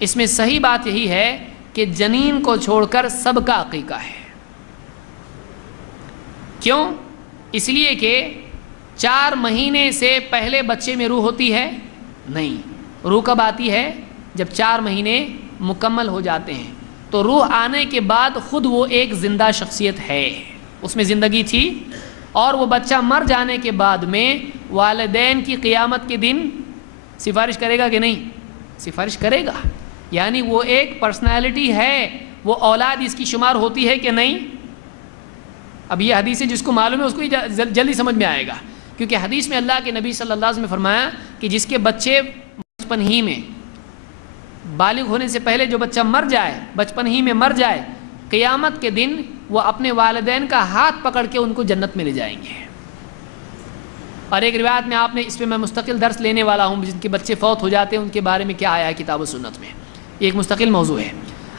اس میں صحیح بات یہی ہے کہ جنین کو چھوڑ کر سب کا عقیقہ ہے۔ کیوں؟ اس لیے کہ 4 مہینے سے پہلے بچے میں روح ہوتی ہے نہیں، روح کب آتی ہے؟ جب 4 مہینے مکمل ہو جاتے ہیں، تو روح آنے کے بعد خود وہ ایک زندہ شخصیت ہے، اس میں زندگی تھی، اور وہ بچہ مر جانے کے بعد میں والدین کی قیامت کے دن سفارش کرے گا کہ نہیں؟ سفارش کرے گا، یعنی وہ ایک پرسنالٹی ہے، وہ اولاد اس کی شمار ہوتی ہے کہ نہیں؟ اب یہ حدیث جس کو معلوم ہے اس کو جلدی سمجھ میں آئے گا، کیونکہ حدیث میں اللہ کے نبی صلی اللہ علیہ وسلم نے فرمایا کہ جس کے بچے بچپن ہی میں، بالغ ہونے سے پہلے جو بچہ مر جائے، بچپن ہی میں مر جائے، قیامت کے دن وہ اپنے والدین کا ہاتھ پکڑ کے ان کو جنت میں لے جائیں گے۔ اور ایک روایت میں آپ نے، اس پہ میں مستقل درس لینے والا ہوں، جن کے بچے فوت ہو جاتے ہیں ان کے بارے میں کیا آیا ہے کتاب و سنت میں، یہ ایک مستقل موضوع ہے۔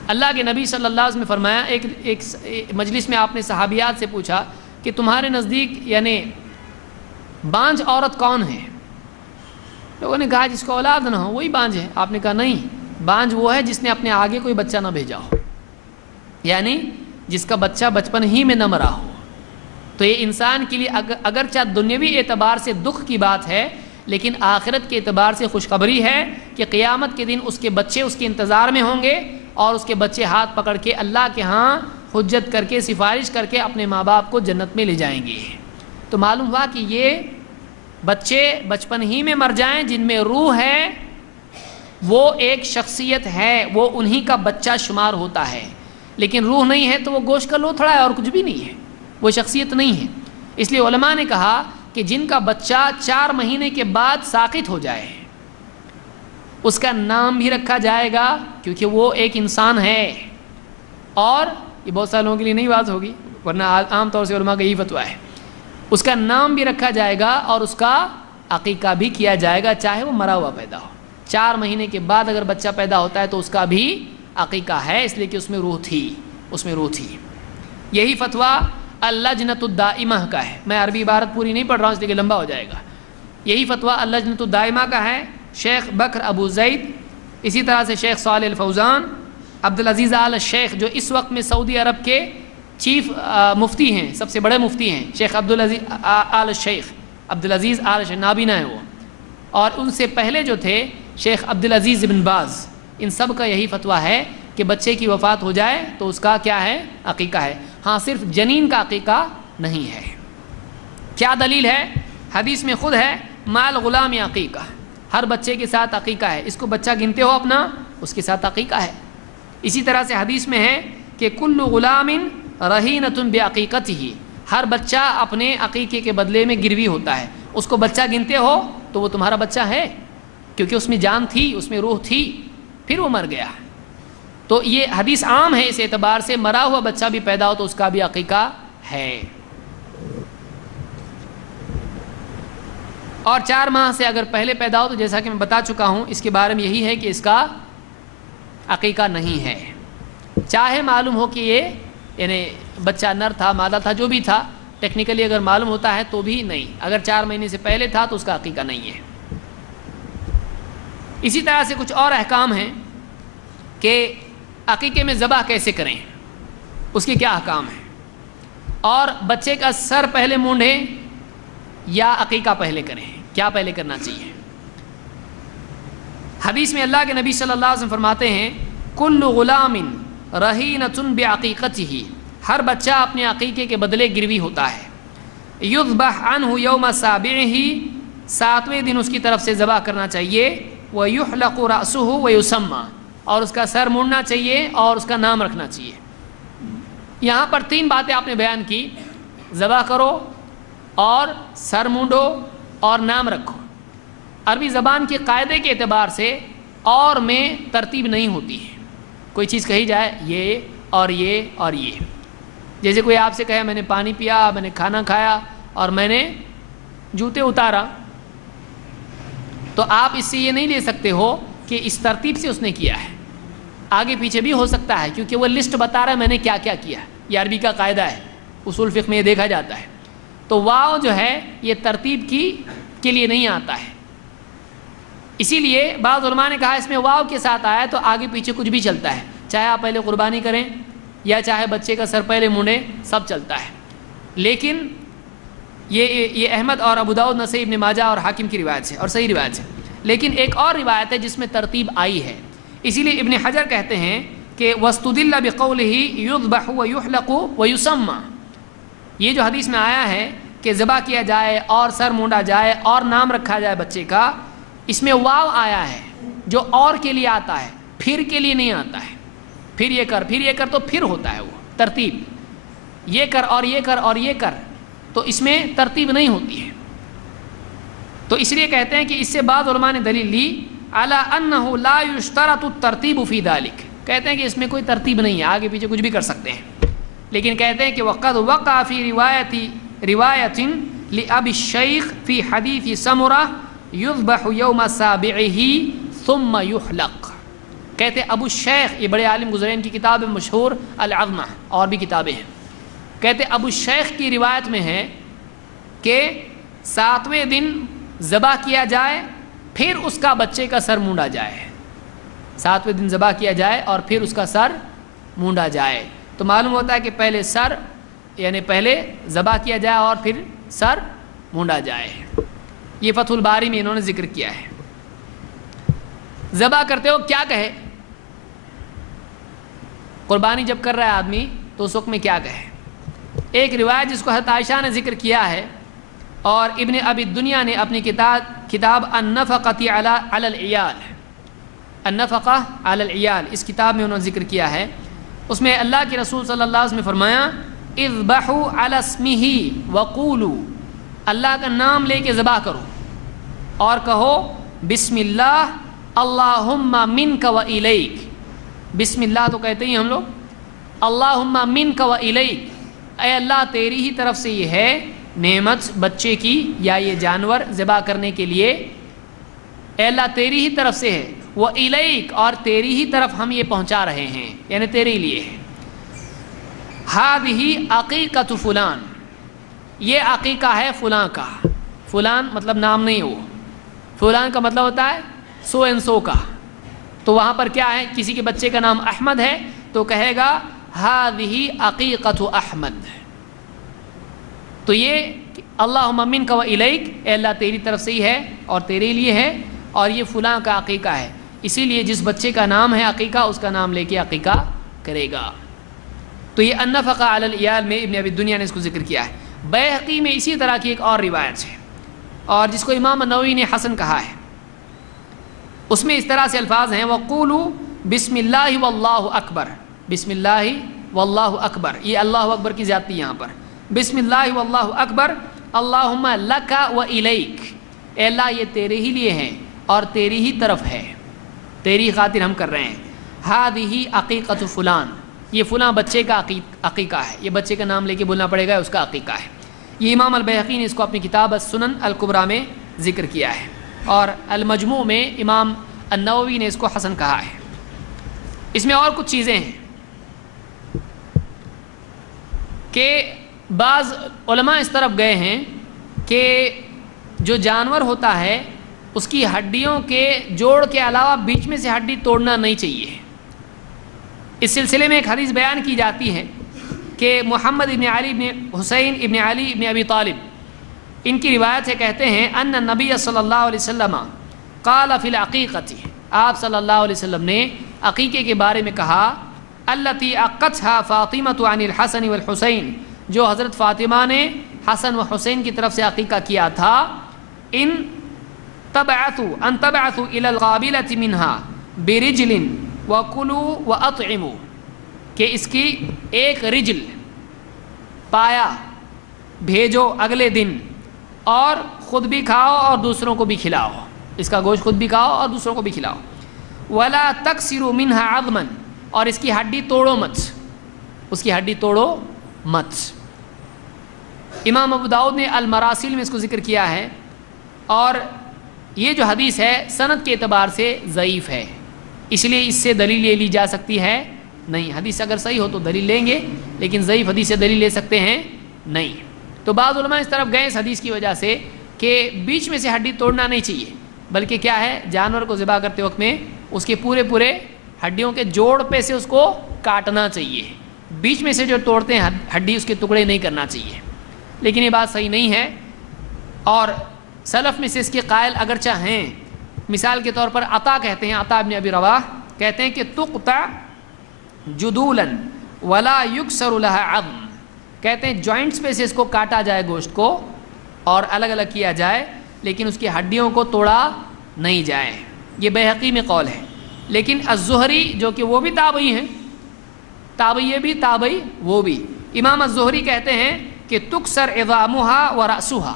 اللہ کے نبی صلی اللہ علیہ وسلم نے فرمایا، ایک مجلس میں آپ نے صحابیات سے پوچھا کہ تمہارے نزدیک یعنی بانجھ عورت کون ہے؟ لوگوں نے کہا جس کو اولاد نہ ہو وہی بانجھ ہے۔ آپ نے کہا نہیں، بانجھ وہ ہے جس نے اپنے آگے کوئی بچہ نہ بھیجا ہو، یعنی جس کا بچہ بچپن ہی میں نہ مرا ہو۔ تو یہ انسان کے لیے اگرچہ دنیاوی اعتبار سے دکھ کی بات ہے، لیکن آخرت کے اعتبار سے خوشخبری ہے کہ قیامت کے دن اس کے بچے اس کے انتظار میں ہوں گے، اور اس کے بچے ہاتھ پکڑ کے اللہ کے ہاں حجت کر کے، سفارش کر کے اپنے ماں باپ کو جنت میں لے جائیں گے۔ تو معلوم ہوا کہ یہ بچے بچپن ہی میں مر جائیں جن میں روح ہے، وہ ایک شخصیت ہے، وہ انہی کا بچہ شمار ہوتا ہے، لیکن روح نہیں ہے تو وہ گوشت کا لوتھڑا ہے اور کچھ بھی نہیں ہے۔ وہ شخصیت نہیں ہے۔ اس لیے علماء نے کہا کہ جن کا بچہ 4 مہینے کے بعد ساقط ہو جائے اس کا نام بھی رکھا جائے گا، کیونکہ وہ ایک انسان ہے۔ اور یہ بہت سارے لوگوں کے لیے نہیں بات ہوگی، ورنہ عام طور سے علماء کا یہی فتویٰ ہے، اس کا نام بھی رکھا جائے گا اور اس کا عقیقہ بھی کیا جائے گا، چاہے وہ مرا ہوا پیدا ہو۔ 4 مہینے کے بعد اگر بچہ پیدا ہوتا ہے تو اس کا بھی عقیقہ ہے، اس لیے کہ اس میں روح تھی۔ یہی فتویٰ اللجنۃ الدائمہ کا ہے۔ میں عربی عبارت پوری نہیں پڑھ رہا ہوں اس لیے کہ لمبا ہو جائے گا۔ یہی فتویٰ اللجنۃ الدائمہ کا ہے، شیخ بکر ابو زید، اسی طرح سے شیخ صالح الفوزان، عبدالعزیز آل شیخ جو اس وقت میں سعودی عرب کے چیف مفتی ہیں، سب سے بڑے مفتی ہیں، شیخ عبدالعزیز آل شیخ، عبدالعزیز آل شیخ، نابینا ہے وہ، اور ان سے پہلے جو تھے شیخ عبدالعزیز بن باز، ان سب کا یہی فتویٰ ہے کہ بچے کی وفات ہو جائے تو اس کا کیا ہے؟ عقیقہ ہے۔ ہاں، صرف جنین کا عقیقہ نہیں ہے۔ کیا دلیل ہے؟ حدیث میں خود ہے مال غلام عقیقہ، ہر بچے کے ساتھ عقیقہ ہے، اس کو بچہ گنتے ہو اپنا، اس کے ساتھ عقیقہ ہے۔ اسی طرح سے حدیث میں ہے کہ کل غلام رہینۃ بعقیقتہ، ہر بچہ اپنے عقیقے کے بدلے میں گروی ہوتا ہے، اس کو بچہ گنتے ہو تو وہ تمہارا بچہ ہے، کیونکہ اس میں جان تھی، اس میں روح تھی، پھر وہ مر گیا۔ تو یہ حدیث عام ہے اس اعتبار سے، مرا ہوا بچہ بھی پیدا ہو تو اس کا بھی عقیقہ ہے۔ اور 4 ماہ سے اگر پہلے پیدا ہو تو جیسا کہ میں بتا چکا ہوں اس کے بارے میں یہی ہے کہ اس کا عقیقہ نہیں ہے، چاہے معلوم ہو کہ یہ یعنی بچہ نر تھا مادہ تھا جو بھی تھا، ٹیکنیکلی اگر معلوم ہوتا ہے تو بھی نہیں، اگر 4 مہینے سے پہلے تھا تو اس کا عقیقہ نہیں ہے۔ اسی طرح سے کچھ اور احکام ہیں کہ عقیقے میں ذبح کیسے کریں، اس کے کیا احکام ہیں، اور بچے کا سر پہلے مونڈیں یا عقیقہ پہلے کریں، کیا پہلے کرنا چاہیے۔ حدیث میں اللہ کے نبی صلی اللہ علیہ وسلم فرماتے ہیں کل غلام رہینۃ بعقیقتہ، ہر بچہ اپنے عقیقے کے بدلے گروی ہوتا ہے، یذبح عنہ یوم سابعہ، 7ویں دن اس کی طرف سے ذبح کرنا چاہیے، ویحلق رأسہ ویسمى، اور اس کا سر مونڈنا چاہیے اور اس کا نام رکھنا چاہیے۔ یہاں پر 3 باتیں آپ نے بیان کی، ذبح کرو اور سر مونڈو اور نام رکھو۔ عربی زبان کے قاعدے کے اعتبار سے اور میں ترتیب نہیں ہوتی ہے، کوئی چیز کہی جائے یہ اور یہ اور یہ، جیسے کوئی آپ سے کہے میں نے پانی پیا، میں نے کھانا کھایا اور میں نے جوتے اتارا، تو آپ اس سے یہ نہیں لے سکتے ہو کہ اس ترتیب سے اس نے کیا ہے، آگے پیچھے بھی ہو سکتا ہے، کیونکہ وہ لسٹ بتا رہا ہے میں نے کیا کیا کیا، یہ عربی کا قاعدہ ہے، اصول فقہ میں یہ دیکھا جاتا ہے۔ تو واو جو ہے یہ ترتیب کے لیے نہیں آتا ہے، اسی لیے بعض علماء نے کہا اس میں واو کے ساتھ آیا تو آگے پیچھے کچھ بھی چلتا ہے، چاہے آپ پہلے قربانی کریں یا چاہے بچے کا سر پہلے مونڈیں، سب چلتا ہے۔ لیکن یہ احمد اور ابو داؤد، نسائی، ابن ماجہ اور حاکم کی روایت ہے اور صحیح روایت ہے، لیکن ایک اور روایت ہے جس میں ترتیب آئی ہے، اسی لیے ابن حجر کہتے ہیں کہ وَاسْتُدِلَّ بِقَوْلِهِ يُذْبَحُ وَيُحْلَقُ وَيُسَمَّى، یہ جو حدیث میں آیا ہے کہ ذبح کیا جائے اور سر مونڈا جائے اور نام رکھا جائے بچے کا، اس میں واو آیا ہے جو اور کے لیے آتا ہے، پھر کے لیے نہیں آتا ہے، پھر یہ کر تو پھر ہوتا ہے وہ ترتیب، یہ کر اور یہ کر اور یہ کر، تو اس میں ترتیب نہیں ہوتی ہے۔ تو اس لیے کہتے ہیں کہ اس سے بعض علماء نے دلیل لی علی انہ لا یشترط الترتیب فی ذلک، کہتے ہیں کہ اس میں کوئی ترتیب نہیں ہے، آگے پیچھے کچھ بھی کر سکتے ہیں، لیکن کہتے ہیں کہ وقد وقع فی روایت لأبی الشیخ فی حدیث سمرہ یذبح یوم سابعہ ثم یحلق، کہتے ہیں ابو الشیخ، یہ بڑے عالم گزرے، ان کی کتاب مشہور العظمہ اور بھی کتابیں ہیں، کہتے ہیں ابو الشیخ کی روایت میں ہے کہ 7ویں دن ذبح کیا جائے پھر اس کا بچے کا سر مونڈا جائے، 7ویں دن ذبح کیا جائے اور پھر اس کا سر مونڈا جائے، تو معلوم ہوتا ہے کہ پہلے سر یعنی پہلے ذبح کیا جائے اور پھر سر مونڈا جائے۔ یہ فتح الباری میں انہوں نے ذکر کیا ہے۔ ذبح کرتے ہو کیا کہے، قربانی جب کر رہا ہے آدمی تو اس وقت میں کیا کہے، ایک روایت جس کو حضرت عائشہ نے ذکر کیا ہے اور ابن ابی الدنیا نے اپنی کتاب النفقۃ علی العیال، النفقہ علی العیال، اس کتاب میں انہوں نے ذکر کیا ہے، اس میں اللہ کے رسول صلی اللہ علیہ وسلم نے فرمایا اذبحوا علی اسمہ وقولوا، اللہ کا نام لے کے ذبح کرو اور کہو بسم اللہ اللہم منک و الیک. بسم اللہ تو کہتے ہیں ہم لوگ، اللہم منک و الیک، اے اللہ تیری ہی طرف سے یہ ہے نعمت بچے کی یا یہ جانور ذبح کرنے کے لیے، اے اللہ تیری ہی طرف سے ہے، وہ الیک اور تیری ہی طرف ہم یہ پہنچا رہے ہیں، یعنی تیرے لیے ہے. ہذہ عقیقۃ فلان، یہ عقیقہ ہے فلاں کا. فلان مطلب نام نہیں، وہ فلان کا مطلب ہوتا ہے سو اینڈ سو کا. تو وہاں پر کیا ہے، کسی کے بچے کا نام احمد ہے تو کہے گا ہذہ عقیقۃ احمد. تو یہ اللہم منک و الیک، اے اللہ تیری طرف سے ہی ہے اور تیرے لیے ہے اور یہ فلاں کا عقیقہ ہے، اسی لیے جس بچے کا نام ہے عقیقہ اس کا نام لے کے عقیقہ کرے گا. تو یہ النفقہ علی العیال میں ابن ابی الدنیا نے اس کو ذکر کیا ہے. بیہقی میں اسی طرح کی ایک اور روایت ہے اور جس کو امام نووی نے حسن کہا ہے. اس میں اس طرح سے الفاظ ہیں وقولوا بسم اللہ واللہ اکبر. بسم اللہ واللہ اکبر، یہ اللہ اکبر کی زیادتی یہاں پر. بسم اللہ واللہ اکبر اللہم لک و الیک، اے اللہ یہ تیرے ہی لیے ہیں اور تیری ہی طرف ہے، تیری خاطر ہم کر رہے ہیں. ہذہ عقیقۃ فلان، یہ فلاں بچے کا عقیقہ ہے، یہ بچے کا نام لے کے بولنا پڑے گا، اس کا عقیقہ ہے. یہ امام البیہقی نے اس کو اپنی کتاب السنن الکبریٰ میں ذکر کیا ہے اور المجموع میں امام النووی نے اس کو حسن کہا ہے. اس میں اور کچھ چیزیں ہیں کہ بعض علماء اس طرف گئے ہیں کہ جو جانور ہوتا ہے اس کی ہڈیوں کے جوڑ کے علاوہ بیچ میں سے ہڈی توڑنا نہیں چاہیے. اس سلسلے میں ایک حدیث بیان کی جاتی ہے کہ محمد ابن علی ابن حسین ابن علی ابن ابی طالب، ان کی روایت ہے، کہتے ہیں ان نبی صلی اللہ علیہ وسلم قال فی العقیقۃ، آپ صلی اللہ علیہ وسلم نے عقیقے کے بارے میں کہا التی عقتھا فاطمۃ عن الحسن والحسین، جو حضرت فاطمہ نے حسن و حسین کی طرف سے عقیقہ کیا تھا. ان تبعثوا الى القابلۃ منها برجل وکلوا واطعموا، کہ اس کی ایک رجل پایا بھیجو اگلے دن اور خود بھی کھاؤ اور دوسروں کو بھی کھلاؤ، اس کا گوشت خود بھی کھاؤ اور دوسروں کو بھی کھلاؤ. ولا تکسروا منها عظما، اور اس کی ہڈی توڑو مت، اس کی ہڈی توڑو مت. امام ابو داؤد نے المراسل میں اس کو ذکر کیا ہے اور یہ جو حدیث ہے سند کے اعتبار سے ضعیف ہے، اس لیے اس سے دلیل لے لی جا سکتی ہے نہیں. حدیث اگر صحیح ہو تو دلیل لیں گے، لیکن ضعیف حدیث سے دلیل لے سکتے ہیں نہیں. تو بعض علماء اس طرف گئے اس حدیث کی وجہ سے کہ بیچ میں سے ہڈی توڑنا نہیں چاہیے، بلکہ کیا ہے جانور کو ذبح کرتے وقت میں اس کے پورے ہڈیوں کے جوڑ پہ سے اس کو کاٹنا چاہیے، بیچ میں سے جو توڑتے ہیں ہڈی اس کے ٹکڑے نہیں کرنا چاہیے. لیکن یہ بات صحیح نہیں ہے اور سلف میں سے اس کے قائل اگرچہ ہیں. مثال کے طور پر عطا کہتے ہیں، عطا ابن ابی رواح کہتے ہیں کہ تقطع جدولا ولا یکسر لها عظم، کہتے ہیں جوائنٹس پہ سے اس کو کاٹا جائے گوشت کو اور الگ الگ کیا جائے، لیکن اس کی ہڈیوں کو توڑا نہیں جائے. یہ بیہقی میں قول ہے. لیکن الزہری جو کہ وہ بھی تابعی ہیں، تابعی یہ بھی تابعی وہ بھی، امام الزہری کہتے ہیں کہ تکسر عظامها ورأسها،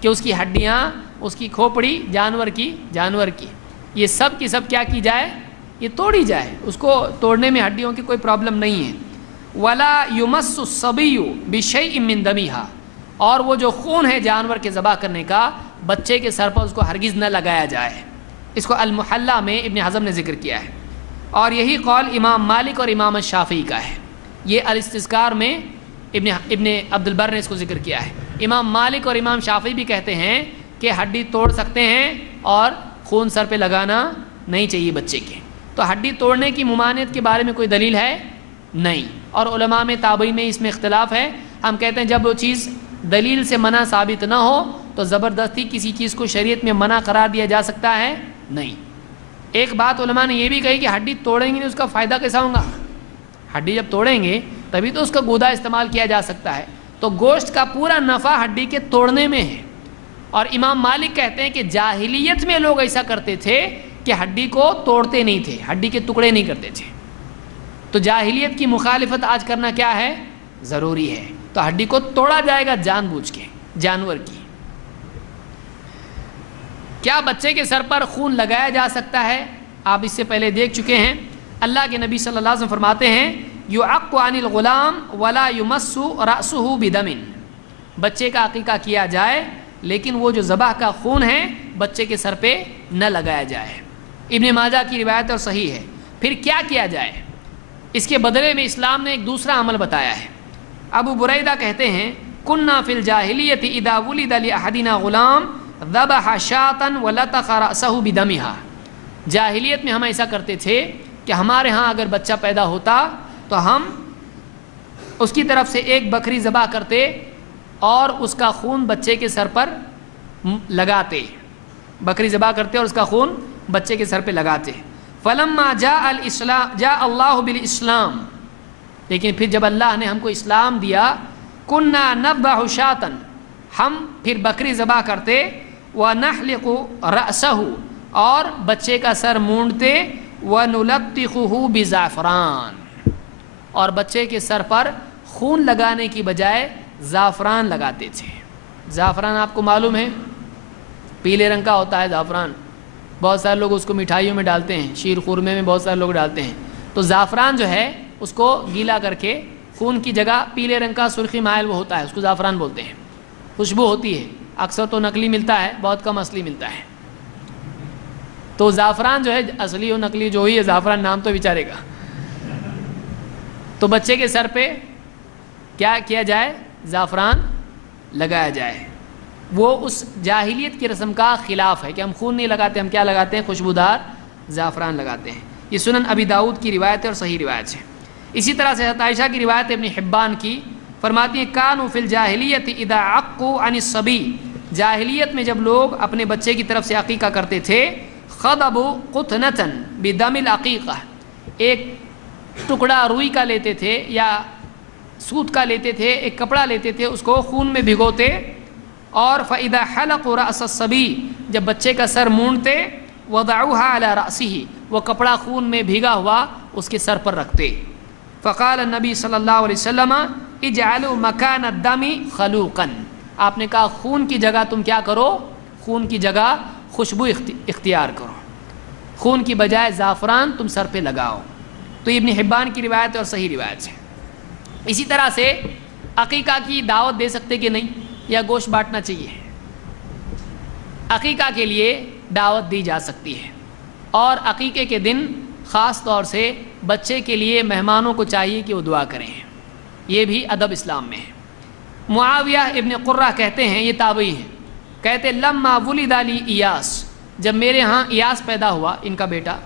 کہ اس کی ہڈیاں، اس کی کھوپڑی جانور کی یہ سب کی سب کیا کی جائے، یہ توڑی جائے، اس کو توڑنے میں ہڈیوں کی کوئی پرابلم نہیں ہے. ولا یمس الصبی بشیء من دمها، اور وہ جو خون ہے جانور کے ذبح کرنے کا بچے کے سر پر اس کو ہرگز نہ لگایا جائے. اس کو المحلہ میں ابن حزم نے ذکر کیا ہے اور یہی قول امام مالک اور امام الشافعی کا ہے. یہ الاستذکار میں ابن عبد البر نے اس کو ذکر کیا ہے. امام مالک اور امام شافعی بھی کہتے ہیں کہ ہڈی توڑ سکتے ہیں اور خون سر پہ لگانا نہیں چاہیے بچے کے. تو ہڈی توڑنے کی ممانعت کے بارے میں کوئی دلیل ہے نہیں، اور علماء میں تابعی میں اس میں اختلاف ہے. ہم کہتے ہیں جب وہ چیز دلیل سے منع ثابت نہ ہو تو زبردستی کسی چیز کو شریعت میں منع قرار دیا جا سکتا ہے نہیں. ایک بات علماء نے یہ بھی کہی کہ ہڈی توڑیں گے اس کا فائدہ کیسا ہوگا، ہڈی جب توڑیں گے تبھی تو اس کا گودا استعمال کیا جا سکتا ہے. تو گوشت کا پورا نفع ہڈی کے توڑنے میں ہے. اور امام مالک کہتے ہیں کہ جاہلیت میں لوگ ایسا کرتے تھے کہ ہڈی کو توڑتے نہیں تھے، ہڈی کے ٹکڑے نہیں کرتے تھے. تو جاہلیت کی مخالفت آج کرنا کیا ہے، ضروری ہے. تو ہڈی کو توڑا جائے گا جان بوجھ کے جانور کی. کیا بچے کے سر پر خون لگایا جا سکتا ہے؟ آپ اس سے پہلے دیکھ چکے ہیں. اللہ کے نبی صلی اللہ علیہ وسلم فرماتے ہیں یعق عن الغلام ولا یمس رأسه بدم. بچے کا عقیقہ کیا جائے لیکن وہ جو ذبح کا خون ہے بچے کے سر پہ نہ لگایا جائے. ابن ماجہ کی روایت اور صحیح ہے. پھر کیا کیا جائے؟ اس کے بدلے میں اسلام نے ایک دوسرا عمل بتایا ہے. ابو بریدہ کہتے ہیں کننا فی الجاہلیۃ اذا ولد لاحدنا غلام ذبح شاۃ ولطخ رأسه بدمها. جاہلیت میں ہم ایسا کرتے تھے کہ ہمارے ہاں اگر بچہ پیدا ہوتا تو ہم اس کی طرف سے ایک بکری ذبح کرتے اور اس کا خون بچے کے سر پر لگاتے. بکری ذبح کرتے اور اس کا خون بچے کے سر پہ لگاتے. فلما جاء اللہ بالاسلام. لیکن پھر جب اللہ نے ہم کو اسلام دیا کننا نذبح شاۃ. ہم پھر بکری ذبح کرتے ونحلق رأسہ اور بچے کا سر مونڈتے ونلطخہ بزعفران. اور بچے کے سر پر خون لگانے کی بجائے زعفران لگاتے تھے. زعفران آپ کو معلوم ہے پیلے رنگ کا ہوتا ہے زعفران. بہت سارے لوگ اس کو مٹھائیوں میں ڈالتے ہیں, شیر خورمے میں بہت سارے لوگ ڈالتے ہیں. تو زعفران جو ہے اس کو گیلا کر کے خون کی جگہ پیلے رنگ کا سرخی مائل وہ ہوتا ہے, اس کو زعفران بولتے ہیں. خوشبو ہوتی ہے. اکثر تو نقلی ملتا ہے, بہت کم اصلی ملتا ہے. تو زعفران جو ہے اصلی و نقلی جو ہی ہے, زعفران نام تو بیچارے گا. تو بچے کے سر پہ کیا کیا جائے؟ زعفران لگایا جائے. وہ اس جاہلیت کی رسم کا خلاف ہے کہ ہم خون نہیں لگاتے, ہم کیا لگاتے ہیں؟ خوشبودار زعفران لگاتے ہیں. یہ سنن ابی داؤد کی روایت ہے اور صحیح روایت ہے. اسی طرح سے حضرت عائشہ کی روایت ابن حبان کی فرماتی ہیں کانوا فی الجاہلیت اذا عقوا عن الصبی. جاہلیت میں جب لوگ اپنے بچے کی طرف سے عقیقہ کرتے تھے خضبوا قطنة بدم العقیقہ. ایک ٹکڑا روئی کا لیتے تھے یا سوت کا لیتے تھے, ایک کپڑا لیتے تھے, اس کو خون میں بھگوتے اور فَإِذَا حَلَقُوا رَأْسَ الصَّبِيِّ جب بچے کا سر مونڈتے وَضَعُوهَا عَلَى رَأْسِهِ وہ کپڑا خون میں بھیگا ہوا اس کے سر پر رکھتے. فقال النبی صلی اللہ علیہ وسلم اجعلوا مکان الدم خلوقا. آپ نے کہا خون کی جگہ تم کیا کرو؟ خون کی جگہ خوشبو اختیار کرو, خون کی بجائے زعفران تم سر پہ لگاؤ. تو ابن حبان کی روایت اور صحیح روایت ہے. اسی طرح سے عقیقہ کی دعوت دے سکتے کہ نہیں, یا گوشت بانٹنا چاہیے؟ عقیقہ کے لیے دعوت دی جا سکتی ہے. اور عقیقے کے دن خاص طور سے بچے کے لیے مہمانوں کو چاہیے کہ وہ دعا کریں. یہ بھی ادب اسلام میں ہے. معاویہ ابن قرہ کہتے ہیں, یہ تابعی ہیں, کہتے لما ولد لی ایاس جب میرے ہاں ایاس پیدا ہوا ان کا بیٹا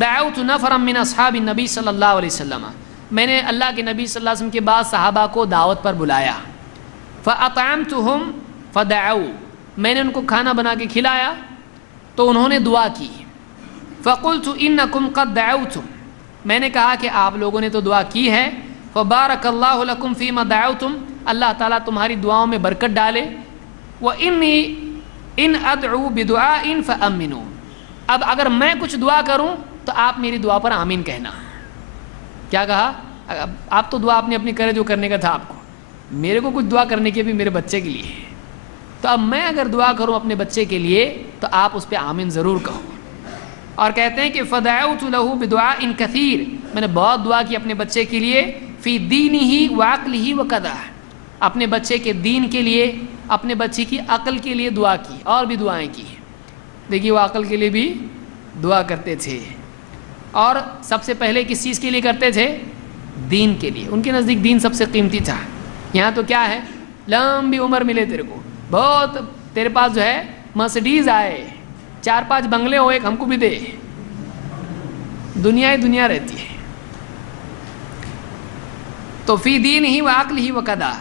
دعوت نفرا من اصحاب النبی صلی اللہ علیہ وسلم میں نے اللہ کے نبی صلی اللہ علیہ وسلم کے بعد صحابہ کو دعوت پر بلایا. فاطعمتهم فدعوا میں نے ان کو کھانا بنا کے کھلایا تو انہوں نے دعا کی. فقلت انکم قد دعوتم میں نے کہا کہ آپ لوگوں نے تو دعا کی ہے. فبارک اللہ لکم فیما دعوتم اللہ تعالیٰ تمہاری دعاؤں میں برکت ڈالے. وانی ان ادعو بدعاء فامنوا اب اگر میں کچھ دعا کروں تو آپ میری دعا پر آمین کہنا. کیا کہا؟ آپ تو دعا اپنی کرے جو کرنے کا تھا آپ کو, میرے کو کچھ دعا کرنے کی بھی میرے بچے کے لیے, تو اب میں اگر دعا کروں اپنے بچے کے لیے تو آپ اس پہ آمین ضرور کہو. اور کہتے ہیں کہ فدعوت له بدعاء کثیر میں نے بہت دعا کی اپنے بچے کے لیے فی دینہ وعقلہ وکذا اپنے بچے کے دین کے لیے, اپنے بچے کی عقل کے لیے دعا کی اور بھی دعائیں کی. دیکھیے وہ عقل کے لیے بھی دعا کرتے تھے. اور سب سے پہلے کس چیز کے لیے کرتے تھے؟ دین کے لیے. ان کے نزدیک دین سب سے قیمتی تھا. یہاں تو کیا ہے, لمبی عمر ملے تیرے کو, بہت تیرے پاس جو ہے مرسڈیز آئے, 4-5 بنگلے ہو, ایک ہم کو بھی دے. دنیا ہی دنیا رہتی ہے. تو فی دین ہی و عقل ہی و قدا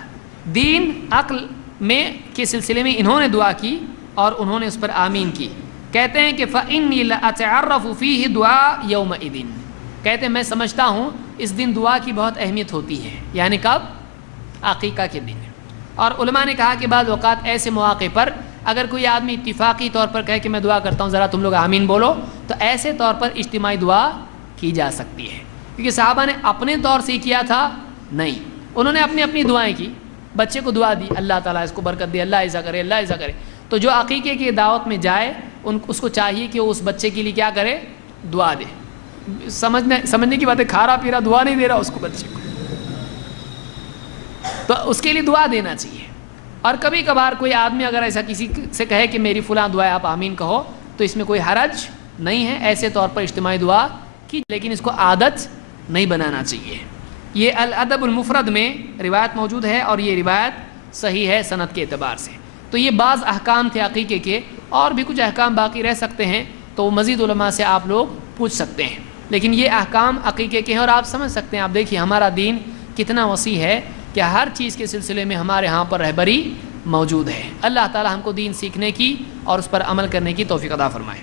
دین عقل میں کے سلسلے میں انہوں نے دعا کی اور انہوں نے اس پر آمین کی. کہتے ہیں کہ فإنی لأتعرف فیہ دعا یومئذ کہتے ہیں میں سمجھتا ہوں اس دن دعا کی بہت اہمیت ہوتی ہے. یعنی کب؟ عقیقہ کے دن. اور علماء نے کہا کہ بعض اوقات ایسے مواقع پر اگر کوئی آدمی اتفاقی طور پر کہے کہ میں دعا کرتا ہوں ذرا تم لوگ آمین بولو, تو ایسے طور پر اجتماعی دعا کی جا سکتی ہے. کیونکہ صحابہ نے اپنے طور سے کیا تھا نہیں, انہوں نے اپنی اپنی دعائیں کی، بچے کو دعا دی اللہ تعالیٰ اس کو برکت دے، اللہ ایسا کرے، اللہ ایسا کرے. تو جو عقیقے کی دعوت میں جائے اس کو چاہیے کہ وہ اس بچے کے لیے کیا کرے؟ دعا دے. سمجھنے کی بات ہے، کھا رہا پی رہا دعا نہیں دے رہا اس کو، بچے کو، تو اس کے لیے دعا دینا چاہیے. اور کبھی کبھار کوئی آدمی اگر ایسا کسی سے کہے کہ میری فلاں دعا ہے آپ آمین کہو، تو اس میں کوئی حرج نہیں ہے، ایسے طور پر اجتماعی دعا کی، لیکن اس کو عادت نہیں بنانا چاہیے. یہ الادب المفرد میں روایت موجود ہے اور یہ روایت صحیح ہے سند کے اعتبار سے. تو یہ بعض احکام تھے عقیقے کے، اور بھی کچھ احکام باقی رہ سکتے ہیں تو مزید علماء سے آپ لوگ پوچھ سکتے ہیں، لیکن یہ احکام عقیقے کے ہیں. اور آپ سمجھ سکتے ہیں، آپ دیکھیے ہمارا دین کتنا وسیع ہے کہ ہر چیز کے سلسلے میں ہمارے ہاں پر رہبری موجود ہے. اللہ تعالی ہم کو دین سیکھنے کی اور اس پر عمل کرنے کی توفیق عطا فرمائے.